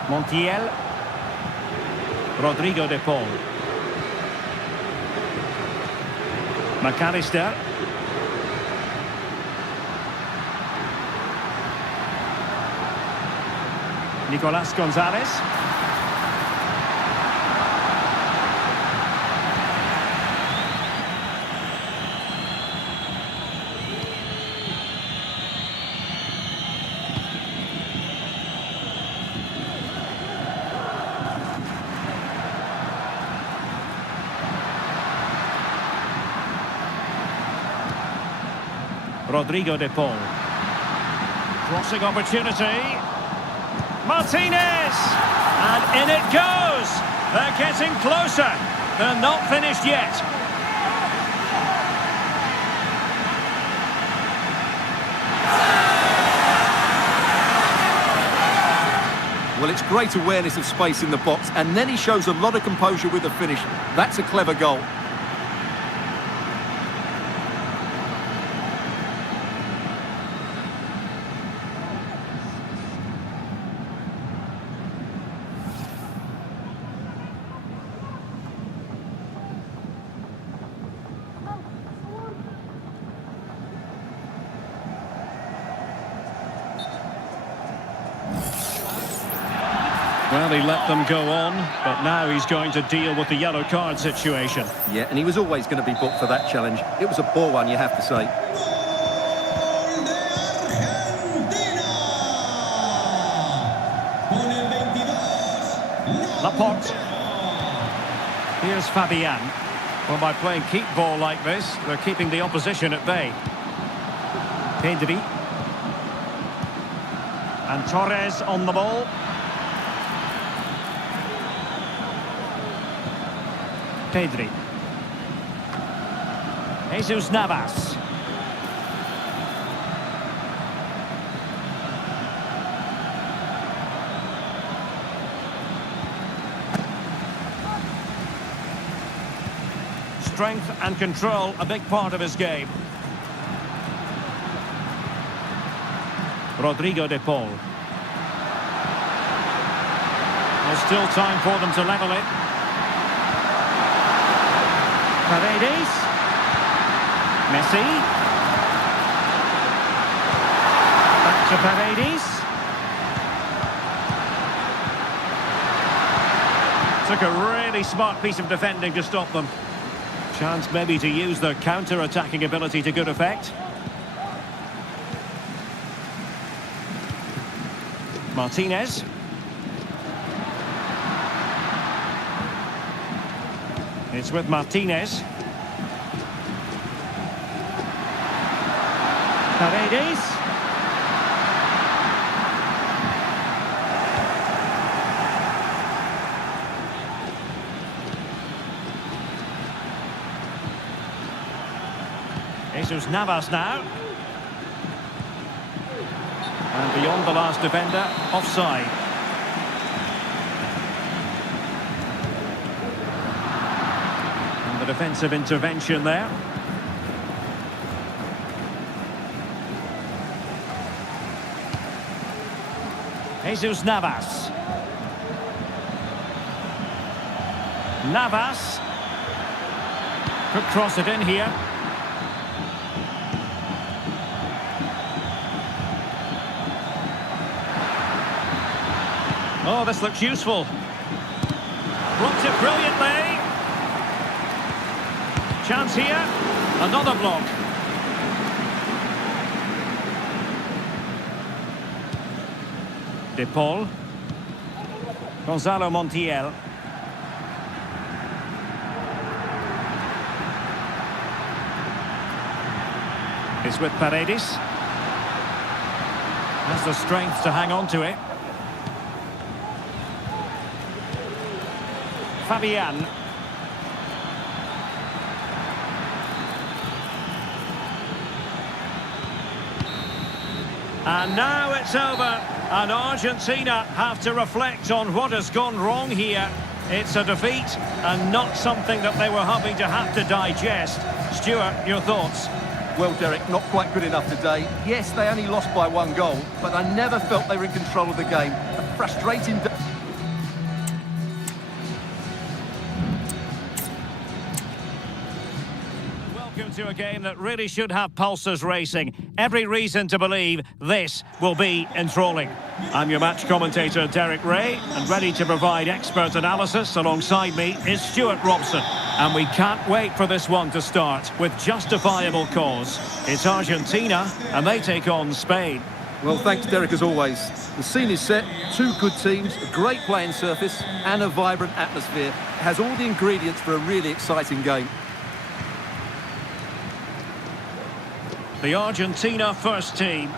Montiel. Rodrigo de Paul. McAllister. Nicolas Gonzalez. Rodrigo de Paul. Crossing opportunity. Martinez! And in it goes! They're getting closer. They're not finished yet. Well, it's great awareness of space in the box, and then he shows a lot of composure with the finish. That's a clever goal. Well, he let them go on, but now he's going to deal with the yellow card situation. Yeah, and he was always going to be booked for that challenge. It was a poor one, you have to say. Gol de Argentina. Con el 22. Laporte. Here's Fabian. Well, by playing keep ball like this, they're keeping the opposition at bay. Pedri. And Torres on the ball. Pedri. Jesus Navas. Strength and control, a big part of his game. Rodrigo de Paul. There's still time for them to level it. Paredes. Messi. Back to Paredes. Took a really smart piece of defending to stop them. Chance maybe to use their counter-attacking ability to good effect. Martinez. It's with Martinez. Paredes. Jesus Navas now. Beyond the last defender, offside. And the defensive intervention there. Jesus Navas. Navas. Could cross it in here. Oh, this looks useful. Blocked it brilliantly. Chance here. Another block. De Paul. Gonzalo Montiel. It's with Paredes. Has the strength to hang on to it. Fabian. And now it's over. And Argentina have to reflect on what has gone wrong here. It's a defeat and not something that they were hoping to have to digest. Stuart, your thoughts? Well, Derek, not quite good enough today. Yes, they only lost by 1 goal, but I never felt they were in control of the game. A frustrating... Welcome to a game that really should have pulses racing. Every reason to believe this will be enthralling. I'm your match commentator, Derek Ray, and ready to provide expert analysis alongside me is Stuart Robson. And we can't wait for this one to start with justifiable cause. It's Argentina, and they take on Spain. Well, thanks, Derek, as always. The scene is set, 2 good teams, a great playing surface, and a vibrant atmosphere. It has all the ingredients for a really exciting game. The Argentina first team.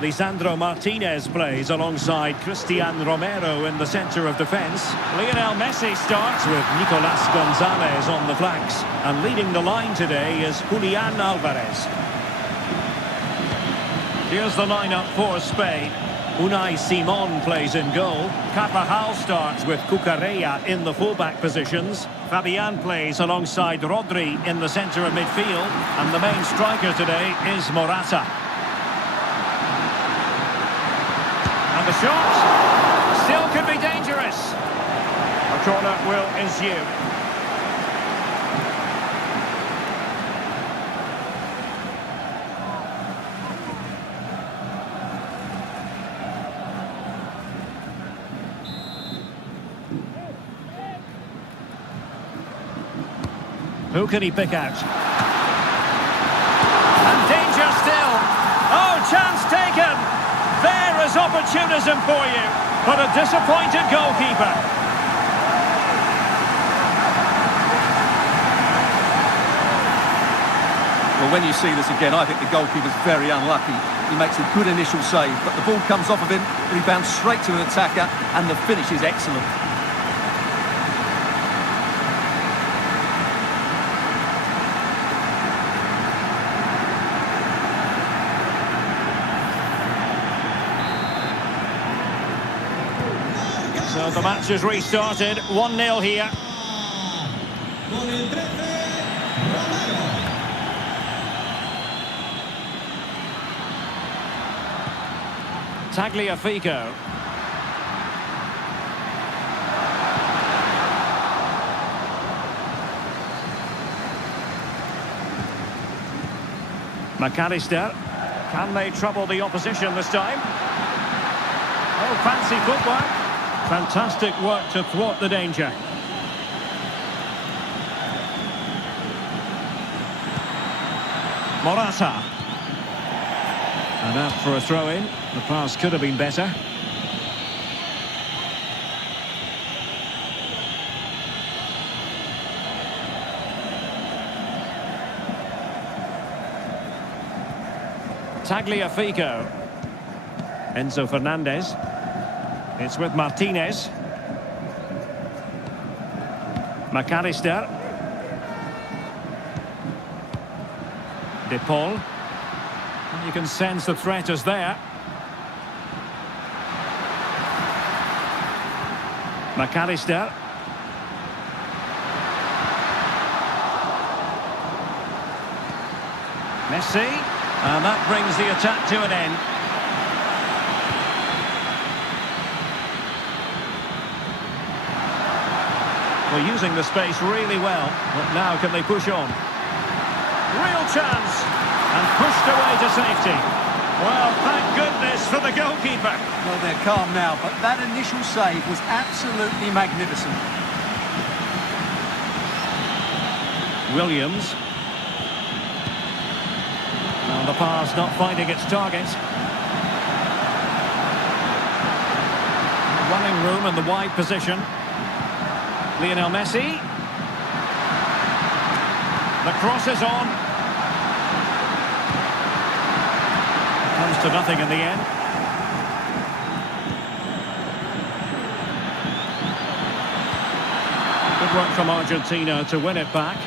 Lisandro Martinez plays alongside Cristian Romero in the centre of defence. Lionel Messi starts with Nicolas Gonzalez on the flanks. And leading the line today is Julian Alvarez. Here's the lineup for Spain. Unai Simon plays in goal. Carvajal starts with Cucurella in the fullback positions. Fabian plays alongside Rodri in the centre of midfield. And the main striker today is Morata. And the shot still could be dangerous. A corner will ensue. Who can he pick out? And danger still. Oh, chance taken. There is opportunism for you, but a disappointed goalkeeper. Well, when you see this again, I think the goalkeeper's very unlucky. He makes a good initial save, but the ball comes off of him, rebounds straight to an attacker, and the finish is excellent. So the match has restarted, 1-0 here. Con el 13, Romero. Tagliafico. McAllister. Can they trouble the opposition this time? Oh, fancy footwork. Fantastic work to thwart the danger. Morata. And out for a throw-in. The pass could have been better. Tagliafico. Enzo Fernandez. It's with Martinez. McAllister. De Paul. You can sense the threat is there. McAllister. Messi. And that brings the attack to an end. Well, using the space really well. But now can they push on? Real chance. And pushed away to safety. Well, thank goodness for the goalkeeper. Well, they're calm now, but that initial save was absolutely magnificent. Williams. And the pass not finding its target. Running room in the wide position. Lionel Messi. The cross is on. Comes to nothing in the end. Good work from Argentina to win it back.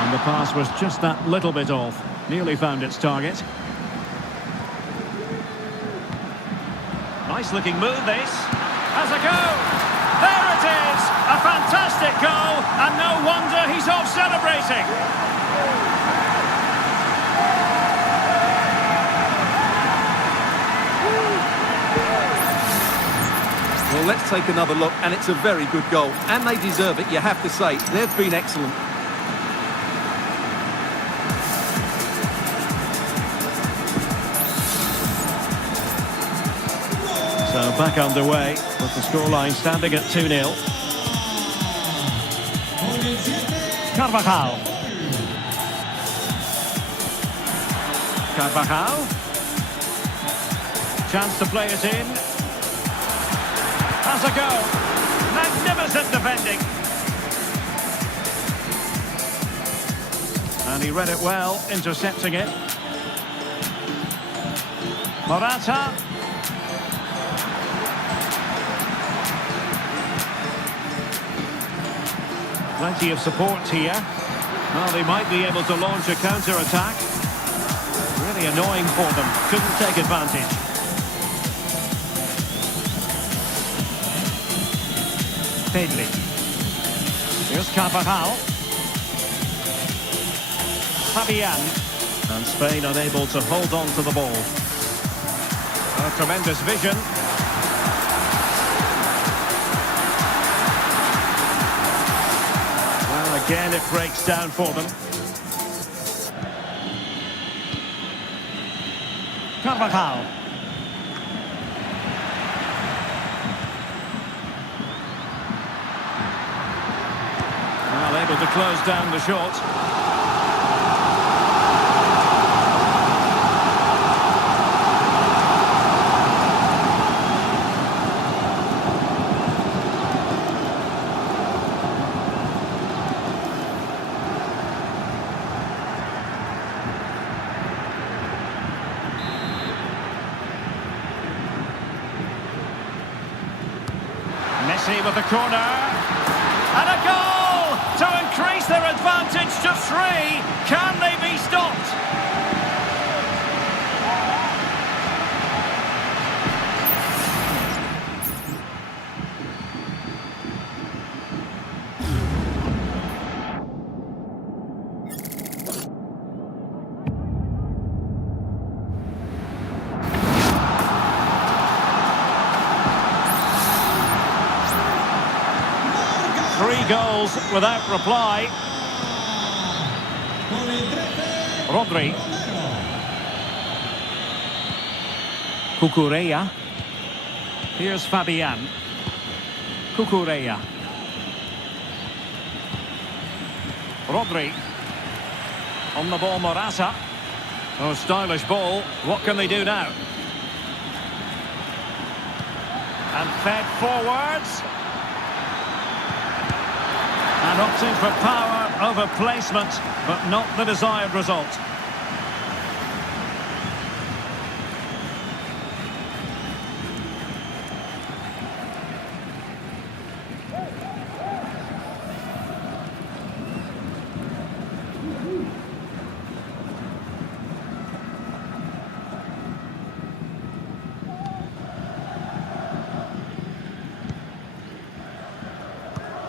And the pass was just that little bit off. Nearly found its target. Nice looking move this. Has a go. There it is. A fantastic goal. And no wonder he's off celebrating. Well, let's take another look, and it's a very good goal. And they deserve it, you have to say. They've been excellent. So back underway with the scoreline standing at 2-0. Carvajal. Carvajal. Chance to play it in. Has a go. Magnificent defending. And he read it well, intercepting it. Morata. Plenty of support here. Well, they might be able to launch a counter-attack. Really annoying for them. Couldn't take advantage. Pedri. Here's Carvajal. Fabian. And Spain unable to hold on to the ball. A tremendous vision. Well, again, it breaks down for them. Carvajal. Well, able to close down the shot. Messi with the corner. And a goal to increase their advantage to 3. Can they be stopped? Three goals without reply. Rodri. Cucurella. Here's Fabian. Cucurella. Rodri. On the ball, Morata. Oh, stylish ball. What can they do now? And fed forwards. And opting for power over placement, but not the desired result.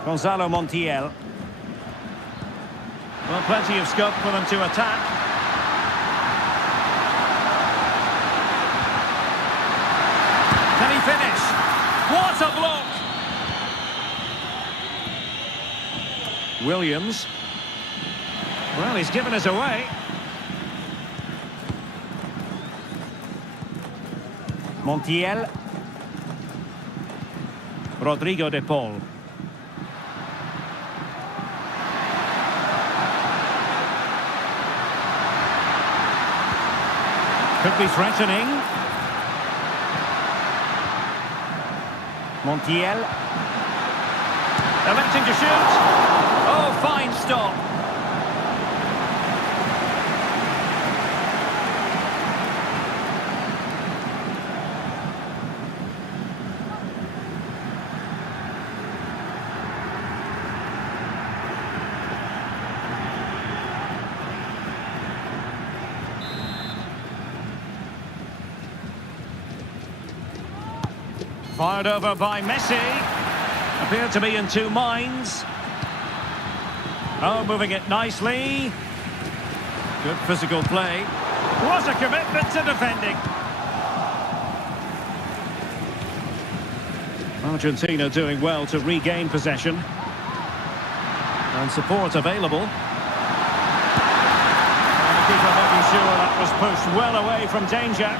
Gonzalo Montiel. Well, plenty of scope for them to attack. Can he finish? What a block! Williams. Well, he's given us away. Montiel. Rodrigo de Paul. Could be threatening. Montiel. Electing to shoot. Oh, fine stop. Fired over by Messi. Appeared to be in two minds. Oh, moving it nicely. Good physical play. What a commitment to defending. Argentina doing well to regain possession. And support available. And the keeper making sure that was pushed well away from danger.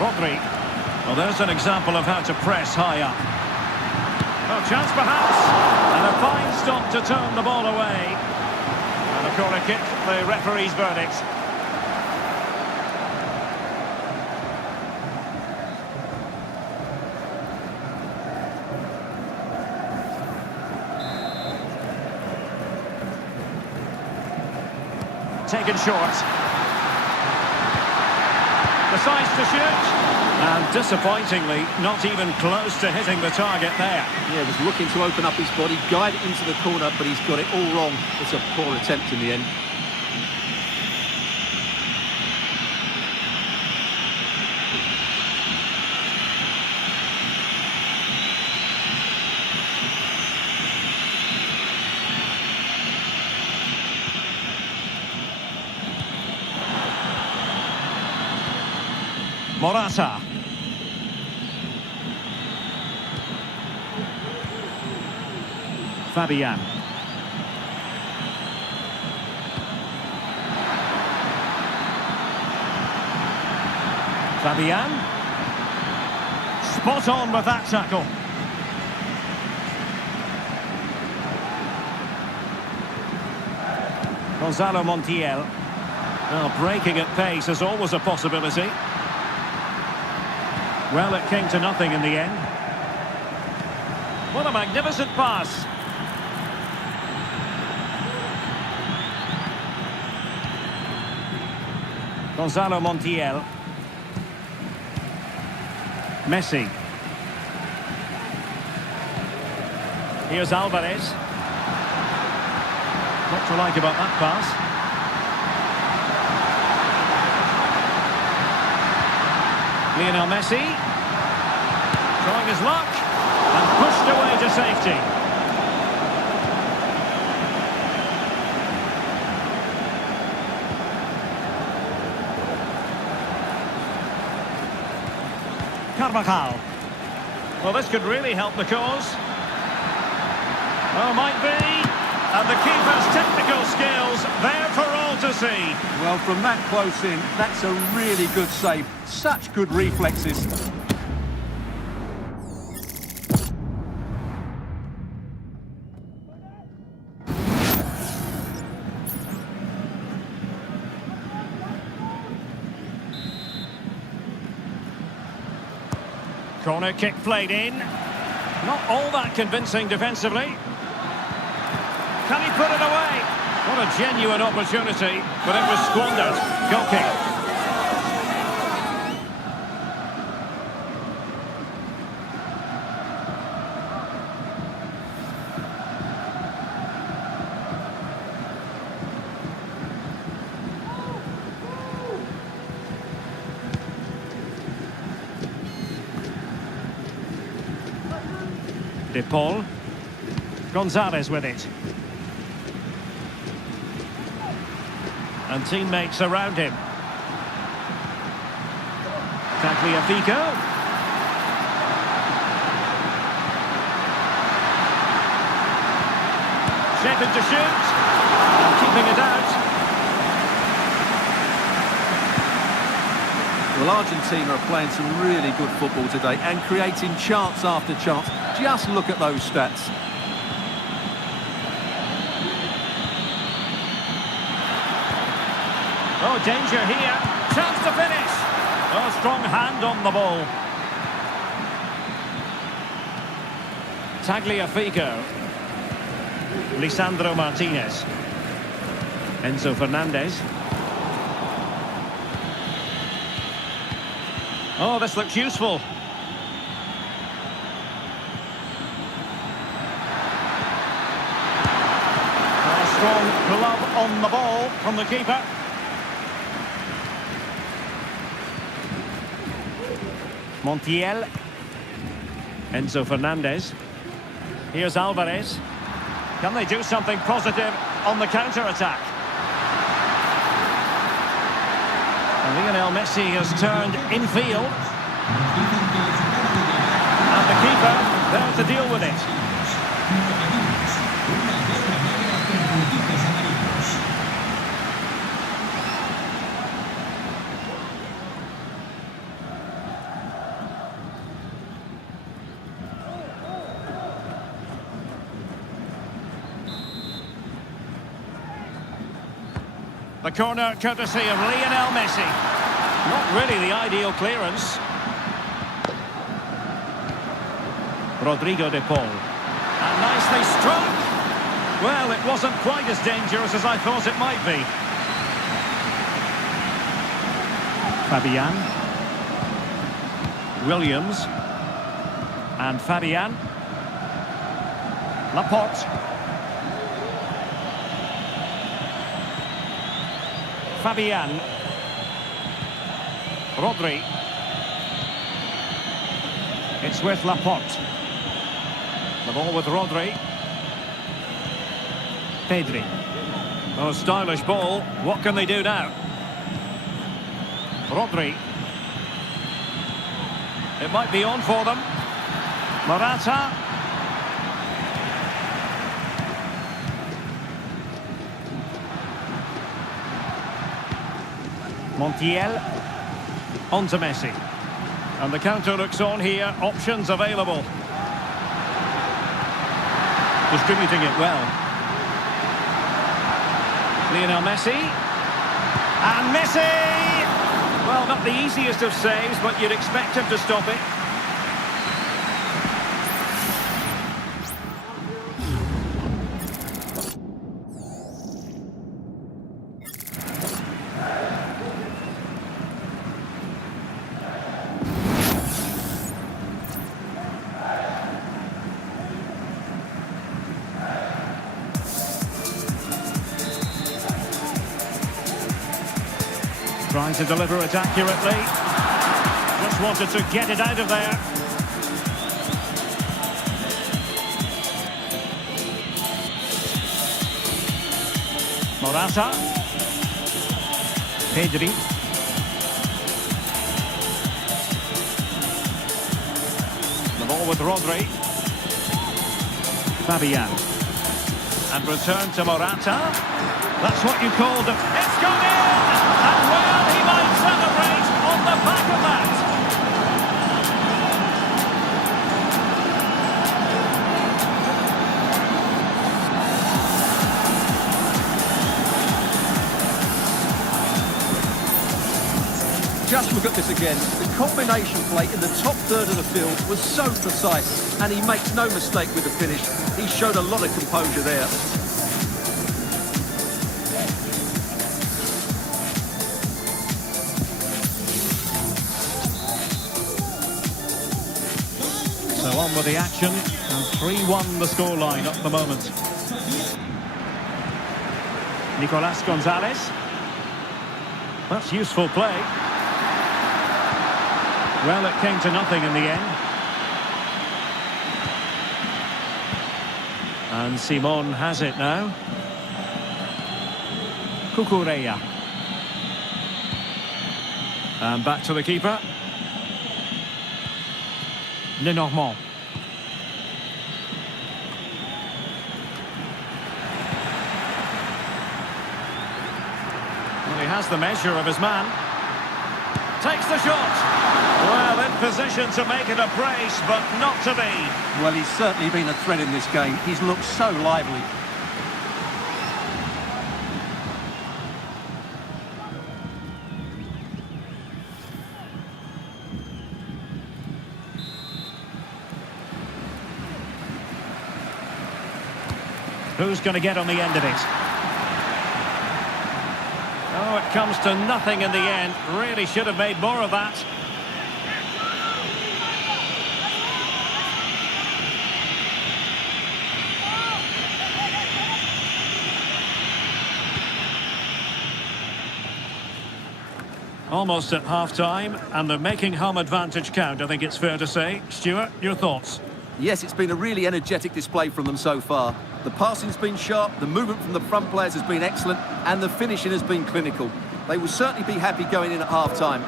Rodri. Well, there's an example of how to press high up. Oh, chance perhaps. And a fine stop to turn the ball away. And a corner kick, the referee's verdict. Taken short. Decides to shoot. And disappointingly, not even close to hitting the target there. Yeah, was looking to open up his body, guide it into the corner, but he's got it all wrong. It's a poor attempt in the end. Morata. Fabian. Fabian. Spot on with that tackle. Gonzalo Montiel. Well, breaking at pace is always a possibility. Well, it came to nothing in the end. What a magnificent pass. Gonzalo Montiel. Messi. Here's Alvarez. What to like about that pass? Lionel Messi. Trying his luck. And pushed away to safety. Carvajal. Well, this could really help the cause. Oh, might be. And the keeper's technical skills there for all to see. Well, from that close in, that's a really good save. Such good reflexes. Corner kick played in. Not all that convincing defensively. Can he put it away? What a genuine opportunity, but it was squandered. Goal kick. Paul. Gonzalez with it. And teammates around him. Tagliafico. Shaping to shoot. Keeping it out. Well, Argentina are playing some really good football today and creating chance after chance. Just look at those stats. Oh, danger here. Chance to finish. Oh, strong hand on the ball. Tagliafico. Lisandro Martinez. Enzo Fernandez. Oh, this looks useful. A strong glove on the ball from the keeper. Montiel. Enzo Fernandez. Here's Alvarez. Can they do something positive on the counter-attack? And Lionel Messi has turned infield. And the keeper there to deal with it. The corner courtesy of Lionel Messi. Not really the ideal clearance. Rodrigo de Paul. And nicely struck. Well, it wasn't quite as dangerous as I thought it might be. Fabian. Williams. And Fabian. Laporte. Fabian. Rodri. It's with Laporte. The ball with Rodri. Pedri. Oh, stylish ball. What can they do now? Rodri. It might be on for them. Morata. Montiel. On to Messi. And the counter looks on here. Options available. Distributing it well. Lionel Messi. And Messi! Well, not the easiest of saves, but you'd expect him to stop it. Trying to deliver it accurately. Just wanted to get it out of there. Morata. Pedri. The ball with Rodri. Fabian. And return to Morata. That's what you called it. It's gone in! And well, he might celebrate on the back of that. Just look at this again. The combination play in the top third of the field was so precise, and he makes no mistake with the finish. He showed a lot of composure there. So on with the action, and 3-1 the scoreline at the moment. Nicolas Gonzalez. That's useful play. Well, it came to nothing in the end. And Simon has it now. Cucurella. And back to the keeper. Lenormand. Well, he has the measure of his man. Takes the shot. Well, in position to make it a brace, but not to be. Well, he's certainly been a threat in this game. He's looked so lively. Who's going to get on the end of it? Oh, it comes to nothing in the end. Really should have made more of that. Almost at half-time, and they're making home advantage count, I think it's fair to say. Stuart, your thoughts? Yes, it's been a really energetic display from them so far. The passing's been sharp, the movement from the front players has been excellent, and the finishing has been clinical. They will certainly be happy going in at half-time.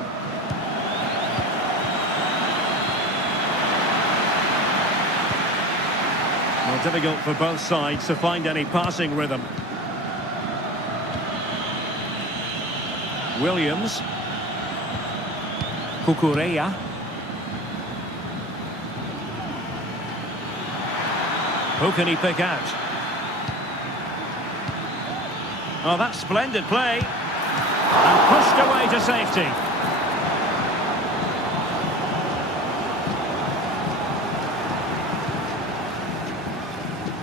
Well, difficult for both sides to find any passing rhythm. Williams. Cucurella. Who can he pick out? Oh, that's splendid play. And pushed away to safety.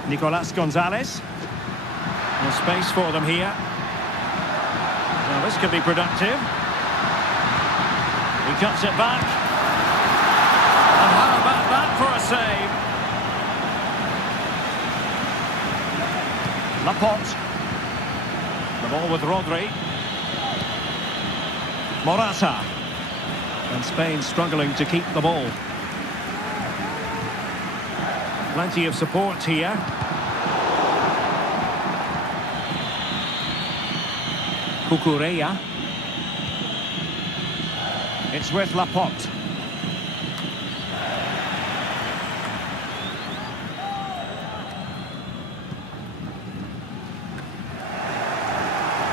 Nicolas Gonzalez. No space for them here. Well, this could be productive. He cuts it back. And how about that for a save? Laporte. The ball with Rodri. Morata. And Spain struggling to keep the ball. Plenty of support here. Cucurella. It's with Laporte.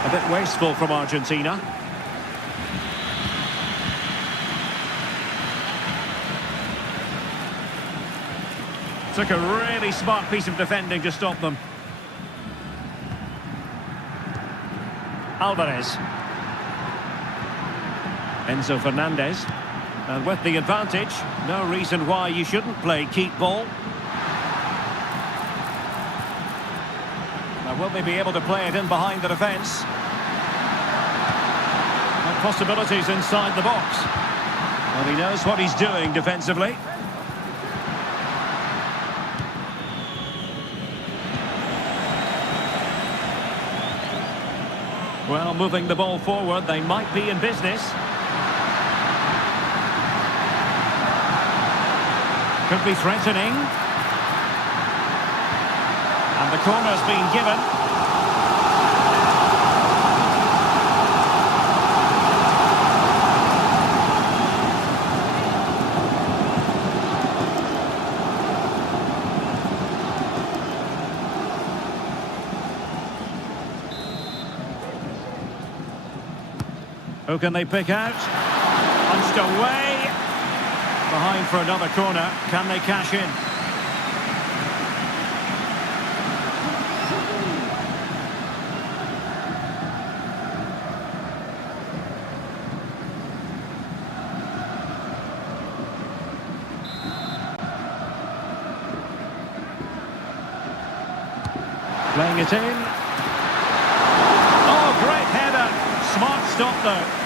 A bit wasteful from Argentina. Took a really smart piece of defending to stop them. Alvarez. Enzo Fernandez. And with the advantage, no reason why you shouldn't play keep ball. Now, will they be able to play it in behind the defence? And possibilities inside the box. Well, he knows what he's doing defensively. Well, moving the ball forward, they might be in business. Could be threatening. And the corner's been given. Who can they pick out? Punched away. Behind for another corner. Can they cash in? Playing it in. Oh, great header. Smart stop though.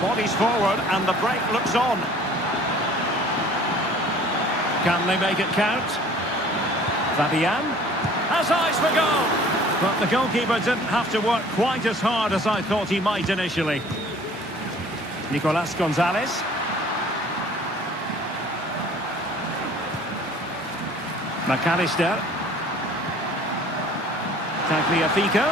Bodies forward and the break looks on. Can they make it count? Fabian has eyes for goal. But the goalkeeper didn't have to work quite as hard as I thought he might initially. Nicolas Gonzalez. McAllister. Tagliafico.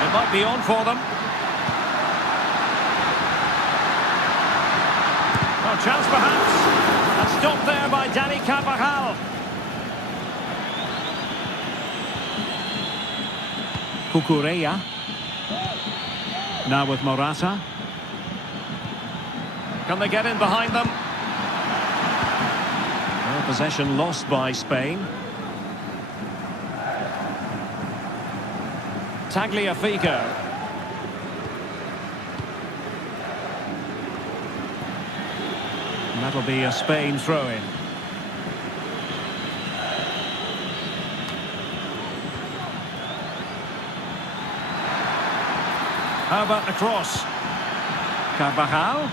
It might be on for them. Oh, chance perhaps. And stopped there by Danny Carvajal. Cucurella. Now with Morata. Can they get in behind them? Well, possession lost by Spain. Tagliafico. And that'll be a Spain throw-in. How about the cross? Carvajal.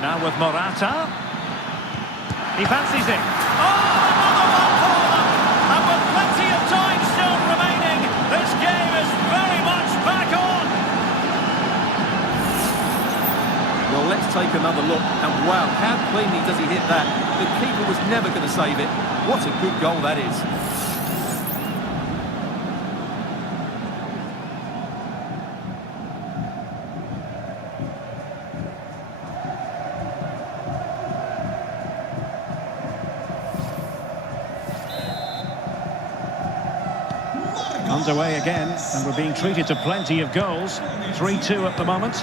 Now with Morata. He fancies it. Oh, another one for them! And with plenty of time still remaining, this game is very much back on! Well, let's take another look. And wow, how cleanly does he hit that? The keeper was never going to save it. What a good goal that is. Underway again, and we're being treated to plenty of goals. 3-2 at the moment.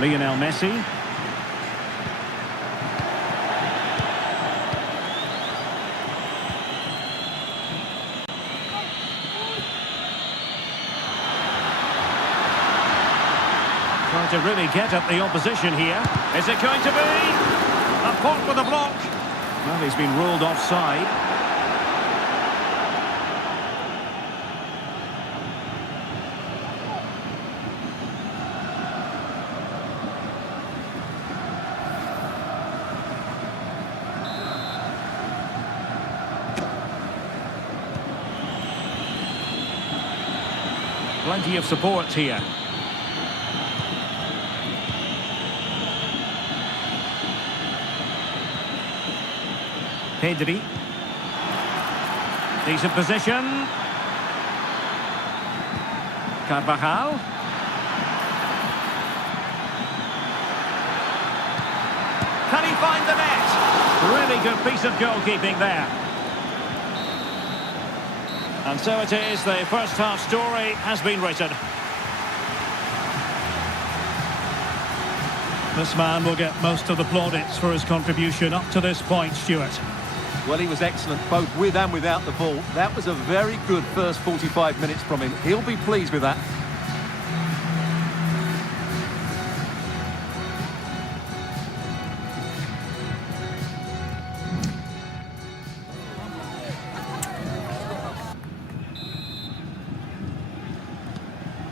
Lionel Messi. Trying to really get at the opposition here. Is it going to be? A pot with a block. Well, he's been ruled offside. Plenty of support here. Pedri. Decent position. Carvajal. Can he find the net? Really good piece of goalkeeping there. And so it is, the first half story has been written. This man will get most of the plaudits for his contribution up to this point, Stuart. Well, he was excellent, both with and without the ball. That was a very good first 45 minutes from him. He'll be pleased with that.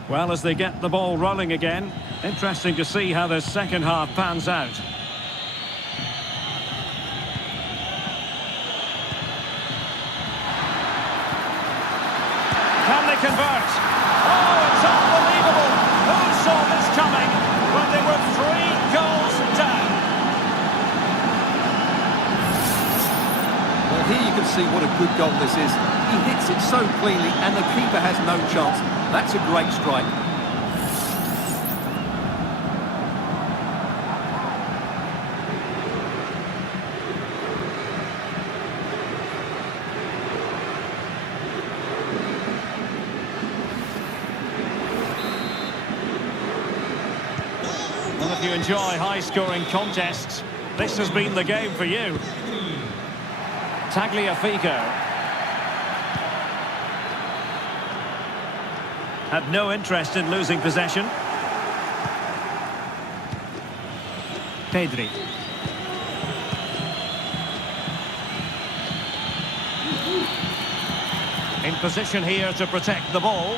Well, as they get the ball rolling again, interesting to see how the second half pans out. Can they convert? Oh, it's unbelievable! Who saw this coming when they were 3 goals down? Well, here you can see what a good goal this is. He hits it so cleanly and the keeper has no chance. That's a great strike. Well, if you enjoy high-scoring contests, this has been the game for you. Tagliafico. Had no interest in losing possession. Pedri. In position here to protect the ball.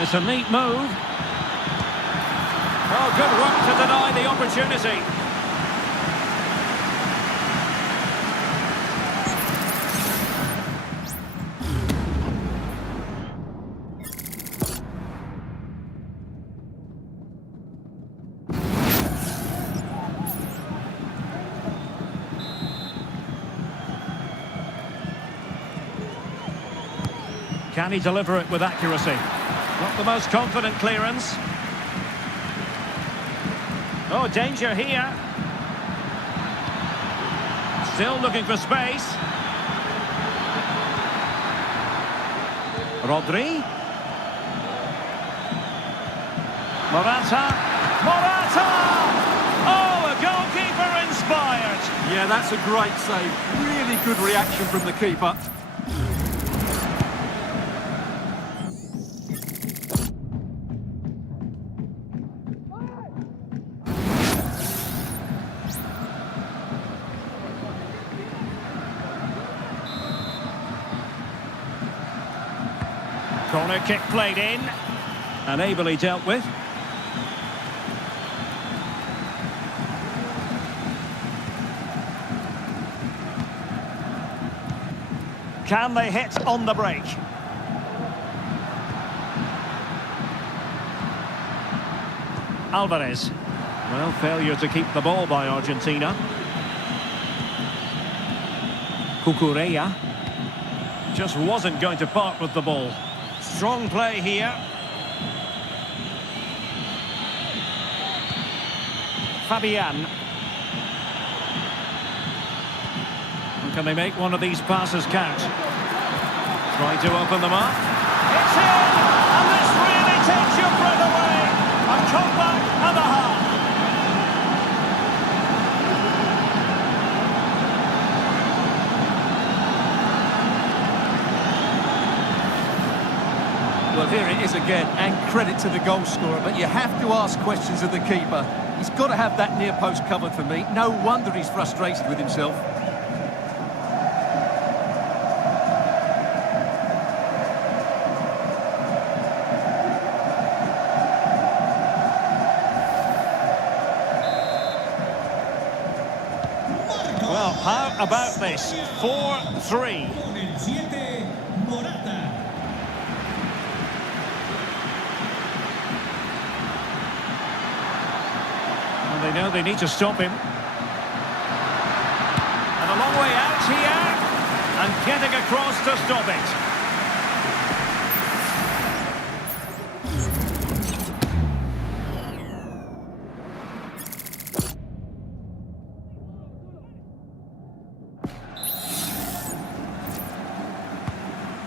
It's a neat move. Oh, good work to deny the opportunity. Can he deliver it with accuracy? Not the most confident clearance. Oh, danger here. Still looking for space. Rodri. Morata. Morata! Oh, a goalkeeper inspired. Yeah, that's a great save. Really good reaction from the keeper. Corner kick played in. And ably dealt with. Can they hit on the break? Alvarez. Well, failure to keep the ball by Argentina. Cucurella. Just wasn't going to part with the ball. Strong play here. Fabian. Can they make one of these passes count? Try to open them up. It's in! And this really takes your breath away. A comeback and a half. Well, here it is again, and credit to the goal scorer, but you have to ask questions of the keeper. He's got to have that near post covered for me. No wonder he's frustrated with himself. Well, how about this? 4-3. Con el 7, Morata. And they know they need to stop him. And a long way out here. And getting across to stop it.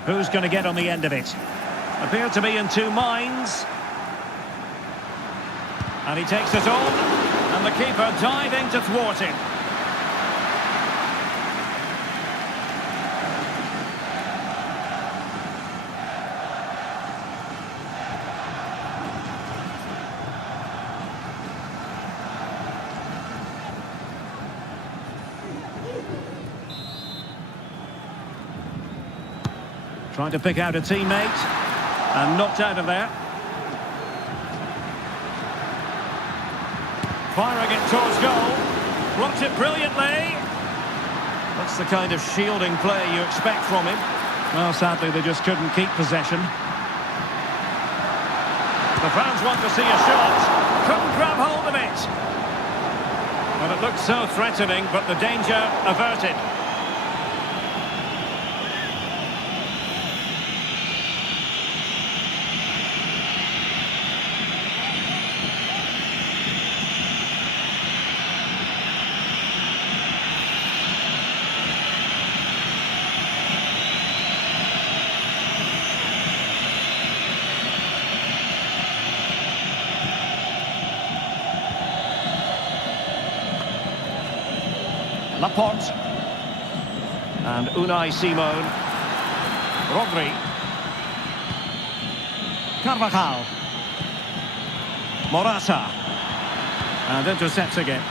Who's going to get on the end of it? Appear to be in two minds. And he takes it on. And the keeper diving to thwart him. Trying to pick out a teammate, and knocked out of there. Firing it towards goal. Blocked it brilliantly. That's the kind of shielding play you expect from him. Well, sadly, they just couldn't keep possession. The fans want to see a shot. Couldn't grab hold of it. Well, it looked so threatening, but the danger averted. Laporte. And Unai Simon. Rodri. Carvajal. Morata. And intercepts again.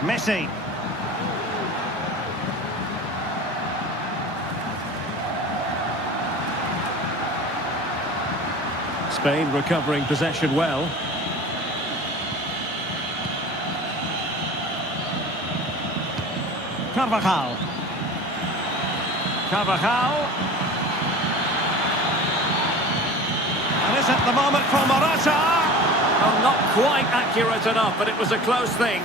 Messi. Spain recovering possession well. Carvajal. Carvajal. And is it the moment for Morata? Well, not quite accurate enough, but it was a close thing.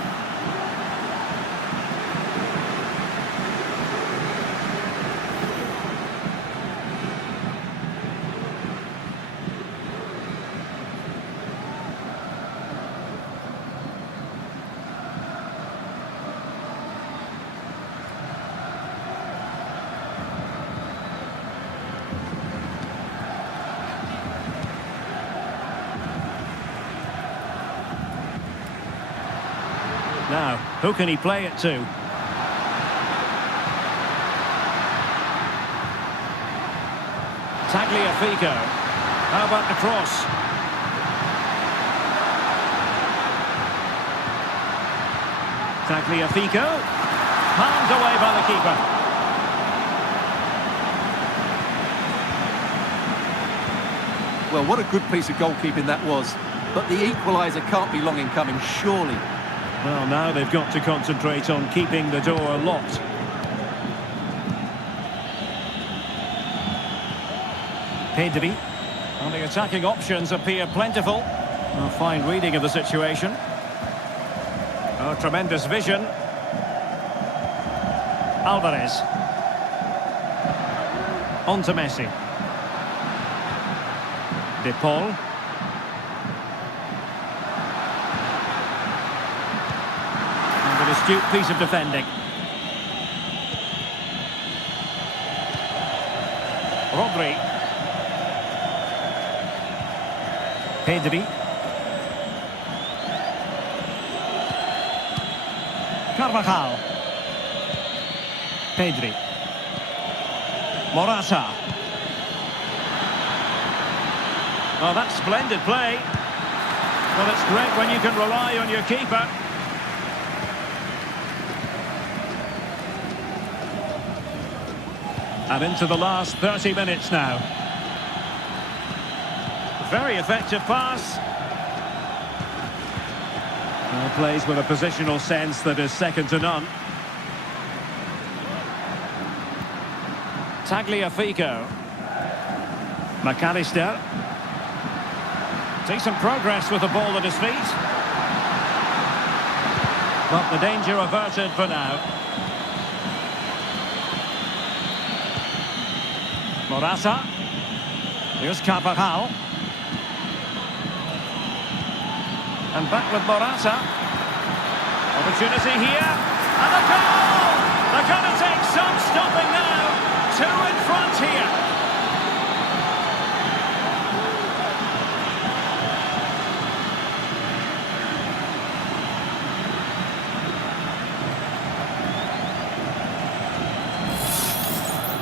Now, who can he play it to? Tagliafico. How about the cross? Tagliafico. Palmed away by the keeper. Well, what a good piece of goalkeeping that was. But the equaliser can't be long in coming, surely. Well, now they've got to concentrate on keeping the door locked. Pedri. Well, the attacking options appear plentiful. A fine reading of the situation. Oh, tremendous vision. Alvarez. On to Messi. De Paul. And an astute piece of defending. Rodri. Pedri. Carvajal. Pedri. Morata. Oh, that's splendid play. Well, it's great when you can rely on your keeper. And into the last 30 minutes now. Very effective pass. Well, plays with a positional sense that is second to none. Tagliafico. McAllister. Decent progress with the ball at his feet. But the danger averted for now. Morata. Here's Carvajal. And back with Morata. Opportunity here. And the goal! They're going to take some stopping now. Two in front here.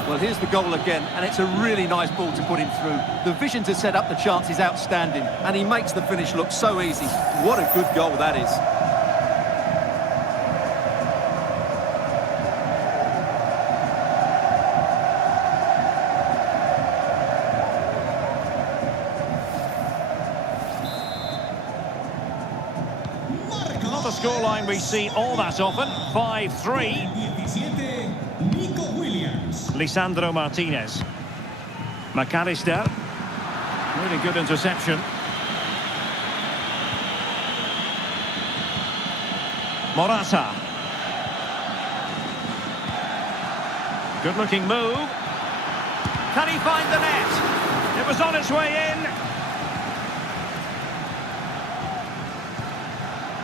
Well, here's the goal again, and it's a really nice ball to put him through. The vision to set up the chance is outstanding, and he makes the finish look so easy. What a good goal that is. Not a scoreline we see all that often. 5-3. 17, Nico Williams. Lisandro Martinez. McAllister. Really good interception. Morata. Good looking move. Can he find the net? It was on its way in.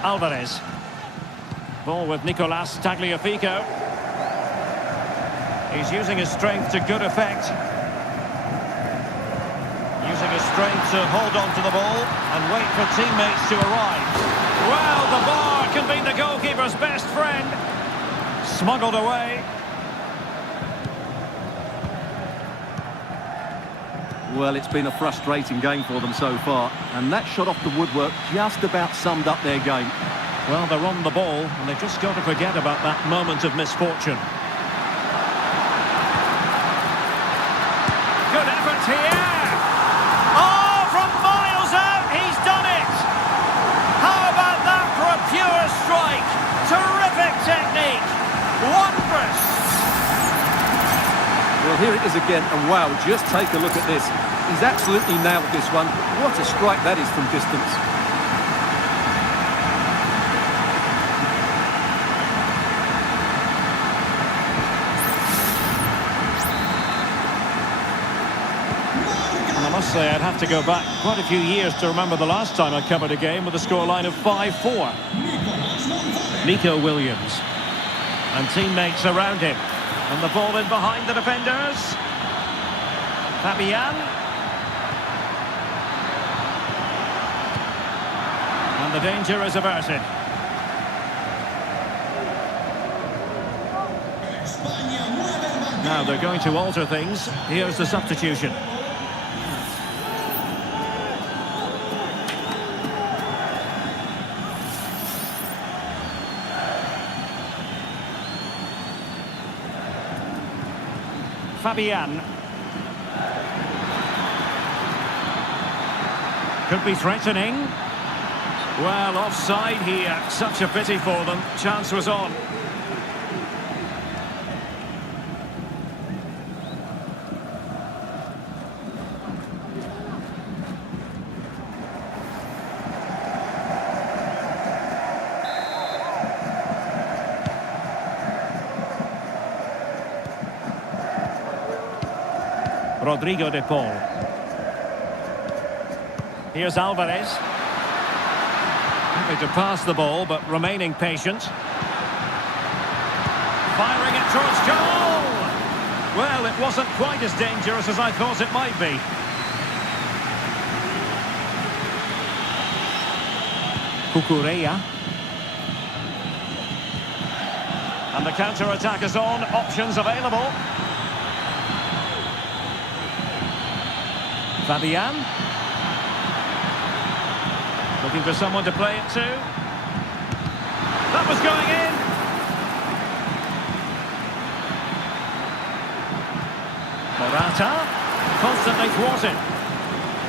Alvarez. Ball with Nicolas Tagliafico. He's using his strength to good effect. Using his strength to hold on to the ball and wait for teammates to arrive. Well, the bar can be the goalkeeper's best friend. Smuggled away. Well, it's been a frustrating game for them so far, and that shot off the woodwork just about summed up their game. Well, they're on the ball, and they've just got to forget about that moment of misfortune. Good effort here! Oh, from miles out, he's done it! How about that for a pure strike? Terrific technique! Wondrous! Well, here it is again, and wow, just take a look at this. He's absolutely nailed this one. What a strike that is from distance. And I must say, I'd have to go back quite a few years to remember the last time I covered a game with a scoreline of 5-4. Nico Williams. And teammates around him. And the ball in behind the defenders. Fabian. And the danger is averted. Now they're going to alter things. Here's the substitution. Fabian. Could be threatening. Well, offside here. Such a pity for them. Chance was on. Rodrigo de Paul. Here's Alvarez. Happy to pass the ball, but remaining patient. Firing it towards goal! Well, it wasn't quite as dangerous as I thought it might be. Cucurella. And the counter-attack is on. Options available. Fabian. Looking for someone to play it to. That was going in. Morata. Constantly thwarted.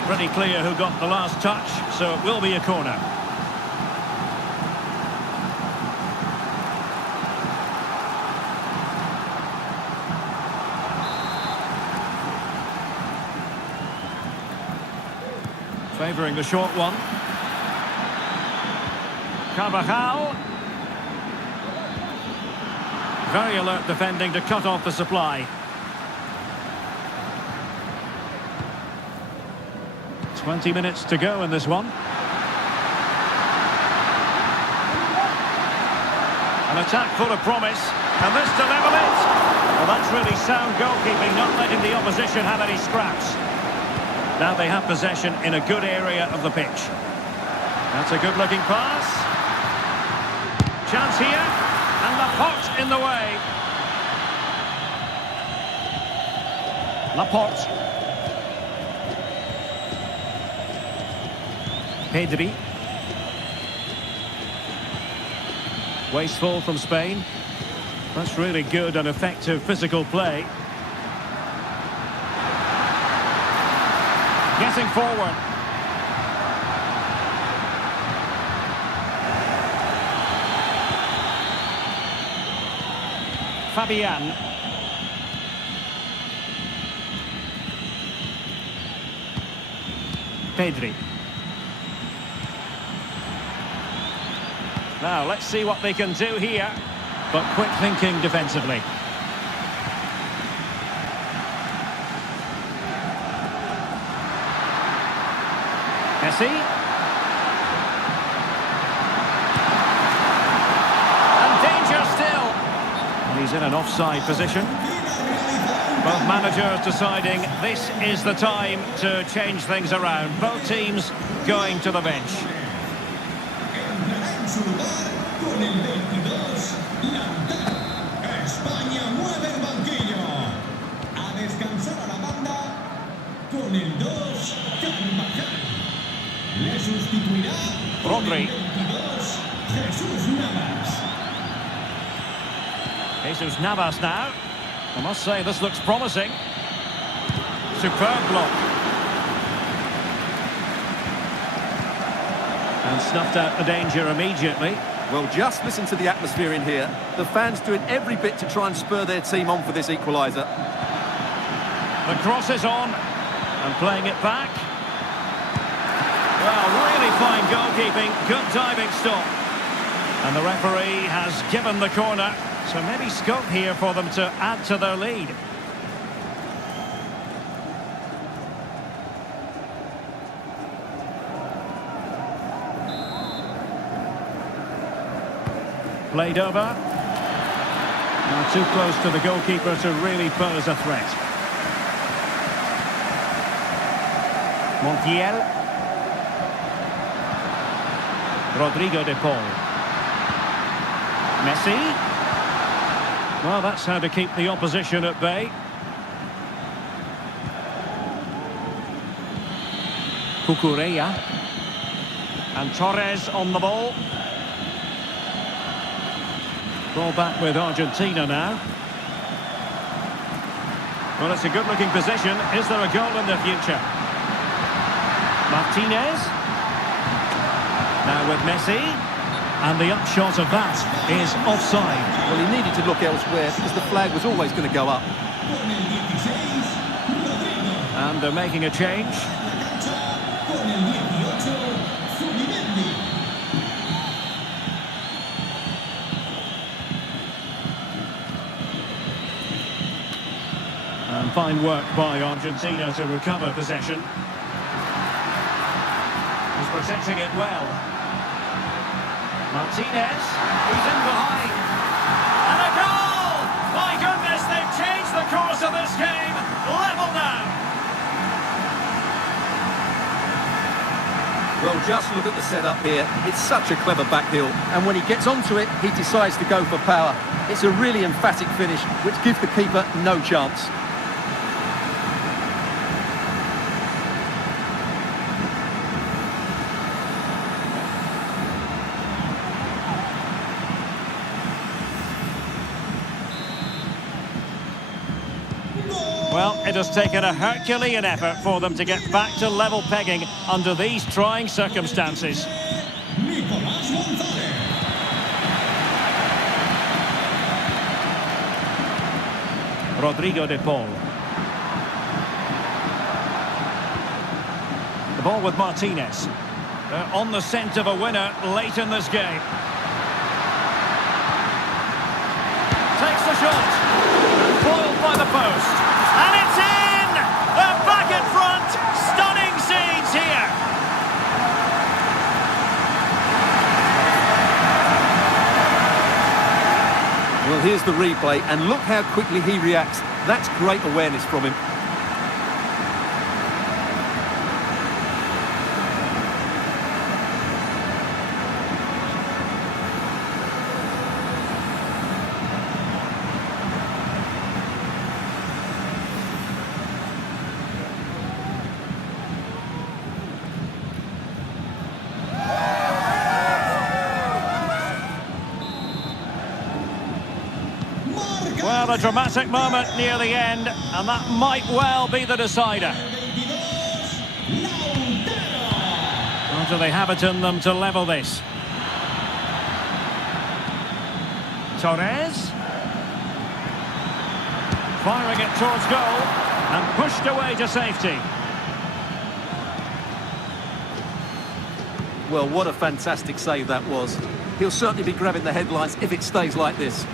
Pretty clear who got the last touch, so it will be a corner. Favouring the short one. Carvajal. Very alert defending to cut off the supply. 20 minutes to go in this one. An attack full of promise. And this to level it. Well, that's really sound goalkeeping, not letting the opposition have any scraps. Now they have possession in a good area of the pitch. That's a good-looking pass. Chance here. And Laporte in the way. Laporte. Pedri. Wasteful from Spain. That's really good and effective physical play. Getting forward. Fabian. Pedri. Now, let's see what they can do here. But quick thinking defensively. Messi. And danger still. And he's in an offside position. Both managers deciding this is the time to change things around. Both teams going to the bench. Entrará en su lugar con el 22, Lautaro. España mueve el banquillo. A descansar a la banda con el 2, Carvajal. Le sustituirá Rodri. con el 22, Jesús Navas. Jesus Navas now. I must say this looks promising. Superb block. And snuffed out the danger immediately. Well, just listen to the atmosphere in here. The fans doing every bit to try and spur their team on for this equaliser. The cross is on. And playing it back. Well, really fine goalkeeping. Good diving stop. And the referee has given the corner. So maybe scope here for them to add to their lead. Played over. Now too close to the goalkeeper to really pose a threat. Montiel. Rodrigo de Paul. Messi. Well, that's how to keep the opposition at bay. Cucurella. And Torres on the ball. Ball back with Argentina now. Well, it's a good-looking position. Is there a goal in the future? Martinez. Now with Messi. And the upshot of that is offside. Well, he needed to look elsewhere because the flag was always going to go up. And they're making a change. And fine work by Argentina to recover possession. He's protecting it well. Martinez, he's in behind. And a goal! My goodness, they've changed the course of this game. Level now. Well, just look at the setup here. It's such a clever backhill. And when he gets onto it, he decides to go for power. It's a really emphatic finish, which gives the keeper no chance. Well, it has taken a Herculean effort for them to get back to level pegging under these trying circumstances. Rodrigo de Paul. The ball with Martinez. They're on the scent of a winner late in this game. Takes the shot. Foiled by the post. And it's in! They're back in front! Stunning scenes here! Well, here's the replay, and look how quickly he reacts. That's great awareness from him. Well, a dramatic moment near the end, and that might well be the decider. Or do they have it in them to level this? Torres. Firing it towards goal, and pushed away to safety. Well, what a fantastic save that was. He'll certainly be grabbing the headlines if it stays like this.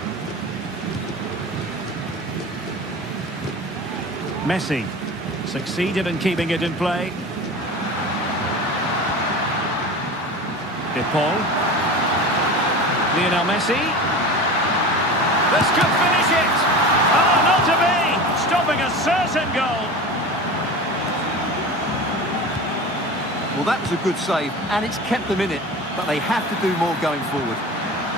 Messi succeeded in keeping it in play. De Paul. Lionel Messi. This could finish it. Oh, not to be. Stopping a certain goal. Well, that was a good save, and it's kept them in it. But they have to do more going forward.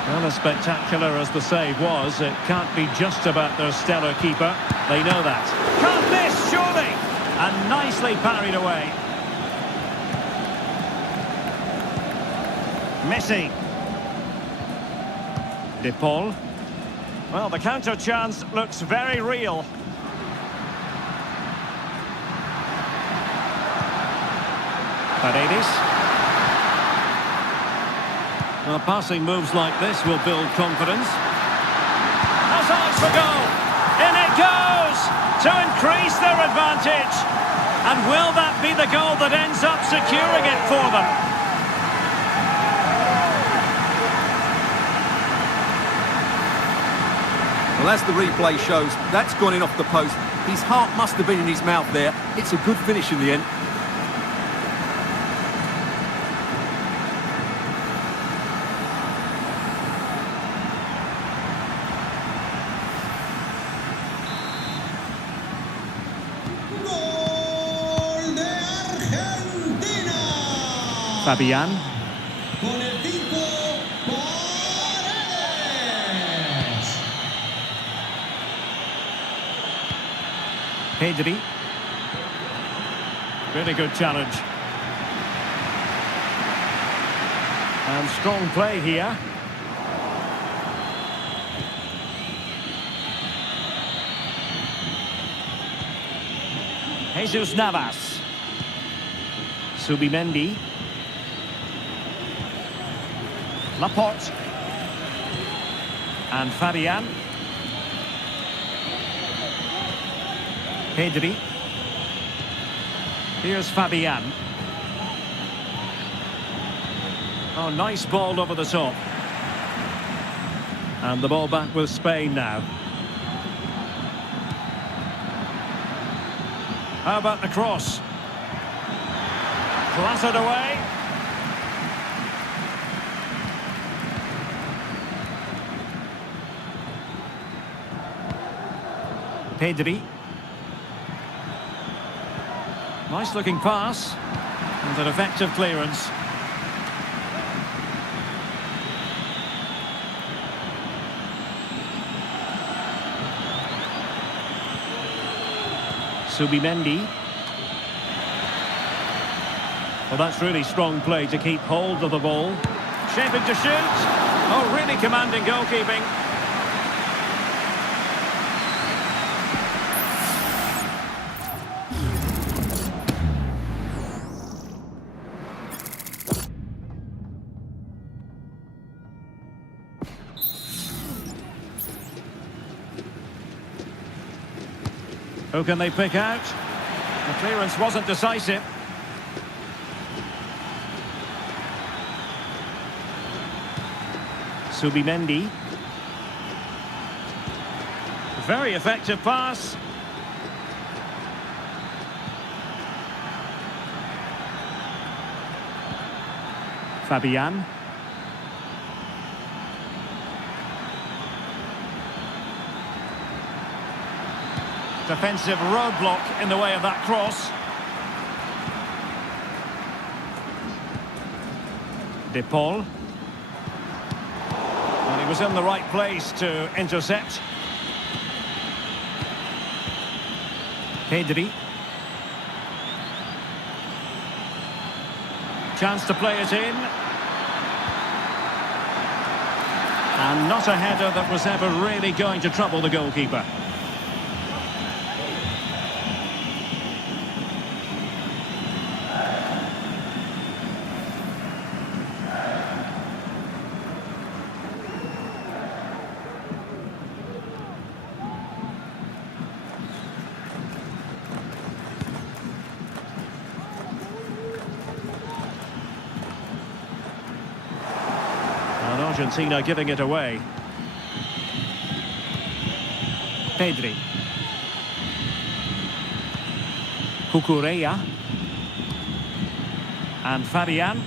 Well, as spectacular as the save was, it can't be just about their stellar keeper. They know that. Can't miss, surely! And nicely parried away. Messi. De Paul. Well, the counter chance looks very real. Paredes. Well, passing moves like this will build confidence. Hazard for goal. In it goes to increase their advantage. And will that be the goal that ends up securing it for them? Well, as the replay shows, that's gone in off the post. His heart must have been in his mouth there. It's a good finish in the end. Fabian. Con el 5, Paredes. Pedri. Really good challenge. And strong play here. Jesus Navas. Subimendi. Laporte. And Fabian. Pedri. Here's Fabian. Oh, nice ball over the top. And the ball back with Spain now. How about the cross? Clattered away. Pedri. Nice looking pass. And an effective clearance. Subimendi. Well, that's really strong play to keep hold of the ball. Shaping to shoot. Oh, really commanding goalkeeping. Who can they pick out? The clearance wasn't decisive. Subimendi. Very effective pass. Fabian. Defensive roadblock in the way of that cross. De Paul. And he was in the right place to intercept. Pedri. Chance to play it in. And not a header that was ever really going to trouble the goalkeeper. Argentina giving it away. Pedri. Cucurella. And Fabian.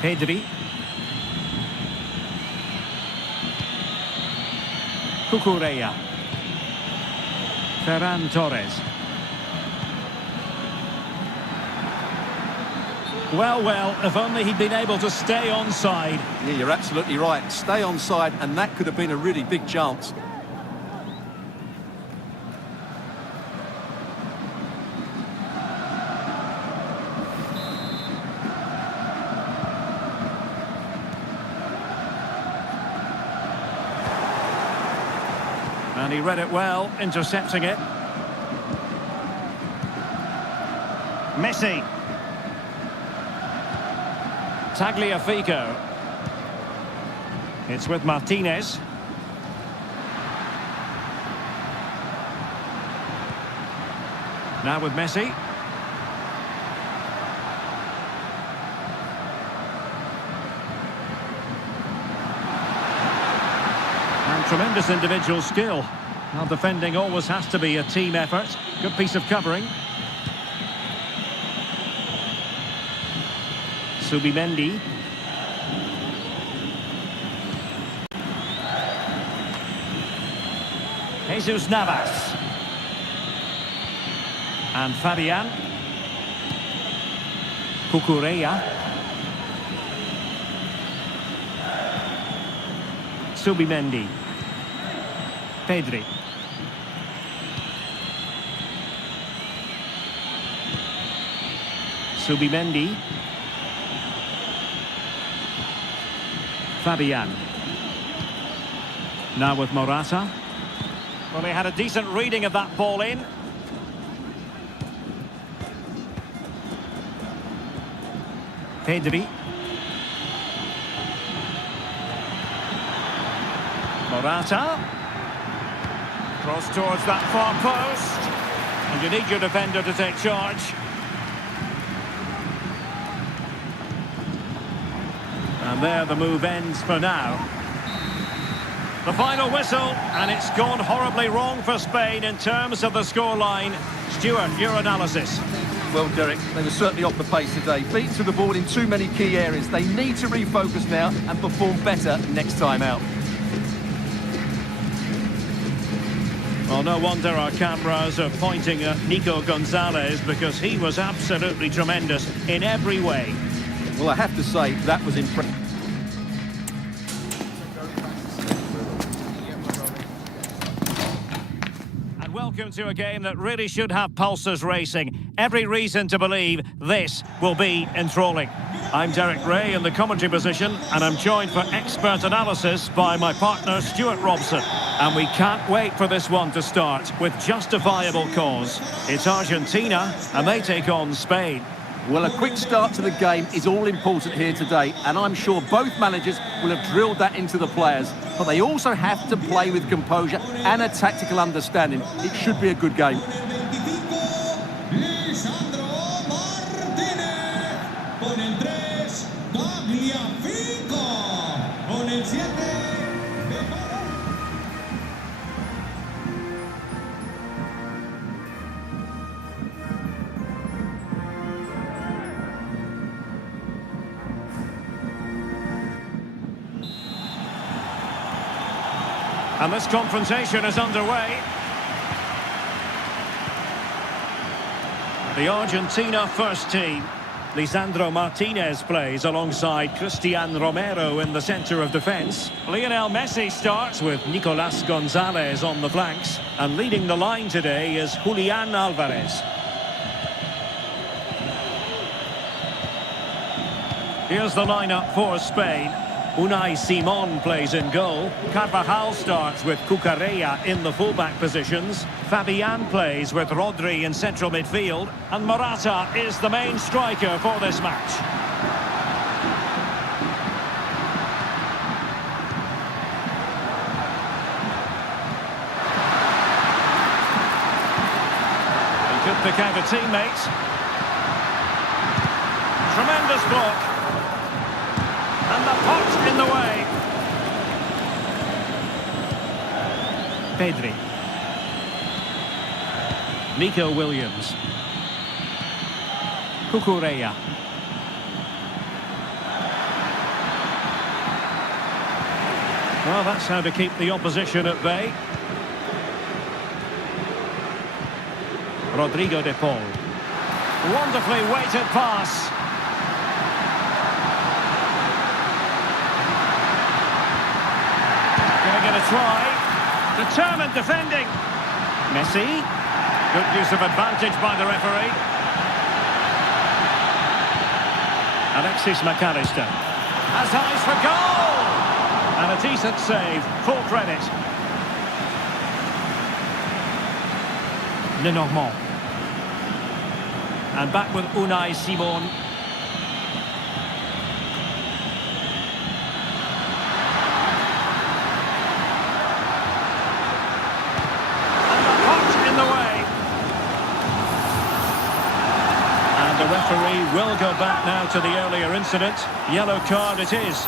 Pedri. Cucurella. Ferran Torres. Well, if only he'd been able to stay onside. Yeah, you're absolutely right. Stay onside, and that could have been a really big chance. And he read it well, intercepting it. Messi. Tagliafico. It's with Martinez. Now with Messi. And tremendous individual skill. Now defending always has to be a team effort. Good piece of covering. Subimendi. Jesus Navas. And Fabian. Cucurella. Subimendi. Pedri. Subimendi. Fabian. Now with Morata. Well, he had a decent reading of that ball in. Pedri. Morata. Cross towards that far post. And you need your defender to take charge. And there the move ends for now. The final whistle, and it's gone horribly wrong for Spain in terms of the scoreline. Stuart, your analysis. Well, Derek, they were certainly off the pace today. Beaten to the ball in too many key areas. They need to refocus now and perform better next time out. Well, no wonder our cameras are pointing at Nico Gonzalez, because he was absolutely tremendous in every way. Well, I have to say, that was impressive. And welcome to a game that really should have pulses racing. Every reason to believe this will be enthralling. I'm Derek Ray in the commentary position, and I'm joined for expert analysis by my partner Stuart Robson. And we can't wait for this one to start with justifiable cause. It's Argentina, and they take on Spain. Well, a quick start to the game is all important here today, and I'm sure both managers will have drilled that into the players. But they also have to play with composure and a tactical understanding. It should be a good game. And this confrontation is underway. The Argentina first team. Lisandro Martinez plays alongside Cristian Romero in the centre of defence. Lionel Messi starts with Nicolas Gonzalez on the flanks. And leading the line today is Julian Alvarez. Here's the lineup for Spain. Unai Simon plays in goal. Carvajal starts with Cucurella in the fullback positions. Fabian plays with Rodri in central midfield. And Morata is the main striker for this match. He could pick out a teammate. Tremendous block. And the pot in the way. Pedri. Nico Williams. Cucurella. Well, that's how to keep the opposition at bay. Rodrigo de Paul. Wonderfully weighted pass. Get a try. Determined defending. Messi. Good use of advantage by the referee. Alexis McAllister has eyes for goal. And a decent save. Full credit. Lenormand. And back with Unai Simon. The referee will go back now to the earlier incident. Yellow card it is.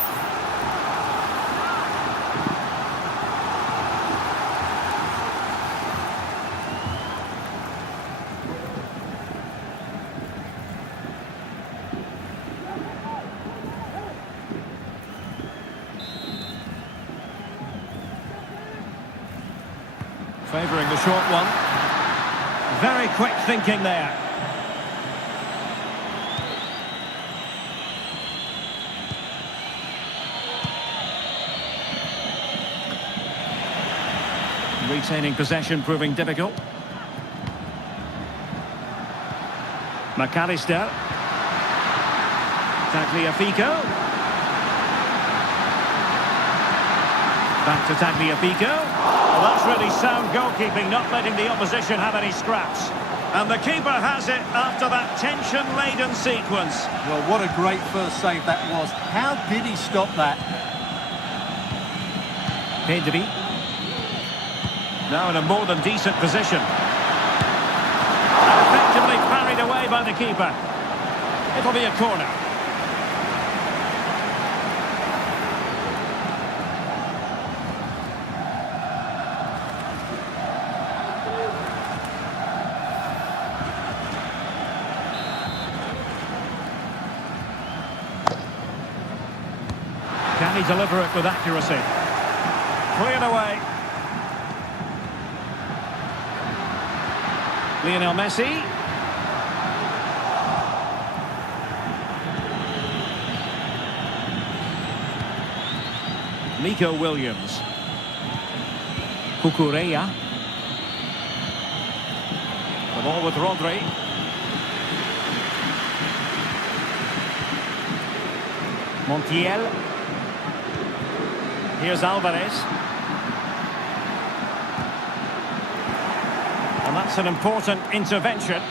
Favouring the short one. Very quick thinking there. Retaining possession proving difficult. McAllister. Tagliafico. Back to Tagliafico. Well, that's really sound goalkeeping, not letting the opposition have any scraps. And the keeper has it after that tension-laden sequence. Well, what a great first save that was. How did he stop that? Pedri. Now in a more than decent position. And effectively parried away by the keeper. It'll be a corner. Can he deliver it with accuracy? Cleared away. Lionel Messi. Nico Williams. Cucurella. The ball with Rodri. Montiel. Here's Alvarez. And that's an important intervention.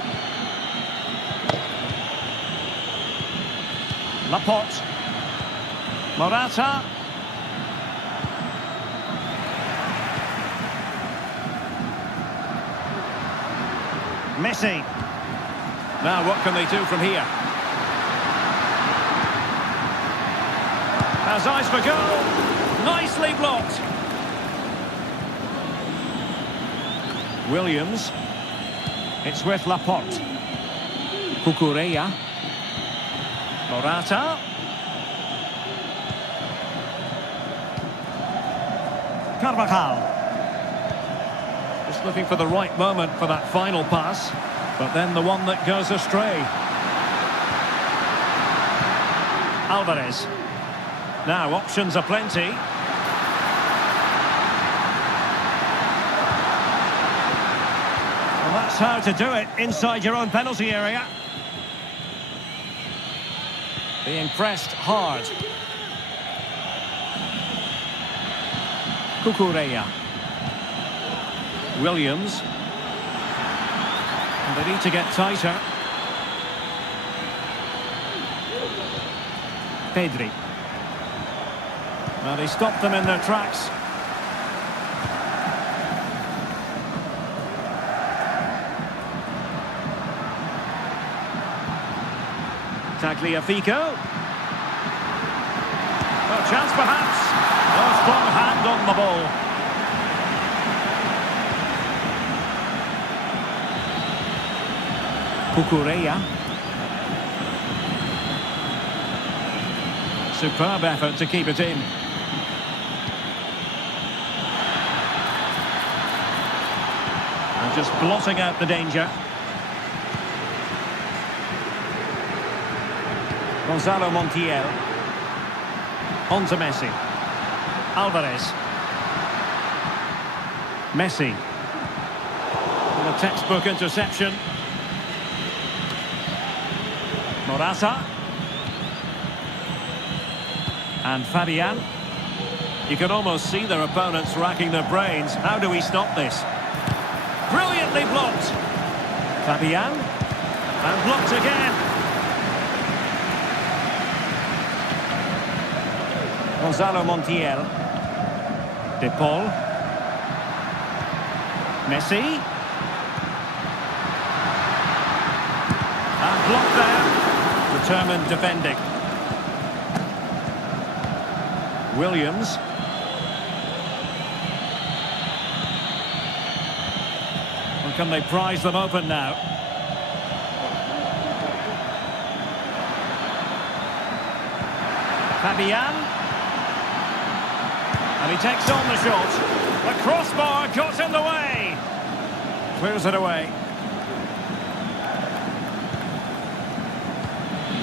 Laporte. Morata. Messi. Now what can they do from here? Has eyes for goal. Nicely blocked. Williams. It's with Laporte. Cucurella. Morata. Carvajal. Just looking for the right moment for that final pass, but then the one that goes astray. Alvarez. Now options are plenty. That's how to do it inside your own penalty area. Being pressed hard. Cucurella. Williams. And they need to get tighter. Pedri. Well, they stopped them in their tracks. Tagliafico. Oh, chance perhaps. Oh, strong hand on the ball. Cucurella. Superb effort to keep it in. And just blotting out the danger. Gonzalo Montiel. On to Messi. Alvarez. Messi. And a textbook interception. Morata. And Fabian. You can almost see their opponents racking their brains. How do we stop this? Brilliantly blocked. Fabian. And blocked again. Gonzalo Montiel. De Paul. Messi. And blocked there. Determined defending. Williams. Well, can they prize them open now? Fabian. And he takes on the shot. The crossbar got in the way. Clears it away.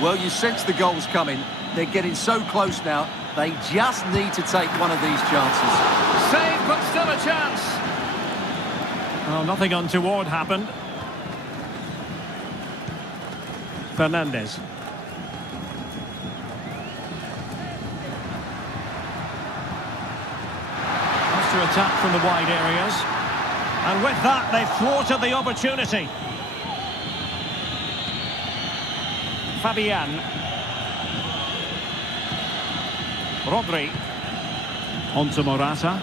Well, you sense the goals coming. They're getting so close now. They just need to take one of these chances. Save, but still a chance. Oh, nothing untoward happened. Fernandes. to attack from the wide areas. And with that, they've thwarted the opportunity. Fabian. Rodri. Onto Morata.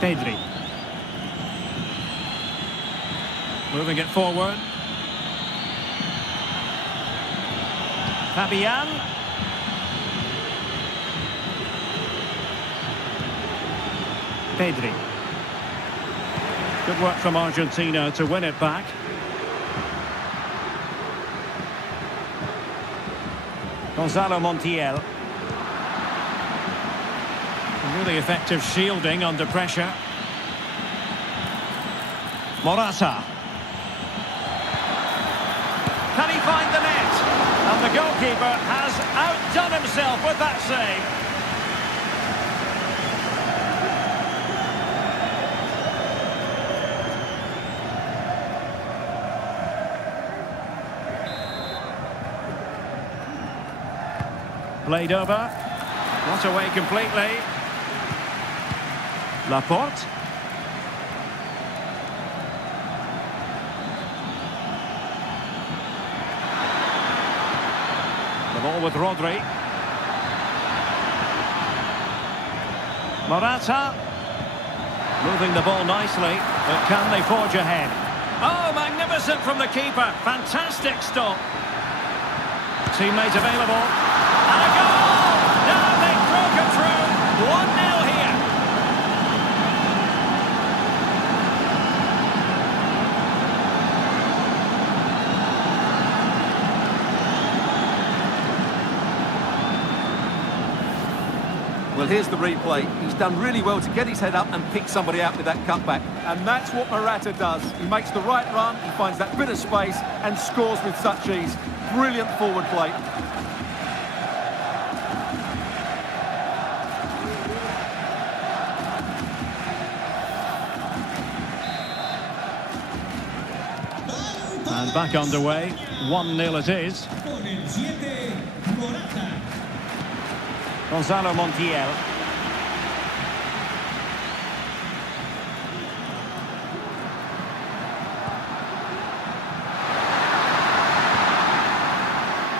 Pedri. Moving it forward. Fabian. Pedri. Good work from Argentina to win it back. Gonzalo Montiel. Really effective shielding under pressure. Morata. Can he find the net? And the goalkeeper has outdone himself with that save. Played over. Not away completely. Laporte. The ball with Rodri. Morata. Moving the ball nicely, but can they forge ahead? Oh, magnificent from the keeper. Fantastic stop. Teammate available. And a goal! Now they've broken through. 1-0 here. Well, here's the replay. He's done really well to get his head up and pick somebody out with that cutback. And that's what Morata does. He makes the right run, he finds that bit of space and scores with such ease. Brilliant forward play. And back underway. 1-0 it is. Con el 7, Morata. Gonzalo Montiel.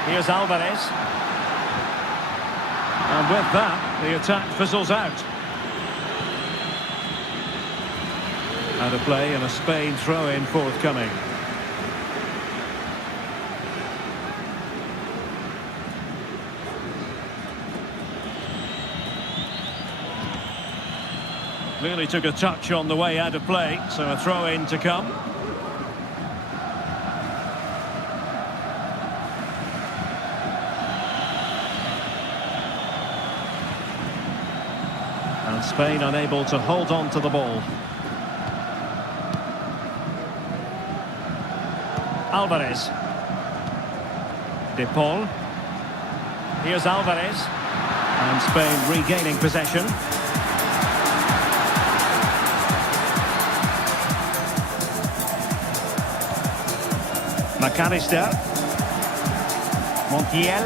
Here's Alvarez. And with that, the attack fizzles out. Out of play and a Spain throw-in forthcoming. Really took a touch on the way out of play, so a throw-in to come. And Spain unable to hold on to the ball. Alvarez. De Paul. Here's Alvarez. And Spain regaining possession. McAllister. Montiel.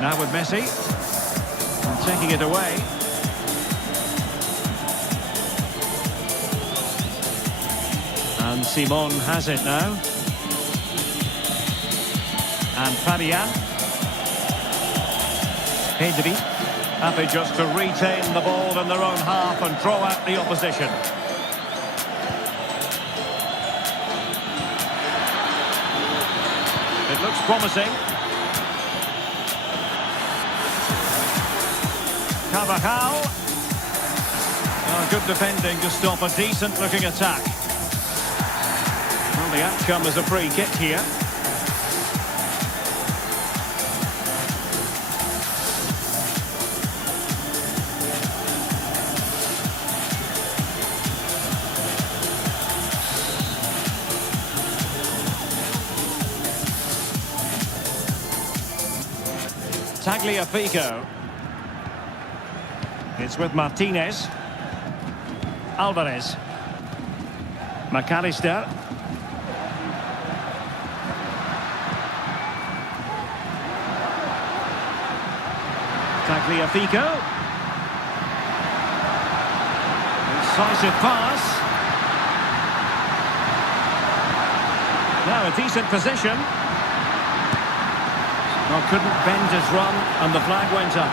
Now with Messi. And taking it away. And Simon has it now. And Fabian. Pedri. Happy just to retain the ball in their own half and throw out the opposition. It looks promising. Carvajal. Oh, good defending to stop a decent-looking attack. Well, the outcome is a free kick here. Tagliafico. It's with Martinez. Alvarez. McAllister. Tagliafico. Decisive pass. Now a decent position. Well, couldn't bend his run, and the flag went up.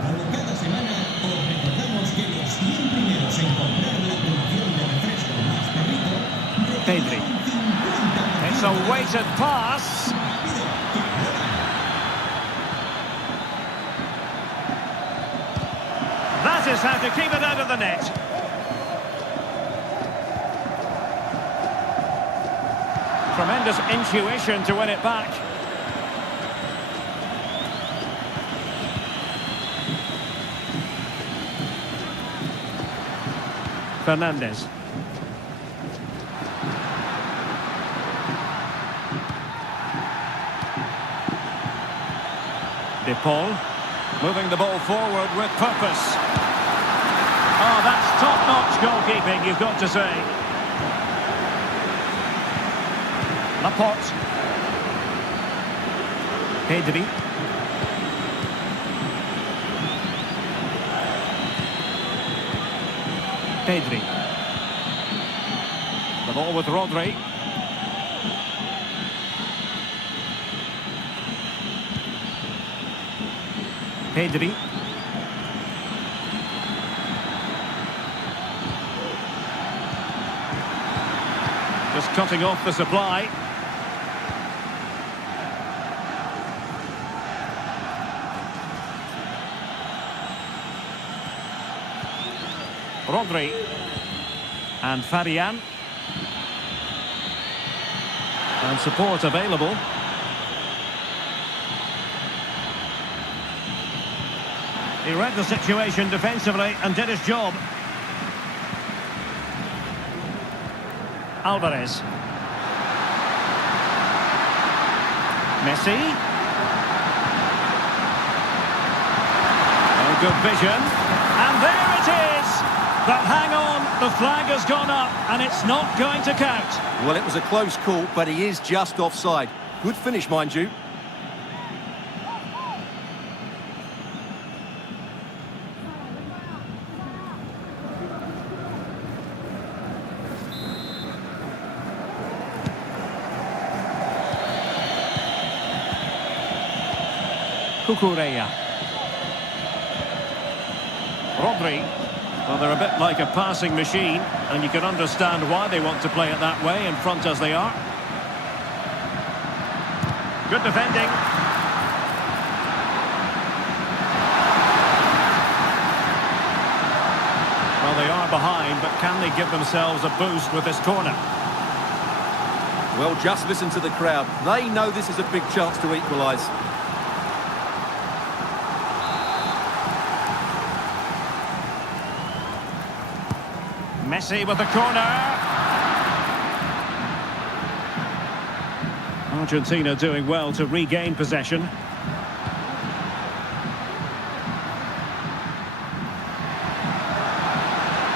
Como cada semana, os recordamos que los 100 primeros en comprar la promoción de refresco más perrito Pedri. It's a weighted pass. That is how to keep it out of the net. Tremendous intuition to win it back. Fernandez. De Paul, moving the ball forward with purpose. Oh, that's top-notch goalkeeping, you've got to say. Laporte. Pedri. Pedri. The ball with Rodri. Pedri. Just cutting off the supply. Rodri. And Fabian. And support available. He read the situation defensively and did his job. Alvarez. Messi. Oh, good vision. And there it is! But hang on, the flag has gone up and it's not going to count. Well, it was a close call, but he is just offside. Good finish, mind you. Cucurella. Rodri. Well, they're a bit like a passing machine, and you can understand why they want to play it that way, in front as they are. Good defending. Well, they are behind, but can they give themselves a boost with this corner? Well, just listen to the crowd. They know this is a big chance to equalise. Messi with the corner. Argentina doing well to regain possession.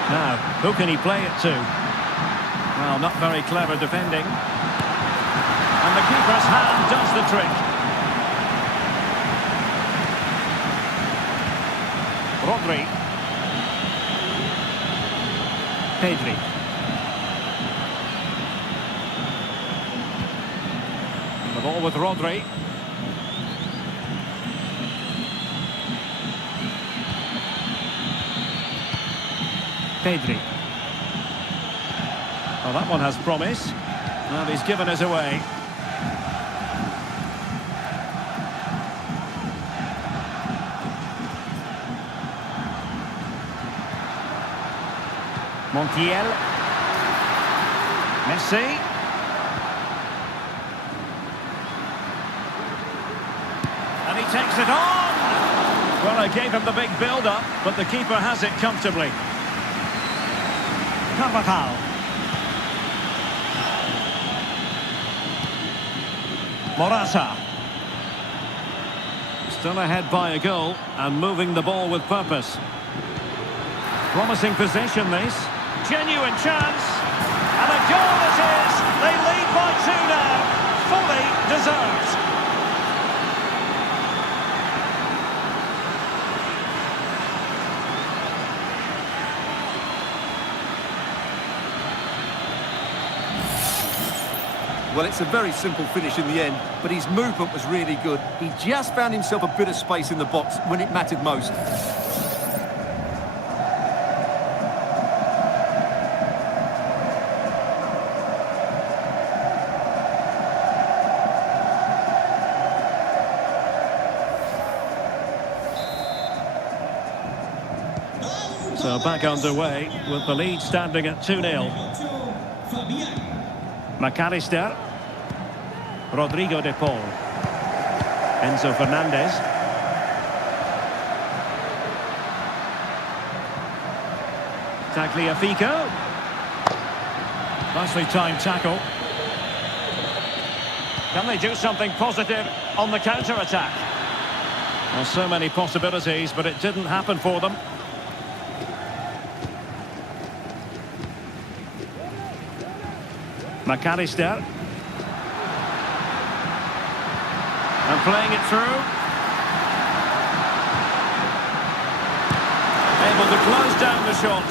Now, who can he play it to? Well, not very clever defending. And the keeper's hand does the trick. Rodri. Pedri. The ball with Rodri. Pedri. Well, that one has promise. Well, he's given us away. Montiel. Messi. And he takes it on! Well, I gave him the big build-up, but the keeper has it comfortably. Carvajal. Morata. Still ahead by a goal and moving the ball with purpose. Promising possession, this. Genuine chance. And a goal it is. They lead by 2 now. Fully deserved. Well, it's a very simple finish in the end, but his movement was really good. He just found himself a bit of space in the box when it mattered most. So back underway with the lead standing at 2-0. McAllister. Rodrigo de Paul. Enzo Fernandez. Tagliafico. Nicely timed tackle. Can they do something positive on the counter-attack? Well, so many possibilities, but it didn't happen for them. McAllister. And playing it through. Able to close down the shot.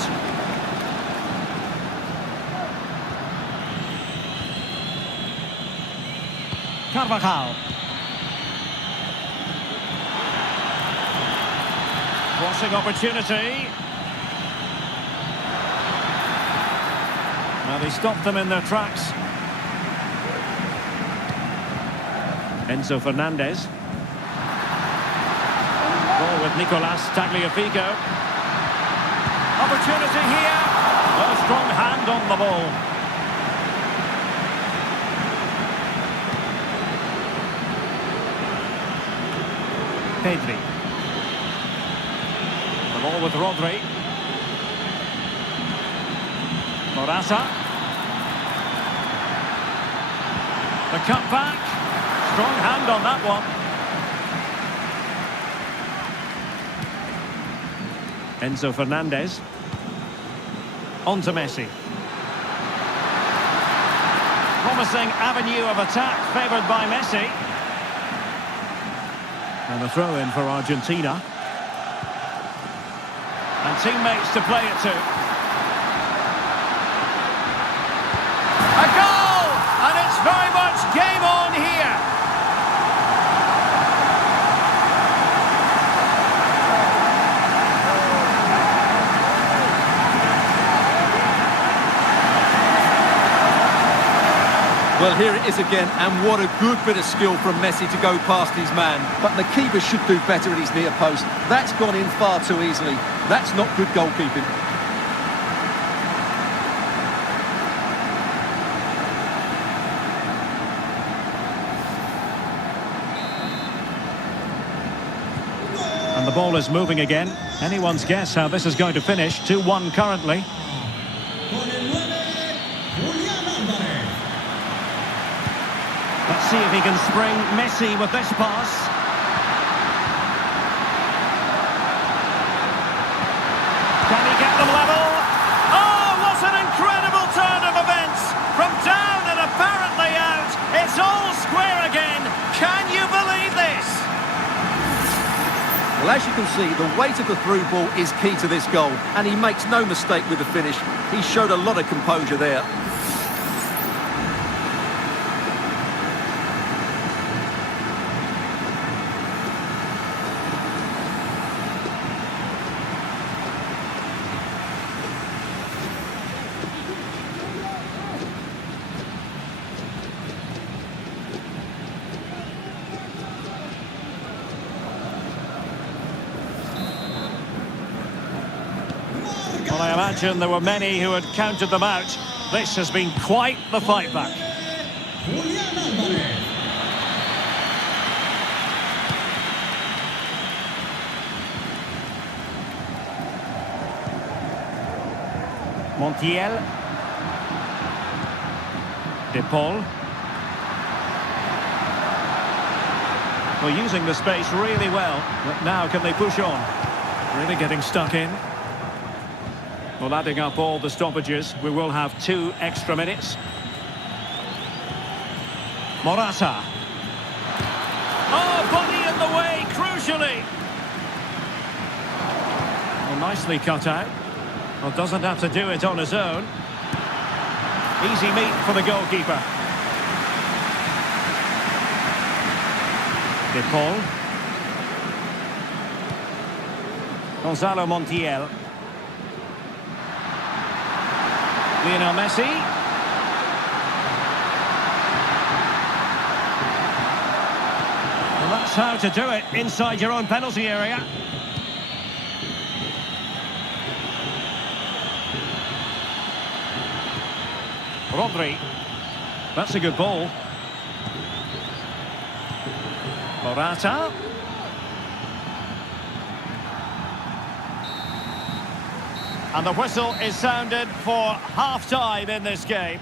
Carvajal. Crossing opportunity. Well, he stopped them in their tracks. Enzo Fernandez. Ball with Nicolas Tagliafico. Opportunity here. A strong hand on the ball. Pedri. The ball with Rodri. Morata. The cut back. Strong hand on that one. Enzo Fernandez. On to Messi. Promising avenue of attack favoured by Messi. And a throw-in for Argentina. And teammates to play it to. A goal! And it's very much game on here. Well, here it is again, and what a good bit of skill from Messi to go past his man. But the keeper should do better at his near post. That's gone in far too easily. That's not good goalkeeping. And the ball is moving again. Anyone's guess how this is going to finish. 2-1 currently. Let's see if he can spring Messi with this pass. Can he get them level? Oh, what an incredible turn of events! From down and apparently out, it's all square again. Can you believe this? Well, as you can see, the weight of the through ball is key to this goal, and he makes no mistake with the finish. He showed a lot of composure there. Well, I imagine there were many who had counted them out. This has been quite the fight back. Montiel. De Paul. Well, using the space really well, but now can they push on? Really getting stuck in. Well, adding up all the stoppages, we will have 2 extra minutes. Morata. Oh, body in the way, crucially. Well, nicely cut out. Well, doesn't have to do it on his own. Easy meat for the goalkeeper. De Paul. Gonzalo Montiel. Lionel Messi. Well, that's how to do it inside your own penalty area. Rodri. That's a good ball. Morata. And the whistle is sounded for half-time in this game.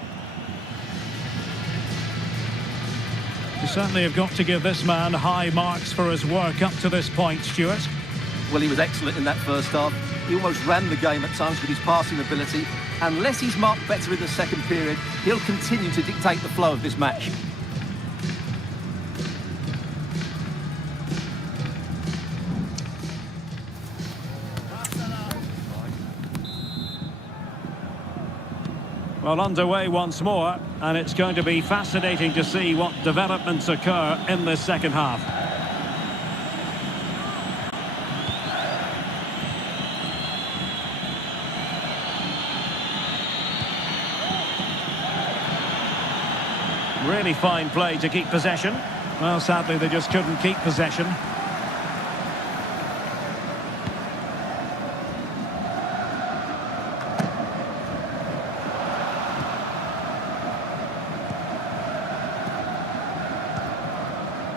You certainly have got to give this man high marks for his work up to this point, Stuart. Well, he was excellent in that first half. He almost ran the game at times with his passing ability. Unless he's marked better in the second period, he'll continue to dictate the flow of this match. Well, underway once more, and it's going to be fascinating to see what developments occur in this second half. Really fine play to keep possession. Well, sadly, they just couldn't keep possession.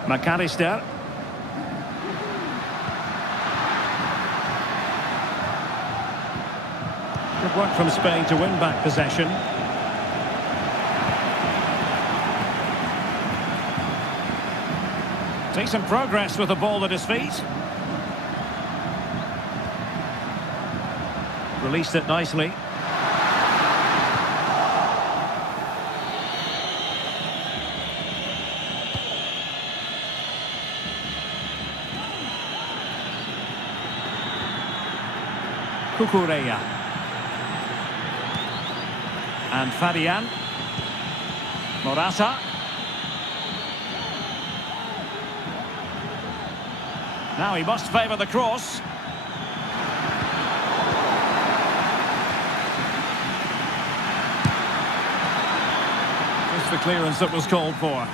McAllister. Good work from Spain to win back possession. Decent progress with the ball at his feet. Released it nicely. Cucurella. And Fabian. Morata. Now he must favour the cross. It's the clearance that was called for.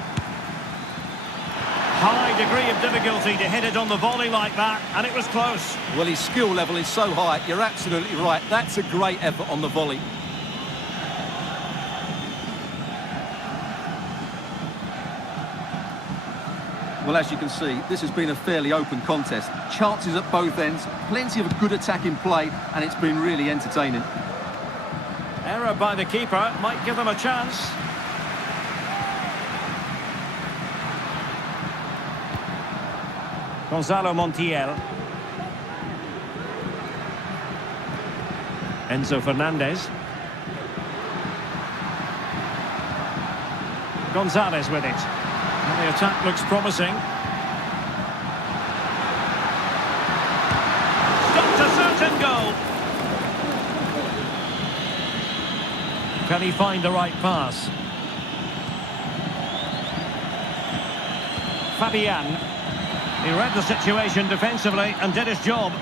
High degree of difficulty to hit it on the volley like that, and it was close. Well, his skill level is so high, you're absolutely right. That's a great effort on the volley. Well, as you can see, this has been a fairly open contest. Chances at both ends, plenty of good attacking play, and it's been really entertaining. Error by the keeper might give them a chance. Gonzalo Montiel. Enzo Fernandez. Gonzalez with it. And the attack looks promising. Stopped a certain goal. Can he find the right pass? Fabian. He read the situation defensively and did his job.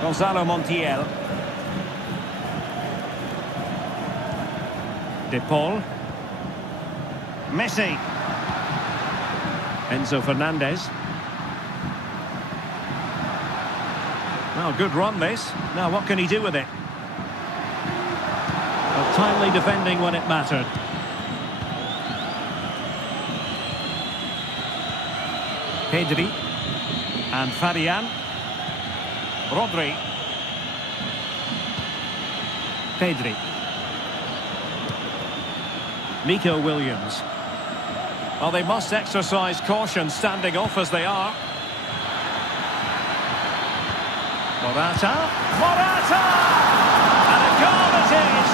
Gonzalo Montiel. De Paul. Messi. Enzo Fernandez. Well, good run this. Now what can he do with it? But timely defending when it mattered. Pedri. And Fabian. Rodri. Pedri. Nico Williams. Well, they must exercise caution standing off as they are. Morata. Morata! And a goal it is!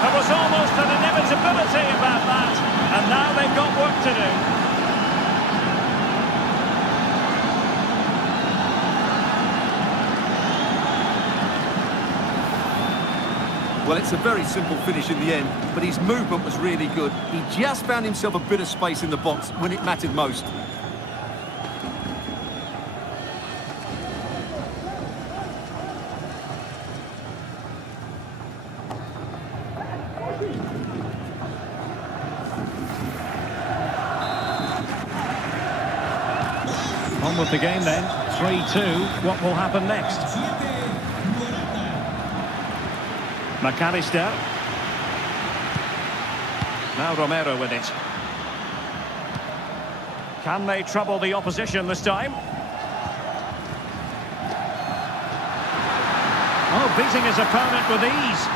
There was almost an inevitability about that. And now they've got work to do. Well, it's a very simple finish in the end, but his movement was really good. He just found himself a bit of space in the box when it mattered most. On with the game then. 3-2. What will happen next? McAllister. Now Romero with it. Can they trouble the opposition this time? Oh, beating his opponent with ease.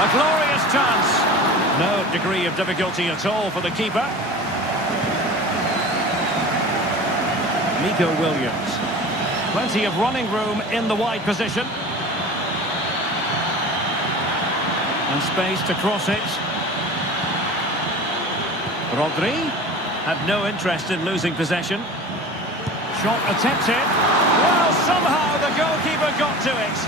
A glorious chance. No degree of difficulty at all for the keeper. Nico Williams. Plenty of running room in the wide position. And space to cross it. Rodri had no interest in losing possession. Shot attempted. Well, somehow the goalkeeper got to it.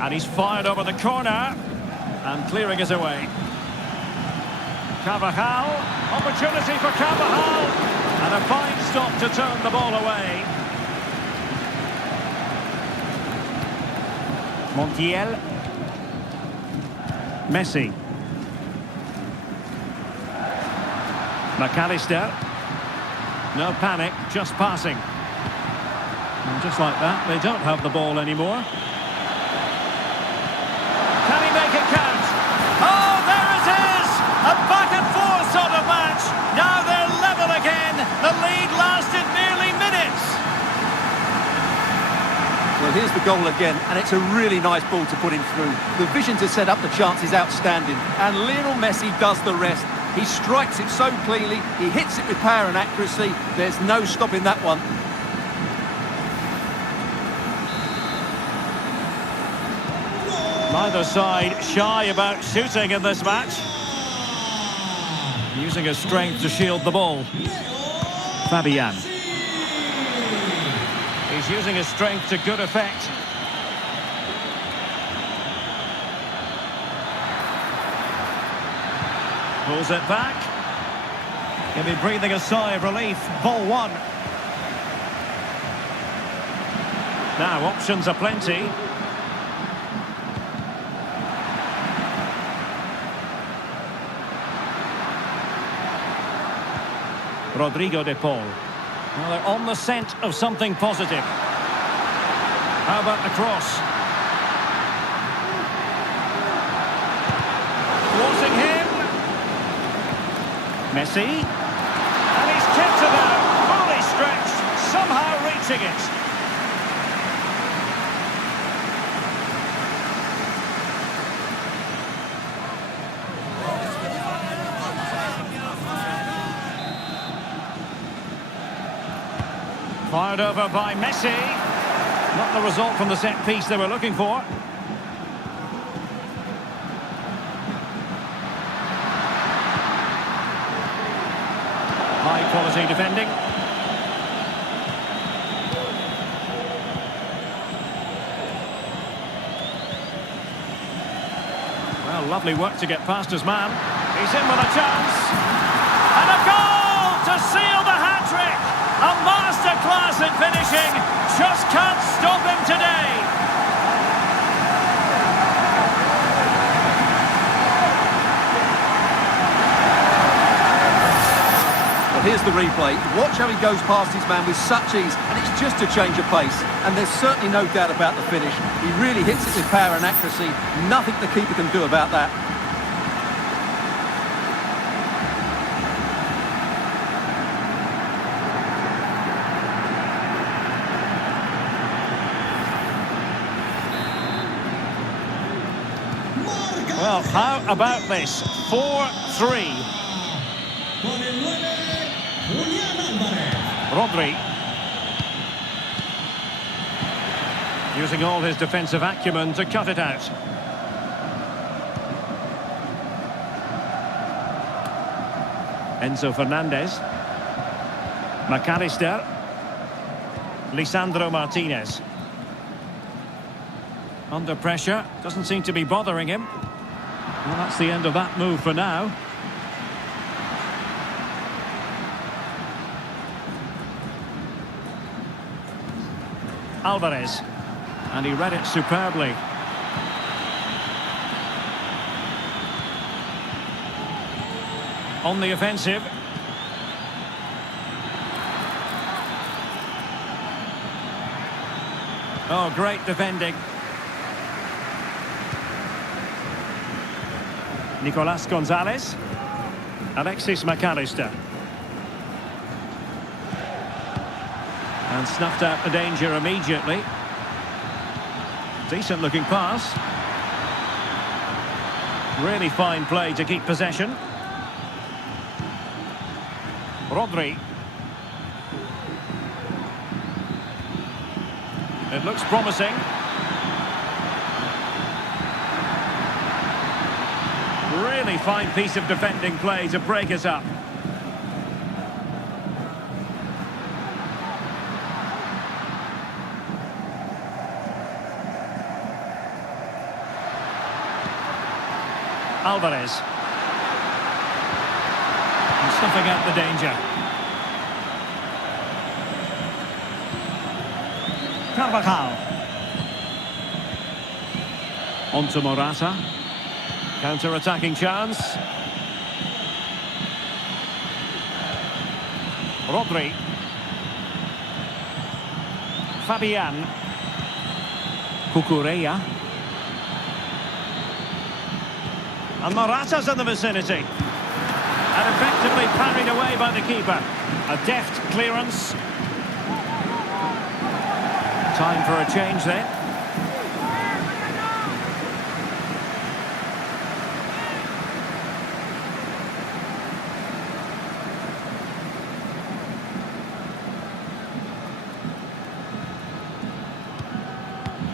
And he's fired over the corner. And clearing it away. Carvajal. Opportunity for Carvajal. And a fine stop to turn the ball away. Montiel. Messi. McAllister. No panic, just passing. And just like that, they don't have the ball anymore. Can he make it count? Oh, there it is! A back and forth sort of match. Now they're level again. The lead lasted nearly minutes. Well, here's the goal again, and it's a really nice ball to put him through. The vision to set up the chance is outstanding, and Lionel Messi does the rest. He strikes it so cleanly, he hits it with power and accuracy. There's no stopping that one. Neither side shy about shooting in this match. Using his strength to shield the ball. Fabian. He's using his strength to good effect. Pulls it back. He'll be breathing a sigh of relief. Ball one. Now options are plenty. Rodrigo de Paul. Well, they're on the scent of something positive. How about the cross? Crossing him. Messi. And he's tipped it out. Fully stretched. Somehow reaching it. Fired over by Messi. Not the result from the set piece they were looking for. High quality defending. Well, lovely work to get past his man. He's in with a chance. And a goal to seal the hat-trick. A masterclass in finishing. Just can't stop him today. Well, here's the replay. Watch how he goes past his man with such ease, and it's just a change of pace. And there's certainly no doubt about the finish. He really hits it with power and accuracy. Nothing the keeper can do about that. Well, how about this? 4-3. Con el 9, Julián Álvarez. Rodri. Using all his defensive acumen to cut it out. Enzo Fernandez. McAllister. Lisandro Martinez. Under pressure, doesn't seem to be bothering him. Well, that's the end of that move for now. Alvarez. And he read it superbly. On the offensive. Oh, great defending. Nicolas Gonzalez. Alexis McAllister. And snuffed out the danger immediately. Decent looking pass. Really fine play to keep possession. Rodri. It looks promising. Really fine piece of defending play to break us up. Alvarez. And snuffing out the danger. Carvajal. On to Morata. Counter-attacking chance. Rodri. Fabian. Cucurella. And Morata's in the vicinity. And effectively parried away by the keeper. A deft clearance. Time for a change then.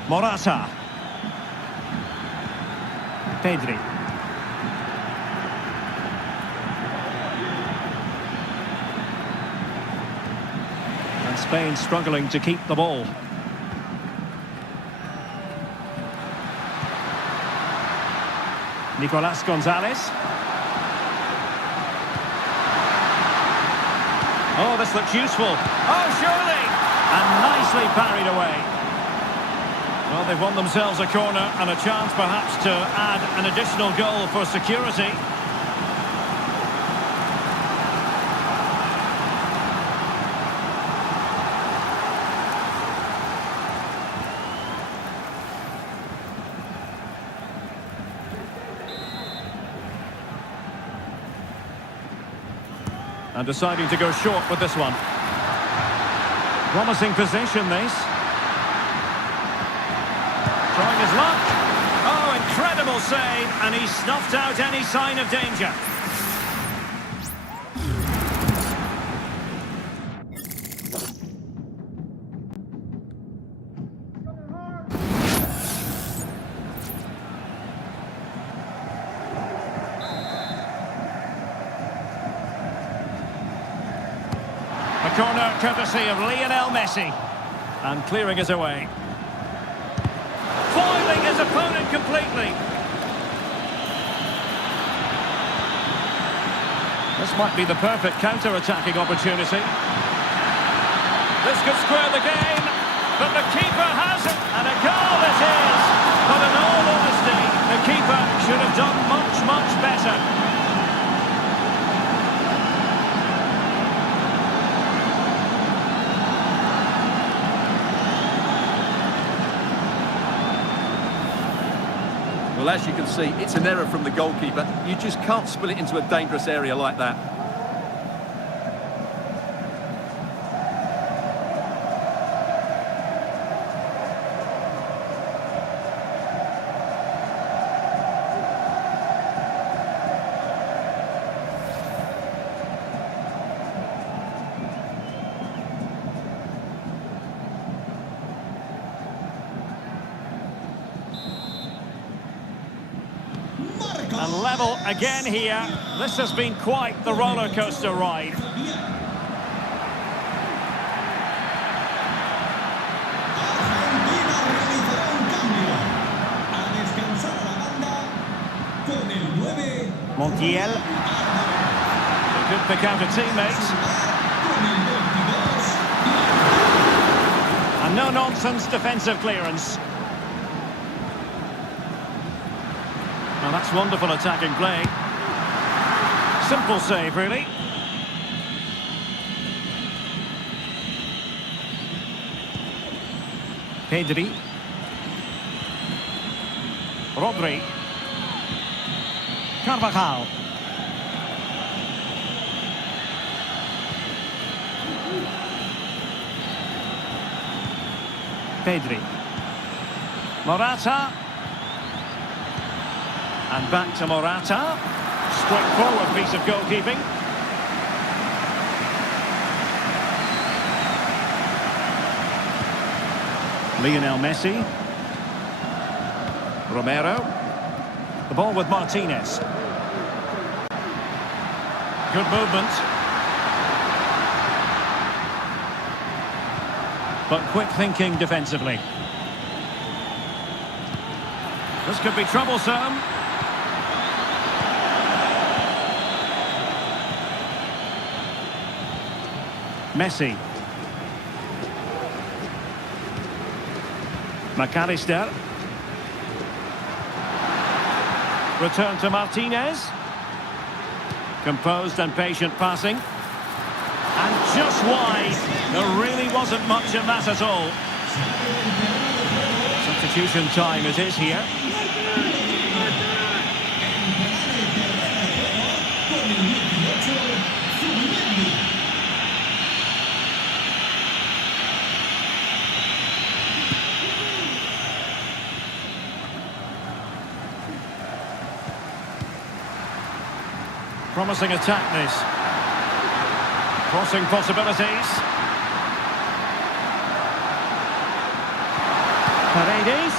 Morata. Pedri. And Spain struggling to keep the ball. Nicolas Gonzalez. Oh, this looks useful. Oh, surely! And nicely parried away. Well, they've won themselves a corner and a chance perhaps to add an additional goal for security. And deciding to go short with this one. Promising position, this. Trying his luck. Oh, incredible save, and he snuffed out any sign of danger. A corner courtesy of Lionel Messi. And clearing us away. Foiling his opponent completely. This might be the perfect counter-attacking opportunity. This could square the game, but the keeper has it, and a goal it is. But in all honesty, the keeper should have done much, much better. Well, as you can see, it's an error from the goalkeeper. You just can't spill it into a dangerous area like that. And level again here. This has been quite the roller coaster ride. Montiel. A good pick out of teammates. And no-nonsense defensive clearance. Now that's wonderful attacking play. Simple save, really. Pedri. Rodri. Carvajal. Pedri. Morata. And back to Morata. Straightforward piece of goalkeeping. Lionel Messi. Romero. The ball with Martinez. Good movement. But quick thinking defensively. This could be troublesome. Messi. McAllister. Return to Martinez. Composed and patient passing. And just wide. There really wasn't much of that at all. Substitution time it is here. Promising attack this. Crossing possibilities. Paredes.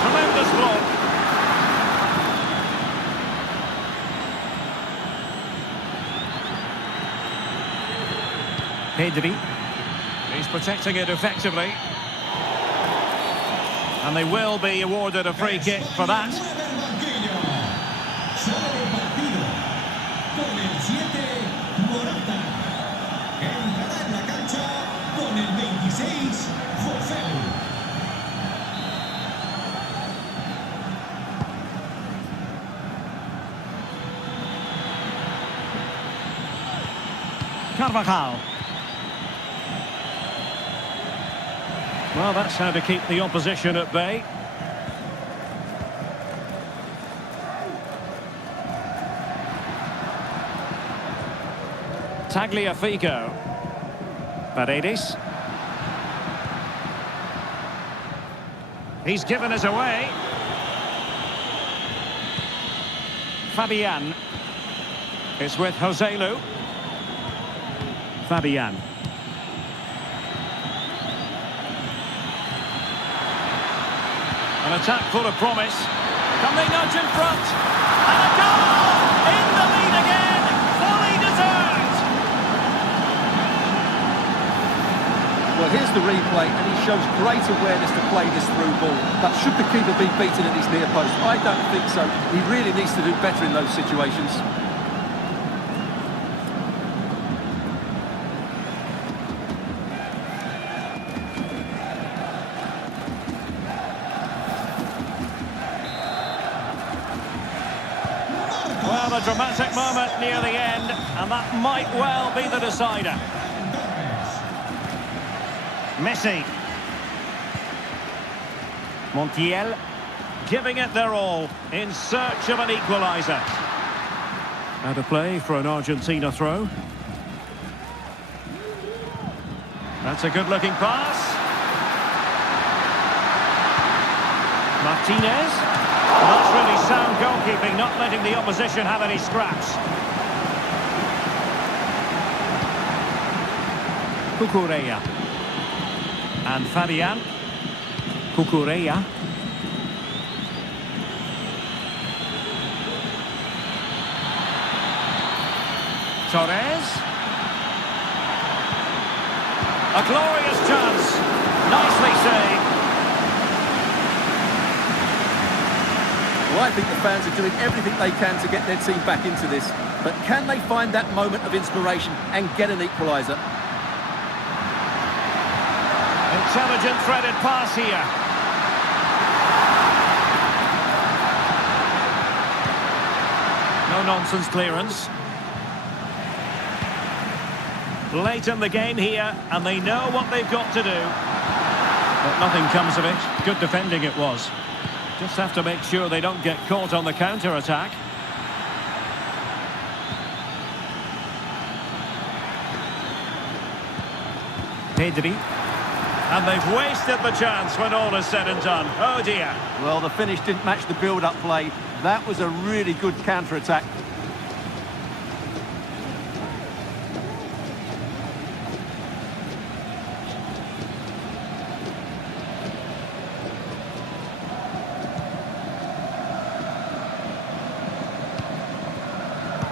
Tremendous block. Pedri. He's protecting it effectively. And they will be awarded a free kick for that. Carvajal. Well, that's how to keep the opposition at bay. Tagliafico. Paredes. He's given us away. Fabian. It's with Joselu. Fabian. An attack full of promise. Can they nudge in front? And a goal! In the lead again! Fully deserved! Well, here's the replay, and he shows great awareness to play this through ball. But should the keeper be beaten at his near post? I don't think so. He really needs to do better in those situations. Well, a dramatic moment near the end, and that might well be the decider. Messi. Montiel giving it their all in search of an equaliser. Out of play for an Argentina throw. That's a good-looking pass. Martinez. That's really sound goalkeeping, not letting the opposition have any scraps. Cucurella. And Fabian. Cucurella. Torres. A glorious chance. Nicely saved. Well, I think the fans are doing everything they can to get their team back into this. But can they find that moment of inspiration and get an equaliser? Intelligent threaded pass here. No-nonsense clearance. Late in the game here, and they know what they've got to do. But nothing comes of it. Good defending it was. Just have to make sure they don't get caught on the counter-attack. Pedri. And they've wasted the chance when all is said and done. Oh dear. Well, the finish didn't match the build-up play. That was a really good counter-attack.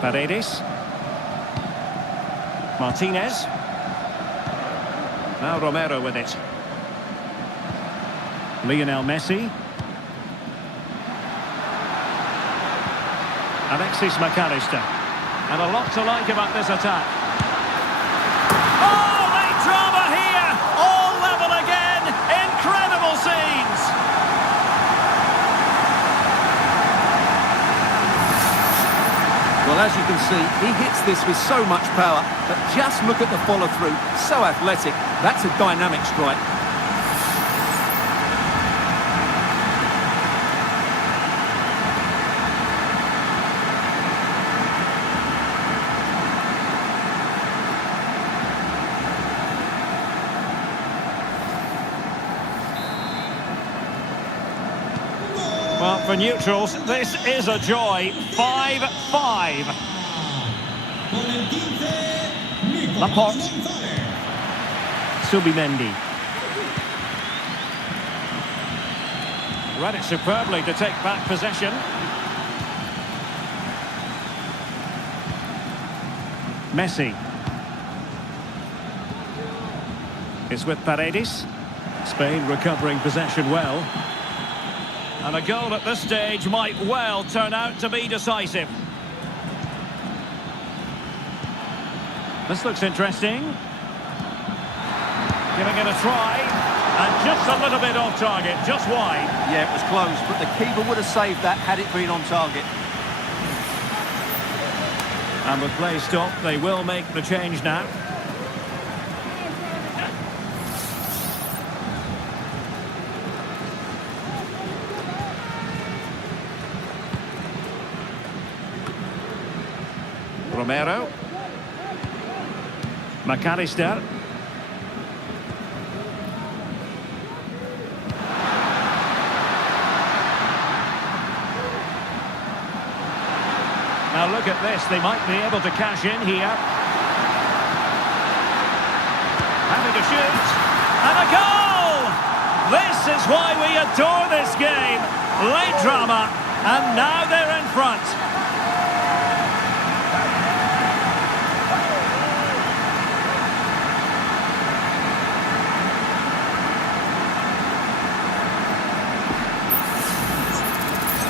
Paredes. Martinez. Now Romero with it. Lionel Messi. Alexis McAllister. And a lot to like about this attack. Oh, late drama here! All level again! Incredible scenes! Well, as you can see, he hits this with so much power, but just look at the follow-through. So athletic. That's a dynamic strike. Well, for neutrals, this is a joy. 5-5. Laporte. Subimendi. Read it superbly to take back possession. Messi. It's with Paredes. Spain recovering possession well. And a goal at this stage might well turn out to be decisive. This looks interesting. Giving it a try. And just a little bit off target, just wide. Yeah, it was close, but the keeper would have saved that had it been on target. And with play stopped, they will make the change now. Romero. McAllister. Now look at this, they might be able to cash in here. Having to shoot. And a goal! This is why we adore this game. Late drama, and now they're in front.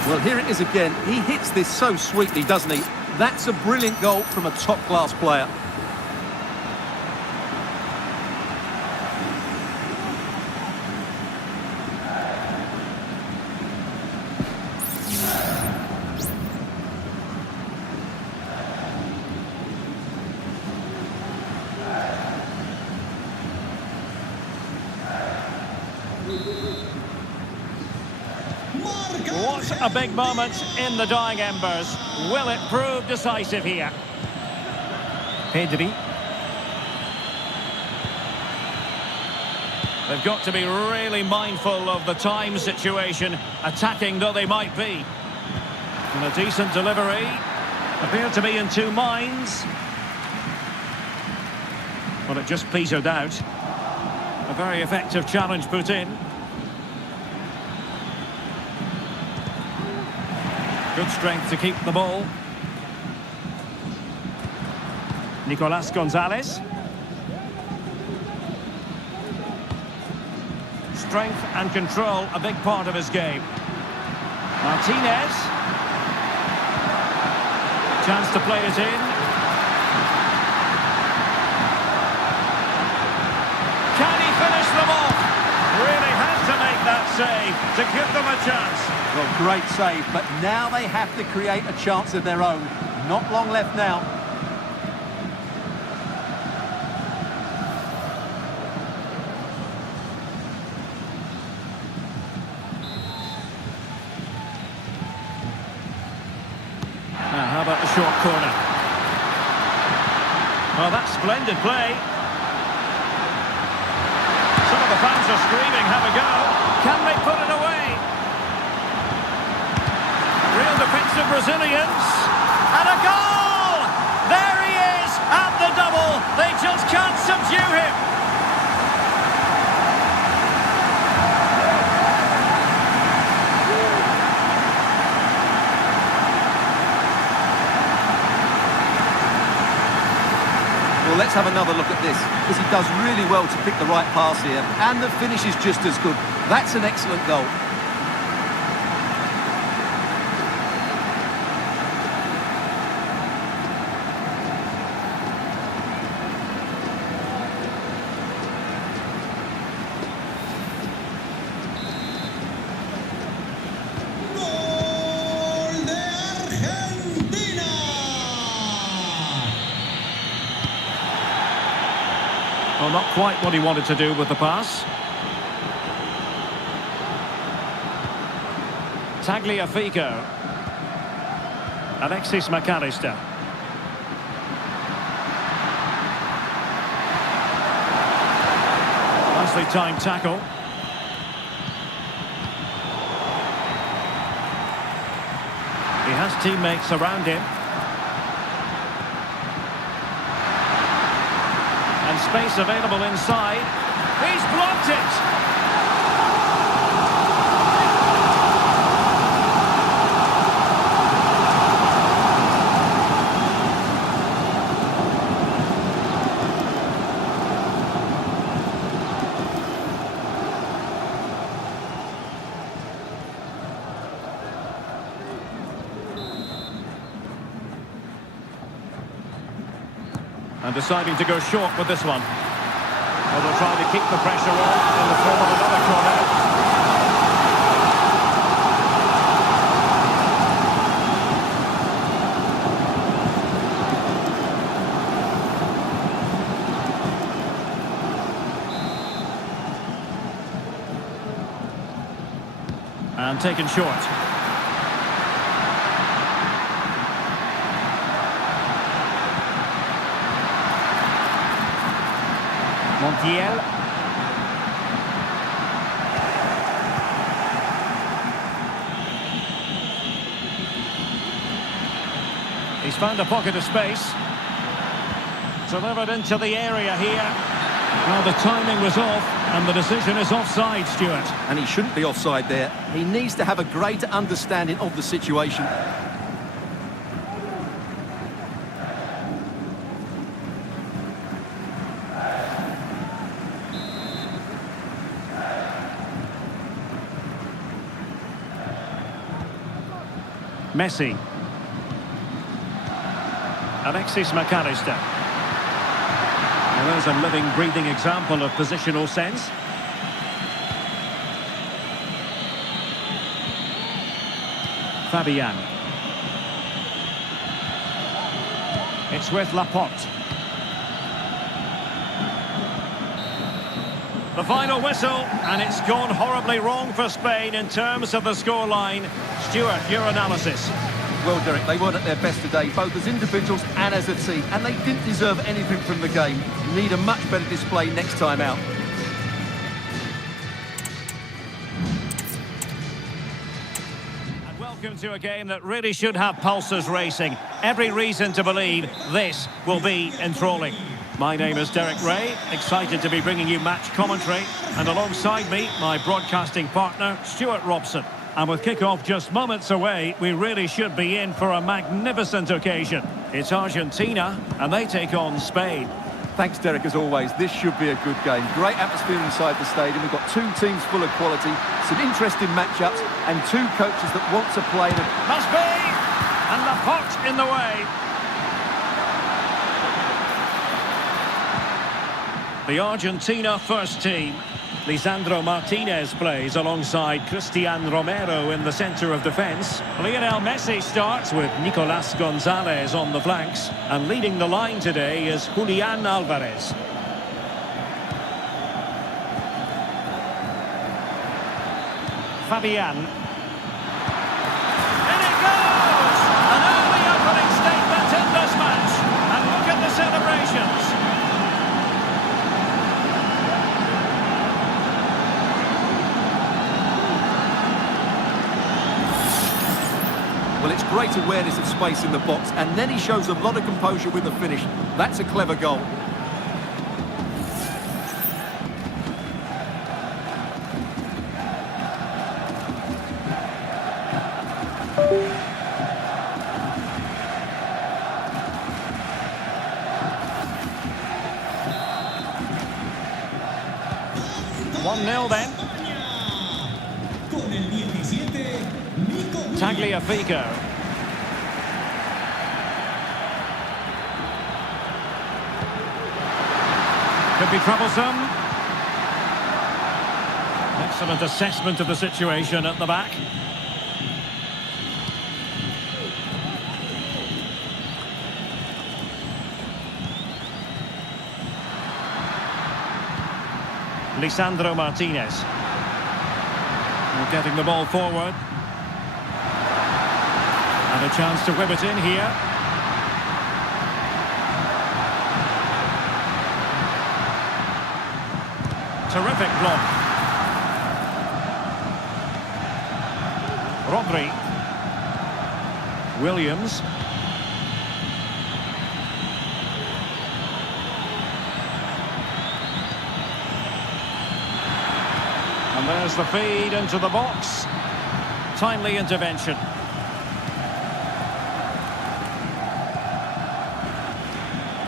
Well, here it is again. He hits this so sweetly, doesn't he? That's a brilliant goal from a top-class player. What a big moment in the dying embers. Will it prove decisive here? Pedri. They've got to be really mindful of the time situation, attacking though they might be. And a decent delivery. Appeared to be in two minds. Well, it just petered out. A very effective challenge put in. Good strength to keep the ball. Nicolas Gonzalez. Strength and control, a big part of his game. Martinez. Chance to play it in. Can he finish them off? Really had to make that save to give them a chance. Well, great save, but now they have to create a chance of their own. Not long left now. Now, how about the short corner? Well, that's splendid play. Some of the fans are screaming, have a go. Can they put it away? Real defensive Brazilians. And a goal! There he is at the double. They just can't subdue him. Well, let's have another look at this, because he does really well to pick the right pass here, and the finish is just as good. That's an excellent goal. Gol de Argentina. Well, not quite what he wanted to do with the pass. Tagliafico. Alexis McAllister. Nicely timed tackle. He has teammates around him. And space available inside. He's blocked it! And deciding to go short with this one. Well, they're trying to keep the pressure on in the form of another corner. And taken short. Montiel. He's found a pocket of space. Delivered into the area here. Well, the timing was off, and the decision is offside, Stuart. And he shouldn't be offside there. He needs to have a greater understanding of the situation. Messi. Alexis McAllister. Well, there's a living, breathing example of positional sense. Fabian. It's with Laporte. The final whistle, and it's gone horribly wrong for Spain in terms of the scoreline. Stuart, your analysis. Well, Derek, they weren't at their best today, both as individuals and as a team, and they didn't deserve anything from the game. Need a much better display next time out. And welcome to a game that really should have pulses racing. Every reason to believe this will be enthralling. My name is Derek Ray, excited to be bringing you match commentary, and alongside me, my broadcasting partner, Stuart Robson. And with kick-off just moments away, we really should be in for a magnificent occasion. It's Argentina, and they take on Spain. Thanks, Derek, as always. This should be a good game. Great atmosphere inside the stadium. We've got two teams full of quality, some interesting matchups, and two coaches that want to play. Must be! And the pot in the way. The Argentina first team. Lisandro Martinez plays alongside Cristian Romero in the centre of defence. Lionel Messi starts with Nicolas Gonzalez on the flanks. And leading the line today is Julian Alvarez. Fabian. In it goes! An early opening statement in this match. And look at the celebrations. Well, it's great awareness of space in the box, and then he shows a lot of composure with the finish. That's a clever goal. One 0 then. Con el 17, Nico. Tagliafico. Could be troublesome. Excellent assessment of the situation at the back. Lisandro Martinez. We're getting the ball forward. And a chance to whip it in here. Terrific block. Rodri. Williams. And there's the feed into the box. Timely intervention.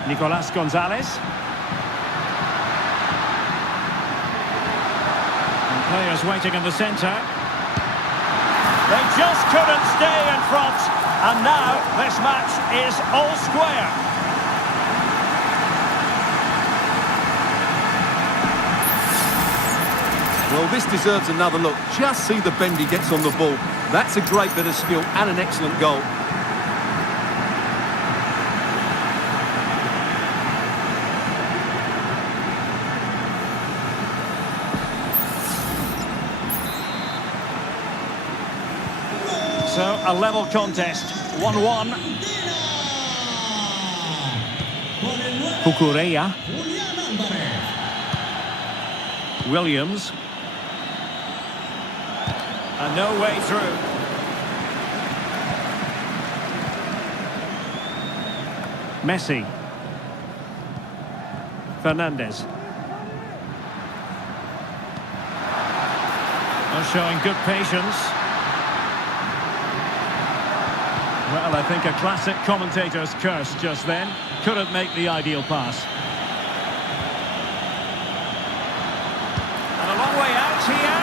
Nicolas Gonzalez. And players waiting in the centre. They just couldn't stay in front. And now this match is all square. Well, this deserves another look. Just see the bend he gets on the ball. That's a great bit of skill and an excellent goal. So, a level contest, 1-1. Cucurella. Julián Álvarez. Williams. And no way through. Messi. Fernandez. They're showing good patience. Well, I think a classic commentator's curse just then. Couldn't make the ideal pass. And a long way out here.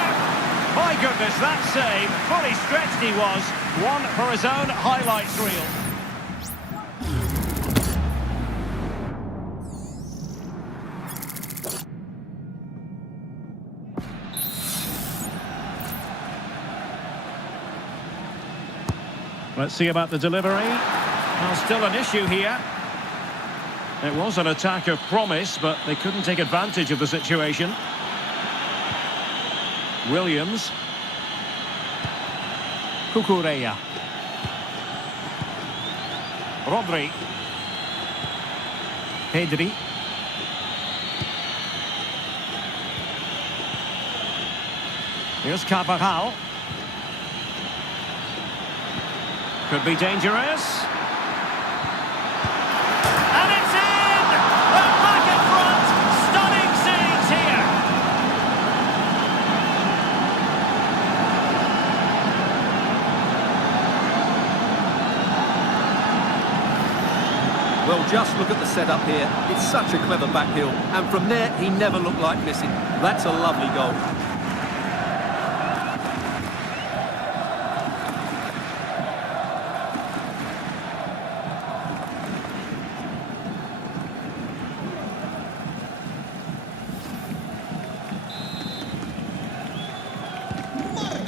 My goodness, that save. Fully stretched he was. One for his own highlights reel. Let's see about the delivery. Well, still an issue here. It was an attack of promise, but they couldn't take advantage of the situation. Williams. Cucurella. Rodri. Pedri. Here's Carvajal. Could be dangerous. And it's in! They're back in front! Stunning scenes here! Just look at the setup here. It's such a clever back heel. And from there, he never looked like missing. That's a lovely goal.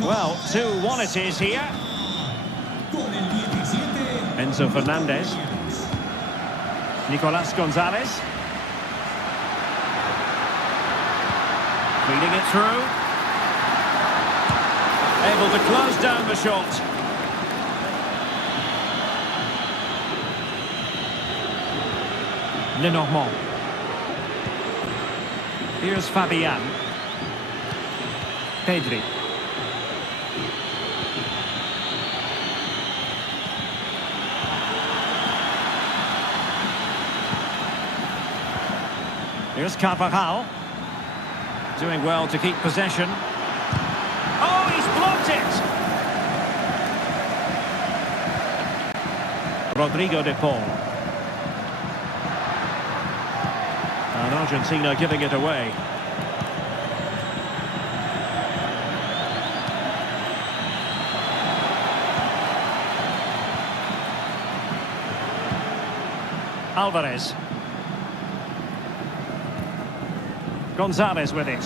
Well, 2-1 it is here. Enzo Fernandez. Nicolas Gonzalez. Feeding it through. Able to close down the shot. Lenormand. Here's Fabian. Pedri. Here's Carvajal. Doing well to keep possession. Oh, he's blocked it! Rodrigo de Paul. And Argentina giving it away. Alvarez. Gonzalez with it.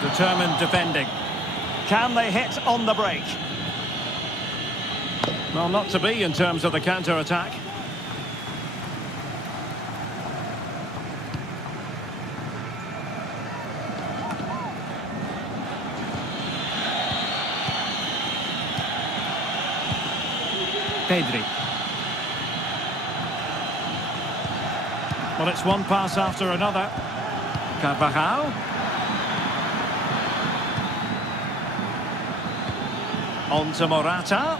Determined defending. Can they hit on the break? Well, not to be in terms of the counter-attack. Pedri. Well, it's one pass after another. Carvajal. On to Morata.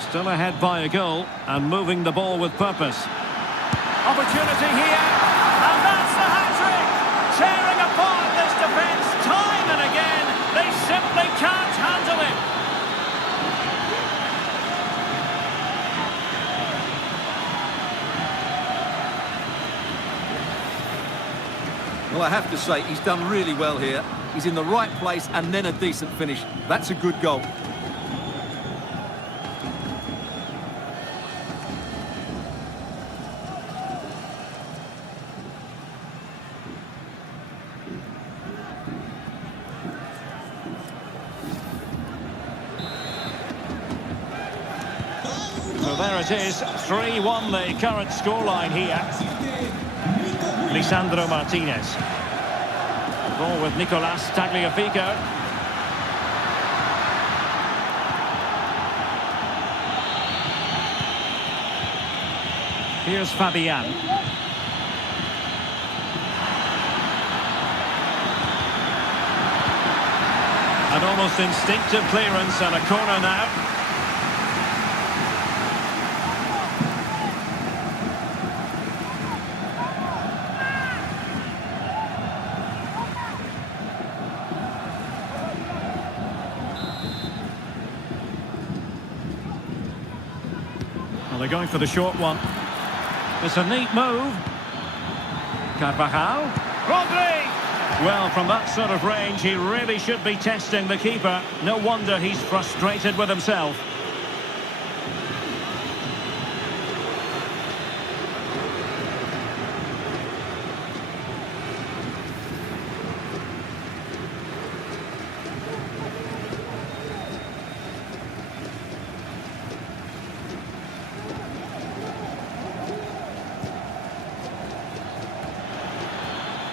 Still ahead by a goal and moving the ball with purpose. Opportunity here. And that's the hat-trick. Tearing apart this defence time and again. They simply can't handle it. Well, I have to say, he's done really well here. He's in the right place and then a decent finish. That's a good goal. So there it is, 3-1 the current scoreline here. Lisandro Martinez. Ball with Nicolas Tagliafico. Here's Fabian. An almost instinctive clearance and a corner now. Well, they're going for the short one. It's a neat move. Carvajal. Rodri! Well, from that sort of range, he really should be testing the keeper. No wonder he's frustrated with himself.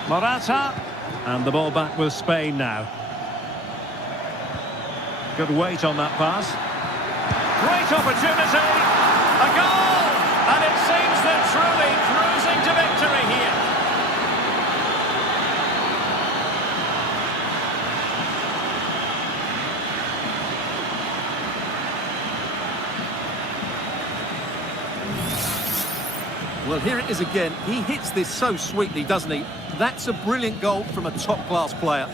Morata, and the ball back with Spain now. Good weight on that pass. Great opportunity, a goal, and it seems they're truly cruising to victory here. Well, here it is again. He hits this so sweetly, doesn't he? That's a brilliant goal from a top-class player.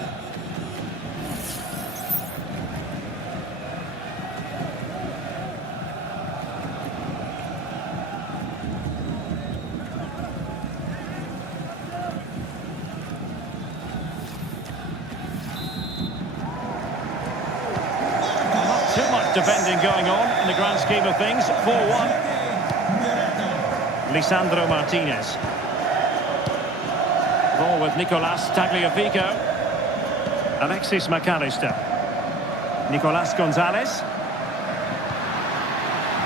enough defending going on in the grand scheme of things. 4-1. Lisandro Martinez. Ball with Nicolas Tagliafico. Alexis McAllister. Nicolas Gonzalez.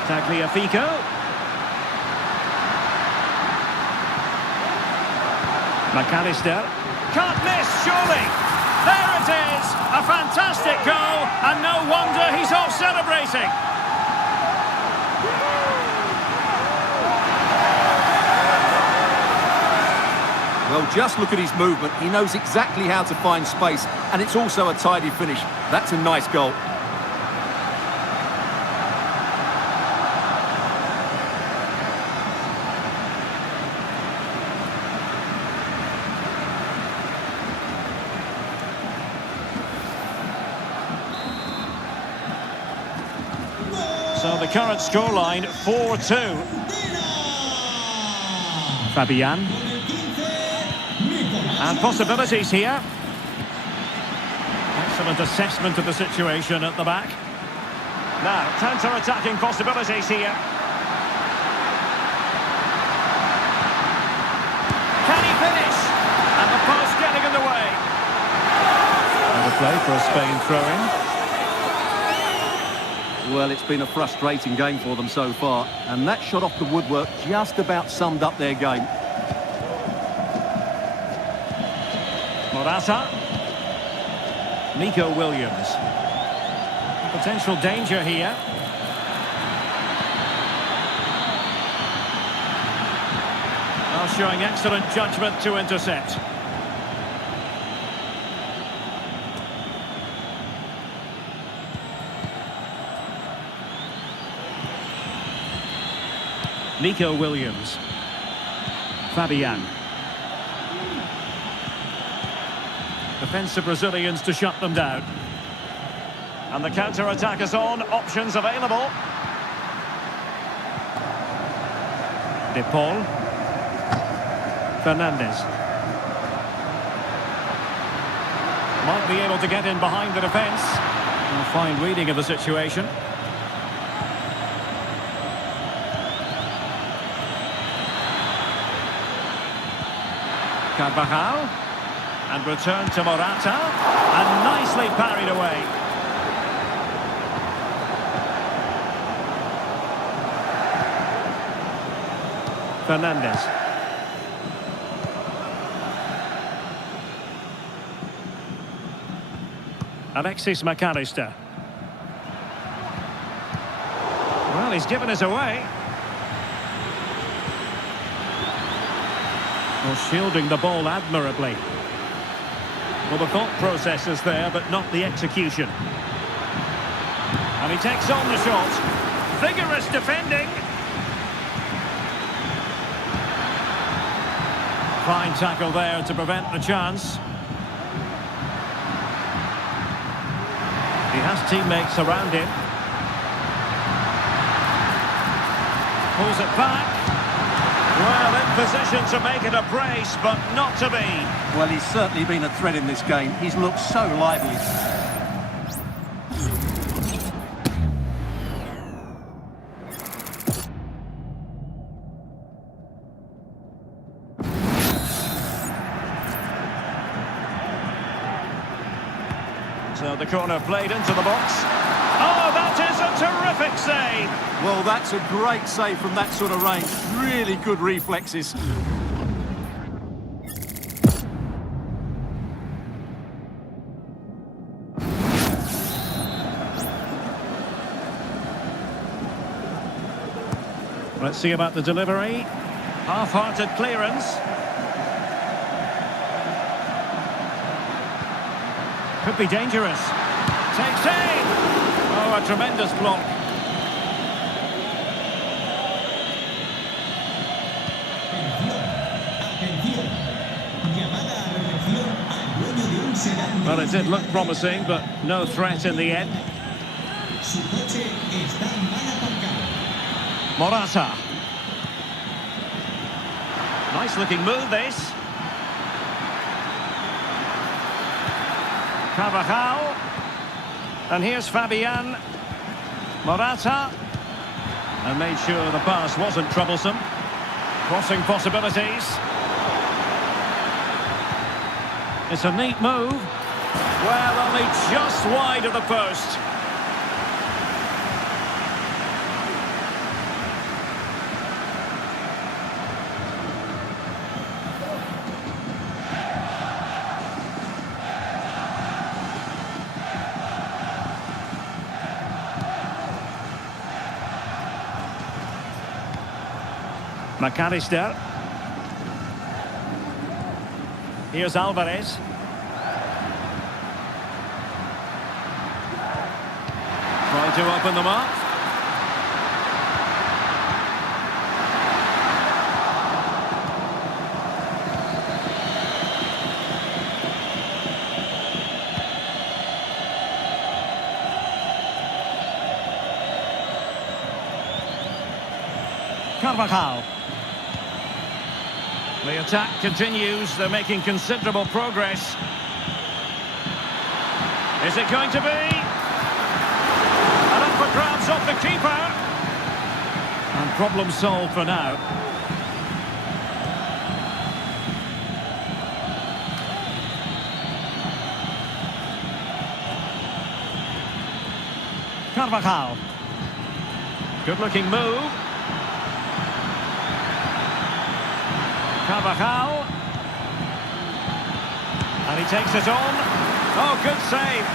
Tagliafico. McAllister. Can't miss, surely. There it is. A fantastic goal. And no wonder he's off celebrating. Well, just look at his movement. He knows exactly how to find space, and it's also a tidy finish. That's a nice goal. So the current scoreline, 4-2. Fabian. And possibilities here. Excellent assessment of the situation at the back. Now, counter-attacking possibilities here. Can he finish? And the pass getting in the way. And a play for a Spain throw-in. Well, it's been a frustrating game for them so far, and that shot off the woodwork just about summed up their game. Morata. Nico Williams. Potential danger here. Well, showing excellent judgment to intercept. Nico Williams. Fabian. Defensive Brazilians to shut them down. And the counter-attack is on. Options available. De Paul. Fernandes. Might be able to get in behind the defence. A fine reading of the situation. Carvajal. And return to Morata. And nicely parried away. Fernandes. Alexis McAllister. Well, he's given us away. Well, shielding the ball admirably. Well, the thought process is there, but not the execution. And he takes on the shot. Vigorous defending. Fine tackle there to prevent the chance. He has teammates around him. Pulls it back. Well, in position to make it a brace, but not to be. Well, he's certainly been a threat in this game. He's looked so lively. So the corner played into the box. Oh, that is a terrific save. Well, that's a great save from that sort of range. Really good reflexes. Let's see about the delivery. Half-hearted clearance. Could be dangerous. Takes aim. Oh, a tremendous block. Well, it did look promising, but no threat in the end. Morata. Nice looking move, this. Carvajal. And here's Fabian. Morata. And made sure the pass wasn't troublesome. Crossing possibilities. It's a neat move. Well, only just wide of the post. McAllister. Here's Alvarez. Try to open them up. Carvajal. The attack continues. They're making considerable progress. Is it going to be? And up for grabs off the keeper. And problem solved for now. Carvajal. Good-looking move. Carvajal. And he takes it on. Oh, good save.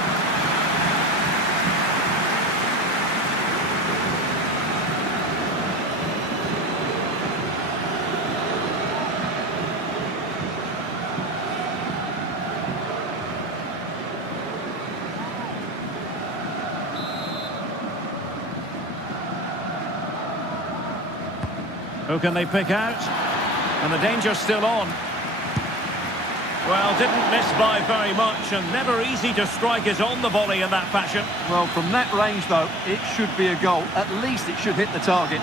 Who can they pick out? And the danger's still on. Well, didn't miss by very much, and never easy to strike it on the volley in that fashion. Well, from that range, though, it should be a goal. At least it should hit the target.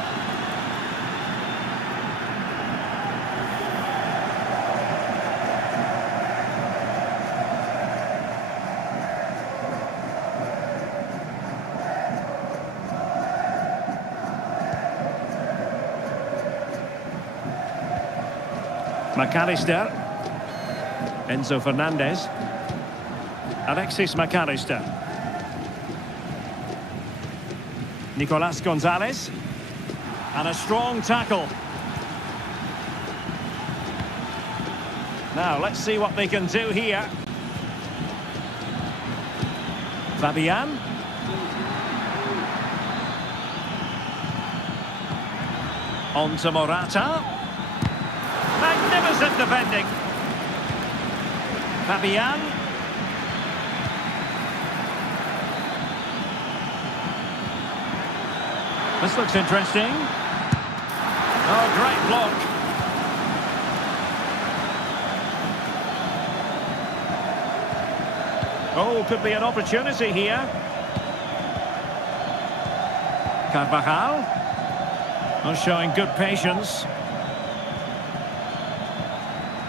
McAllister. Enzo Fernandez. Alexis McAllister. Nicolas Gonzalez. And a strong tackle. Now, let's see what they can do here. Fabian. On to Morata. Magnificent defending. Fabian. This looks interesting. Oh, great block. Oh, could be an opportunity here. Carvajal. Oh, showing good patience.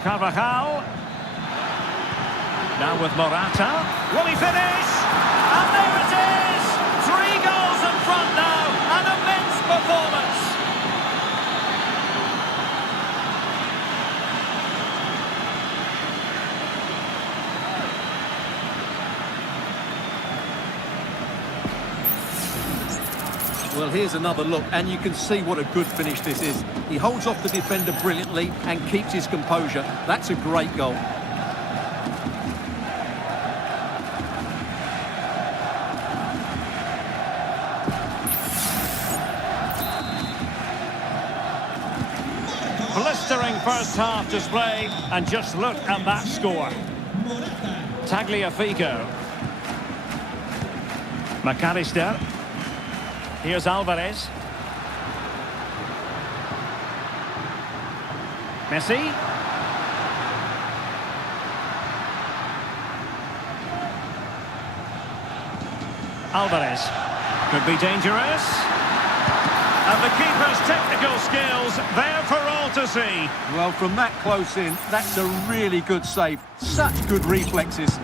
Carvajal. Now with Morata. Will he finish? And there it is! 3 goals in front now. An immense performance. Well, here's another look, and you can see what a good finish this is. He holds off the defender brilliantly and keeps his composure. That's a great goal. Blistering first half display, and just look at that score. Tagliafico. McAllister. Here's Alvarez. Messi. Alvarez. Could be dangerous. And the keeper's technical skills there for all to see. Well, from that close in, that's a really good save. Such good reflexes.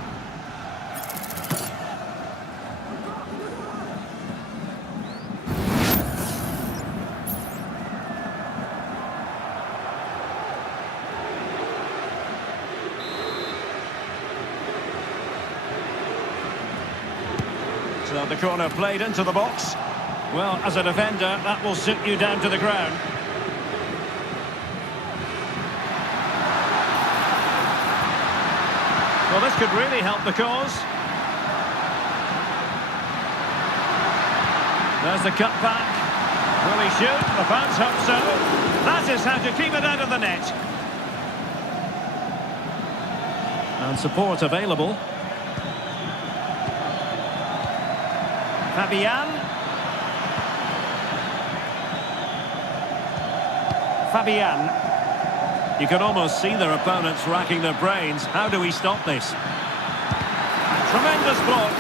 So the corner played into the box. Well, as a defender, that will sit you down to the ground. Well, this could really help the cause. There's the cut back. Will he shoot? The fans hope so. That is how to keep it out of the net. And support available. Fabian. You can almost see their opponents racking their brains. How do we stop this? Tremendous block.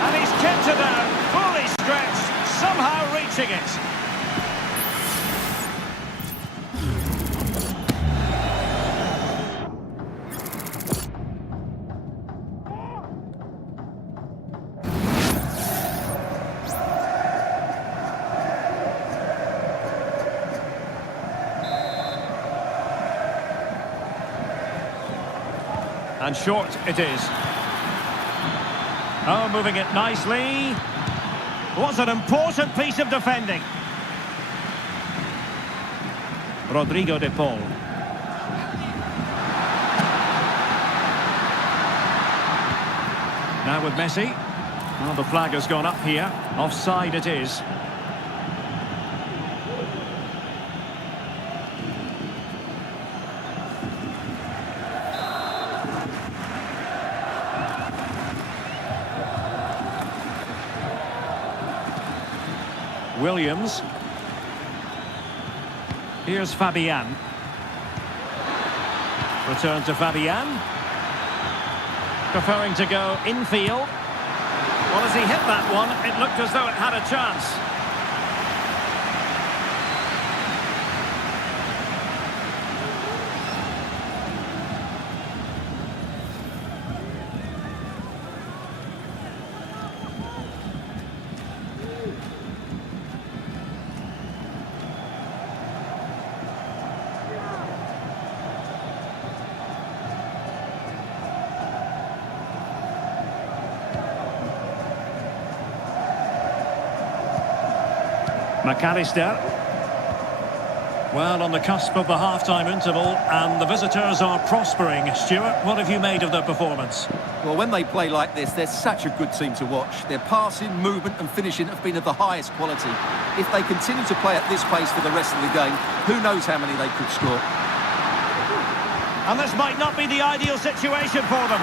And he's kept it down, fully stretched, somehow reaching it. And short it is. Oh, moving it nicely. Was an important piece of defending. Rodrigo de Paul. Now with Messi. Well, the flag has gone up here. Offside it is. Williams. Here's Fabian. Return to Fabian. Preferring to go infield. Well, as he hit that one, it looked as though it had a chance. McAllister. Well, on the cusp of the half-time interval, and the visitors are prospering. Stuart, what have you made of their performance? Well, when they play like this, they're such a good team to watch. Their passing, movement and finishing have been of the highest quality. If they continue to play at this pace for the rest of the game, who knows how many they could score. And this might not be the ideal situation for them.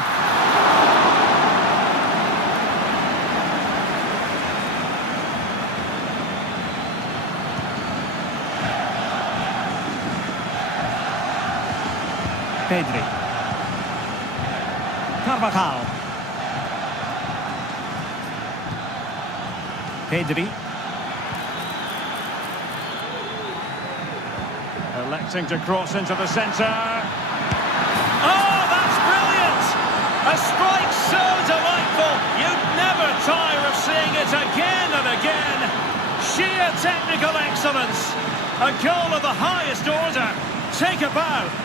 Pedri. Carvajal. Pedri. Electing to cross into the centre. Oh, that's brilliant! A strike so delightful, you'd never tire of seeing it again and again. Sheer technical excellence. A goal of the highest order. Take a bow.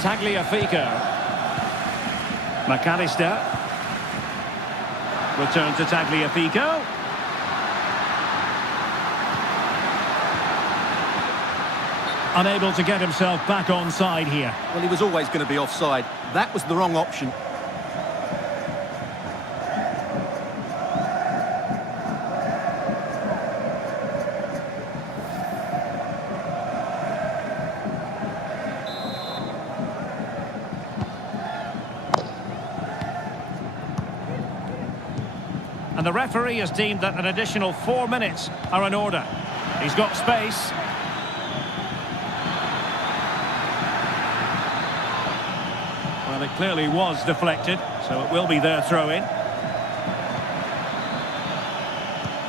Tagliafico. McAllister. Return to Tagliafico. Unable to get himself back onside here. Well, he was always going to be offside. That was the wrong option. And the referee has deemed that an additional 4 minutes are in order. He's got space. Well, it clearly was deflected, so it will be their throw-in.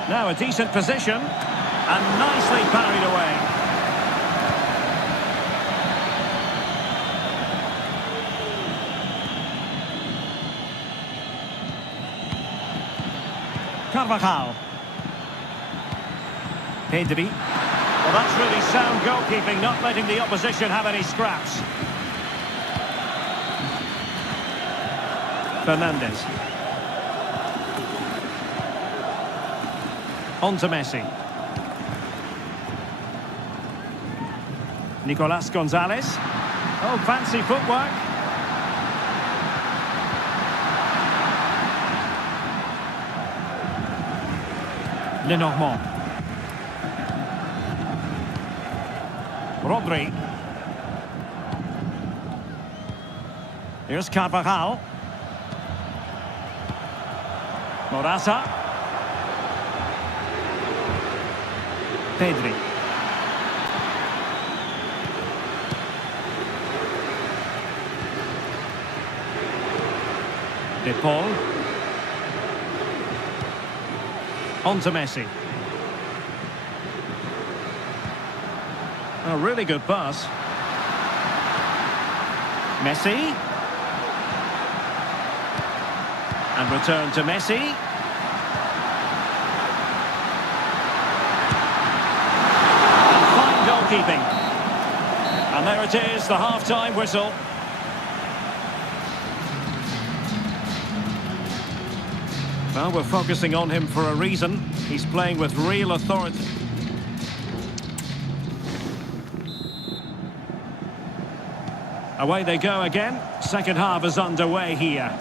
Now a decent position. And nicely parried away. Carvajal. Pedri. Well, that's really sound goalkeeping, not letting the opposition have any scraps. Fernandez. On to Messi. Nicolas Gonzalez. Oh, fancy footwork. Lenormand. Rodri. Here's Carvajal. Morata. Pedri. De Paul. On to Messi. A really good pass. Messi. And return to Messi. And fine goalkeeping. And there it is, the half-time whistle. Well, we're focusing on him for a reason. He's playing with real authority. Away they go again. Second half is underway here.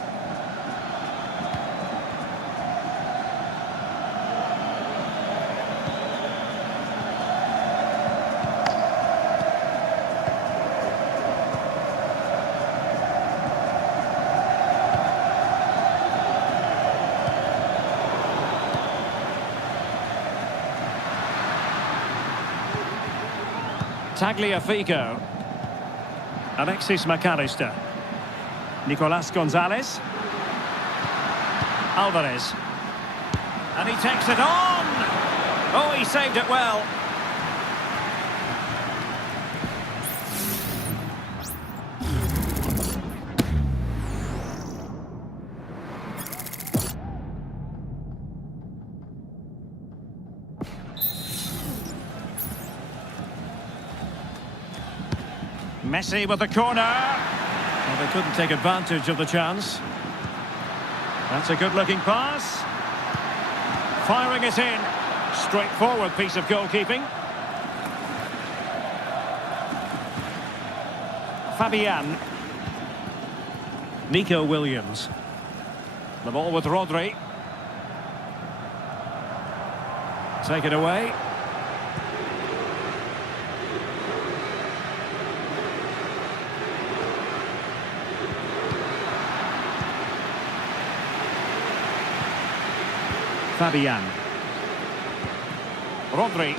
Tagliafico. Alexis McAllister. Nicolas Gonzalez. Alvarez. And he takes it on! Oh, he saved it well. Messi with the corner. Well, they couldn't take advantage of the chance. That's a good-looking pass. Firing it in. Straightforward piece of goalkeeping. Fabian. Nico Williams. The ball with Rodri. Take it away. Fabian. Rodri.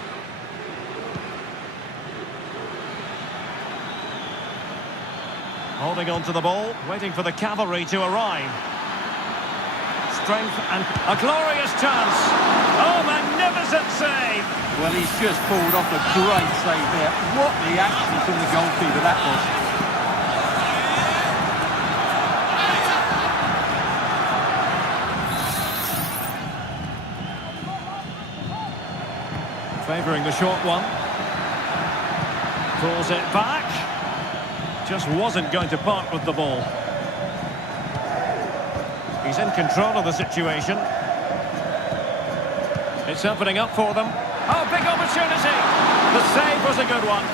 Holding on to the ball, waiting for the cavalry to arrive. Strength and a glorious chance. Oh, magnificent save. Well, he's just pulled off a great save there. What the action from the goalkeeper that was. Favouring the short one. Pulls it back. Just wasn't going to part with the ball. He's in control of the situation. It's opening up for them. Oh, big opportunity! The save was a good one.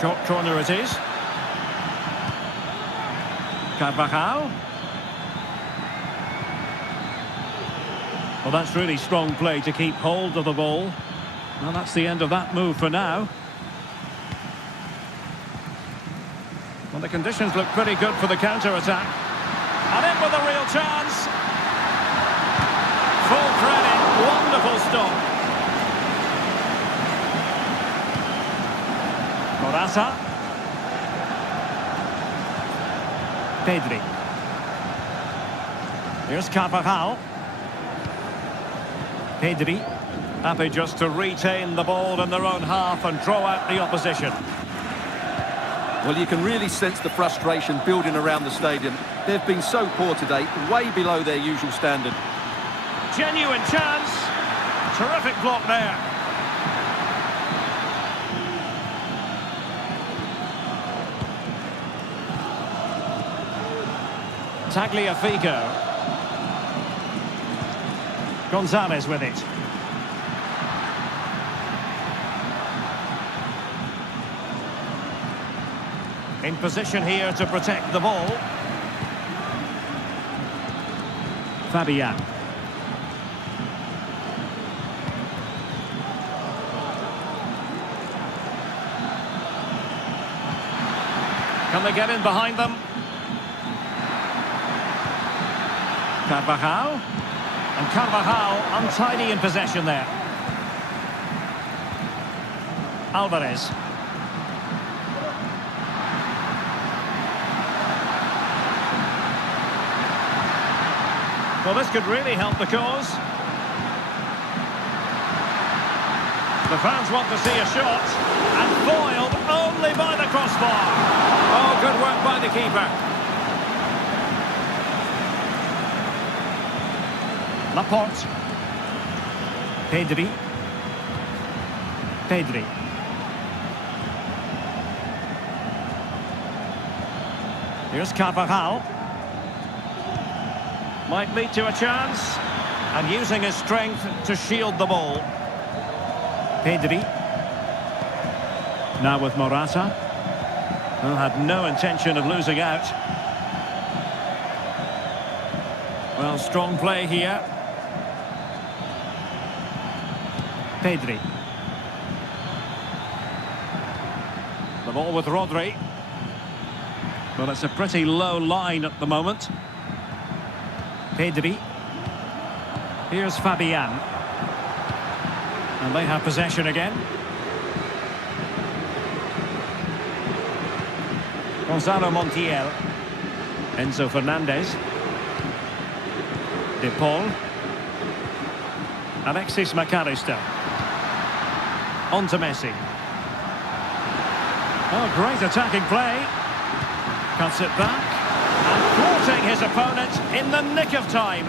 Short corner it is. Carvajal. Well, that's really strong play to keep hold of the ball. Well, that's the end of that move for now. the conditions look pretty good for the counter-attack. And in with a real chance. Full credit, wonderful stop. Morata. Pedri. Here's Carvajal. Pedri. Happy just to retain the ball in their own half and draw out the opposition. Well, you can really sense the frustration building around the stadium. They've been so poor today, way below their usual standard. Genuine chance. Terrific block there. Tagliafico. Gonzalez with it. In position here to protect the ball. Fabian. Can they get in behind them? Carvajal. And Carvajal untidy in possession there. Alvarez. Well, this could really help the cause. The fans want to see a shot. And foiled only by the crossbar. Oh, good work by the keeper. Laporte. Pedri. Pedri. Here's Carvajal. Might lead to a chance. And using his strength to shield the ball. Pedri. Now with Morata. Who had no intention of losing out. Well, strong play here. Pedri. The ball with Rodri. Well, it's a pretty low line at the moment. Pedri. Here's Fabian. And they have possession again. Gonzalo Montiel. Enzo Fernandez. De Paul. Alexis McAllister. On to Messi. Oh, great attacking play. Cuts it back. And thwarting his opponent in the nick of time.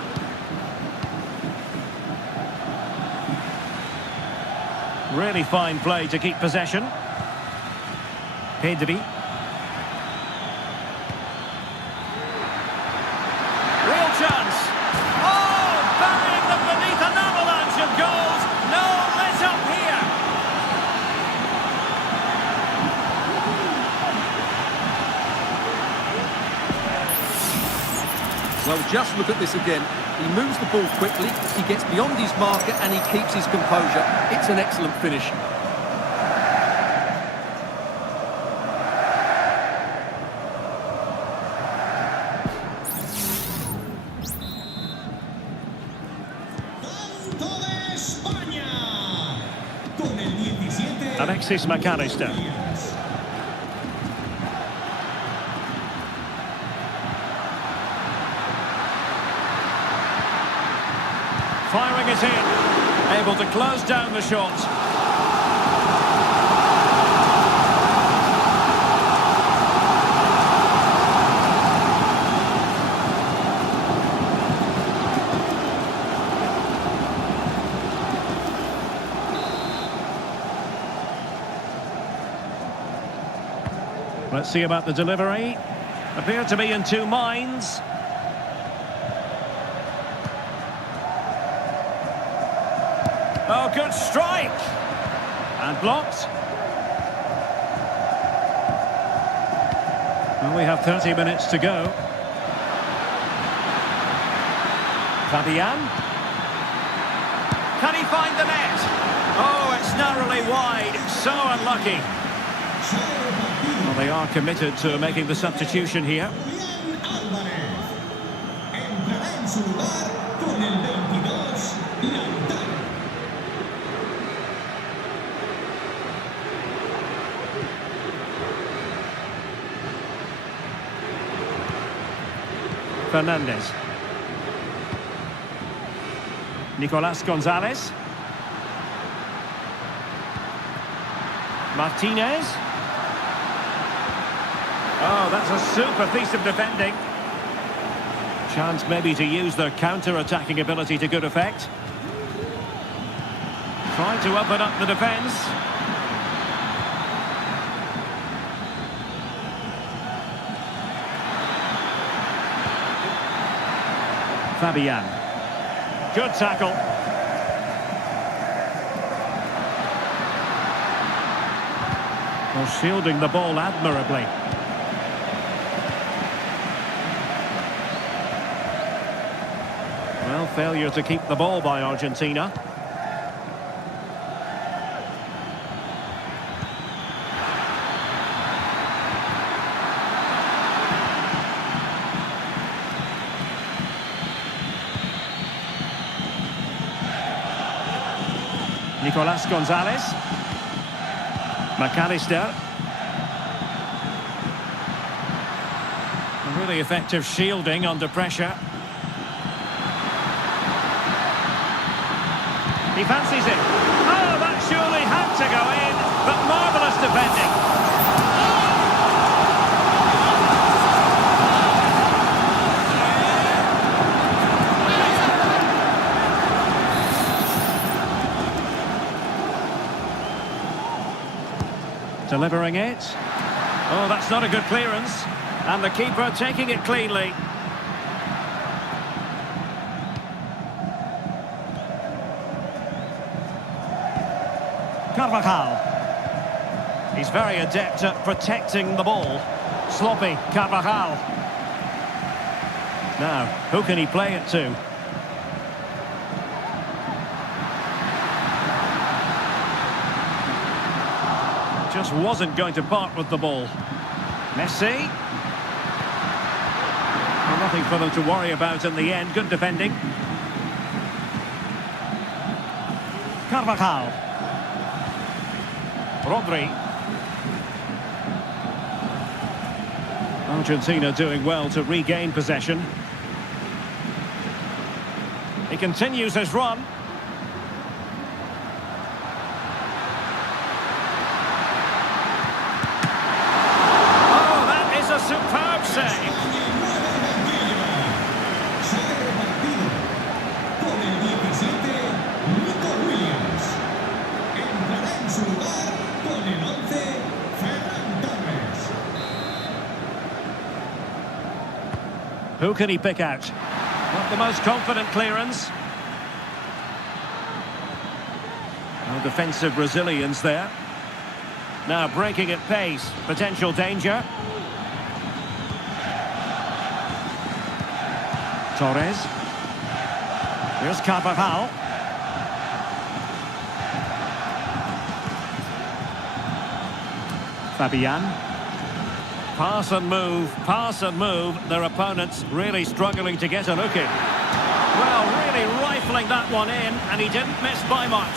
Really fine play to keep possession. Pedri. Real chance. Oh, burying them beneath an avalanche of goals. No let up here. Well, just look at this again. He moves the ball quickly, he gets beyond his marker and he keeps his composure. It's an excellent finish. Tanto de España. Con el 17. Alexis McAllister. Firing it in, able to close down the shot. Let's see about the delivery. Appear to be in two minds. Oh, good strike! And blocked. Well, we have 30 minutes to go. Fabian. Can he find the net? Oh, it's narrowly wide. So unlucky. Well, they are committed to making the substitution here. Julián Álvarez. Entrará en su lugar con el 22, Lautaro. Fernandez. Nicolas Gonzalez. Martinez. Oh, that's a super piece of defending. Chance maybe to use their counter-attacking ability to good effect. Trying to open up the defence. Fabian. Good tackle. Well, shielding the ball admirably. Well, failure to keep the ball by Argentina. Nicolas Gonzalez. McAllister. A really effective shielding under pressure. He fancies it. Oh, that surely had to go in, but marvellous defending. Delivering it. Oh, that's not a good clearance. And the keeper taking it cleanly. Carvajal. He's very adept at protecting the ball. Sloppy Carvajal. Now, who can he play it to? Just wasn't going to part with the ball. Messi. Well, nothing for them to worry about in the end. Good defending. Carvajal. Rodri. Argentina doing well to regain possession. He continues his run. Oh, that is a superb save. Con el 17, Nico Williams. Entrará en su lugar con el 11, Ferran Torres. Who can he pick out? Not the most confident clearance. No defensive resilience there. Now breaking at pace. Potential danger. Torres. Here's Carvajal. Fabian. Pass and move, pass and move. Their opponents really struggling to get a look in. Well, really rifling that one in, and he didn't miss by much.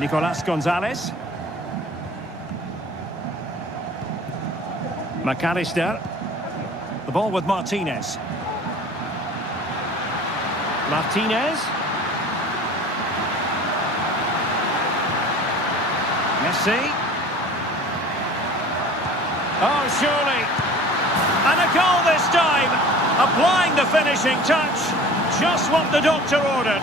Nicolas Gonzalez. McAllister. The ball with Martinez. Martinez. Messi. Oh, surely. And a goal this time. Applying the finishing touch. Just what the doctor ordered.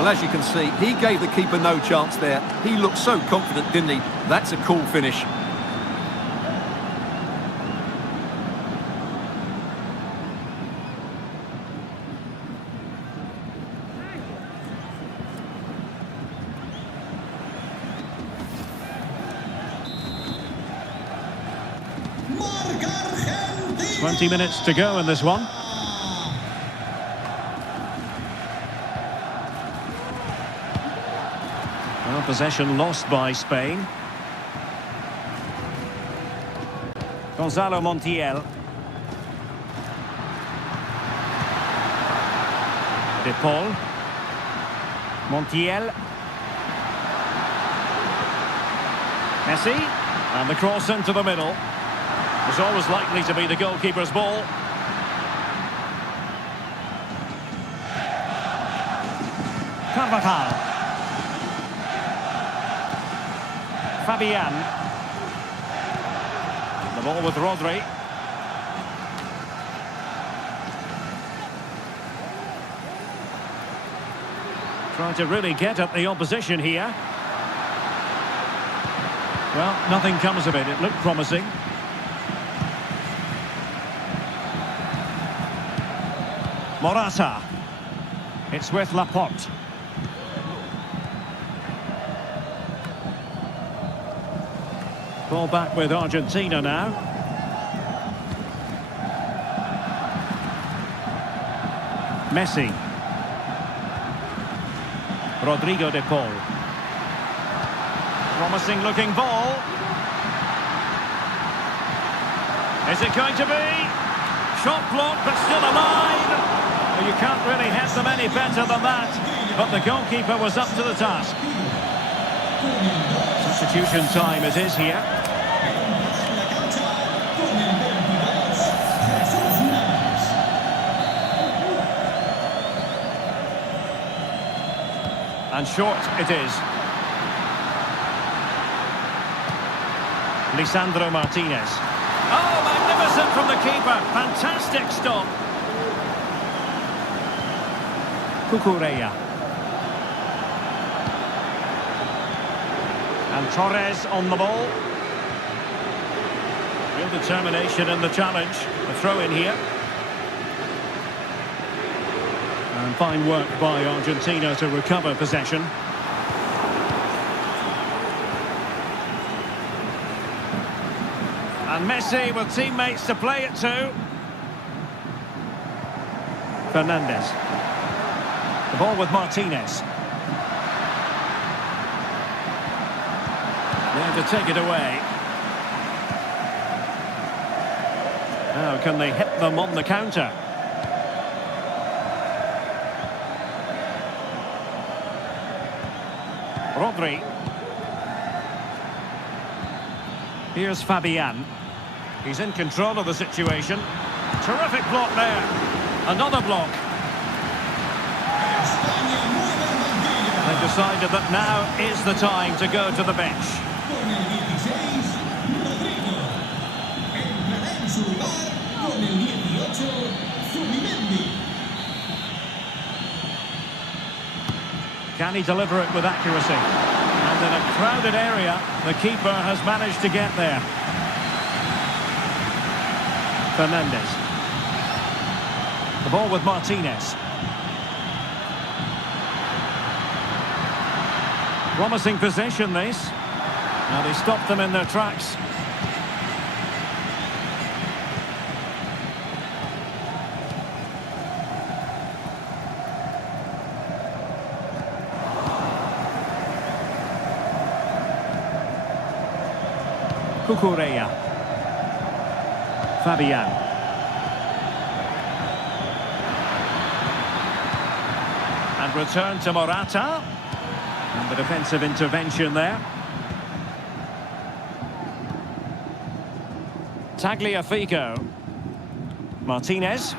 Well, as you can see, he gave the keeper no chance there. He looked so confident, didn't he? That's a cool finish. Marca Argentina. 20 minutes to go in this one. Well, possession lost by Spain. Gonzalo Montiel. De Paul. Montiel. Messi. And the cross into the middle. It's always likely to be the goalkeeper's ball. Carvajal. Fabian. The ball with Rodri. Trying to really get at the opposition here. Well, nothing comes of it. It looked promising. Morata. It's with Laporte. Ball back with Argentina now. Messi. Rodrigo de Paul. Promising looking ball. Is it going to be? Shot blocked but still alive. Well, you can't really head them any better than that. But the goalkeeper was up to the task. Substitution time it is here. And short it is. Lisandro Martinez. Oh, magnificent from the keeper. Fantastic stop. Cucurella. And Torres on the ball. Real determination in the challenge. A throw in here. And fine work by Argentina to recover possession. And Messi with teammates to play it to. Fernandez. The ball with Martinez. There to take it away. Now can they hit them on the counter? Rodri. Here's Fabian. He's in control of the situation. Terrific block there. Another block. They've decided that now is the time to go to the bench. Con el 16, Rodrigo. Entrará en su lugar con el 18, Zubimendi. Can he deliver it with accuracy? And in a crowded area, the keeper has managed to get there. Fernandez. The ball with Martinez. Promising possession, this. Now they stopped them in their tracks. Cucurella. Fabian. And return to Morata. And the defensive intervention there. Tagliafico. Martinez.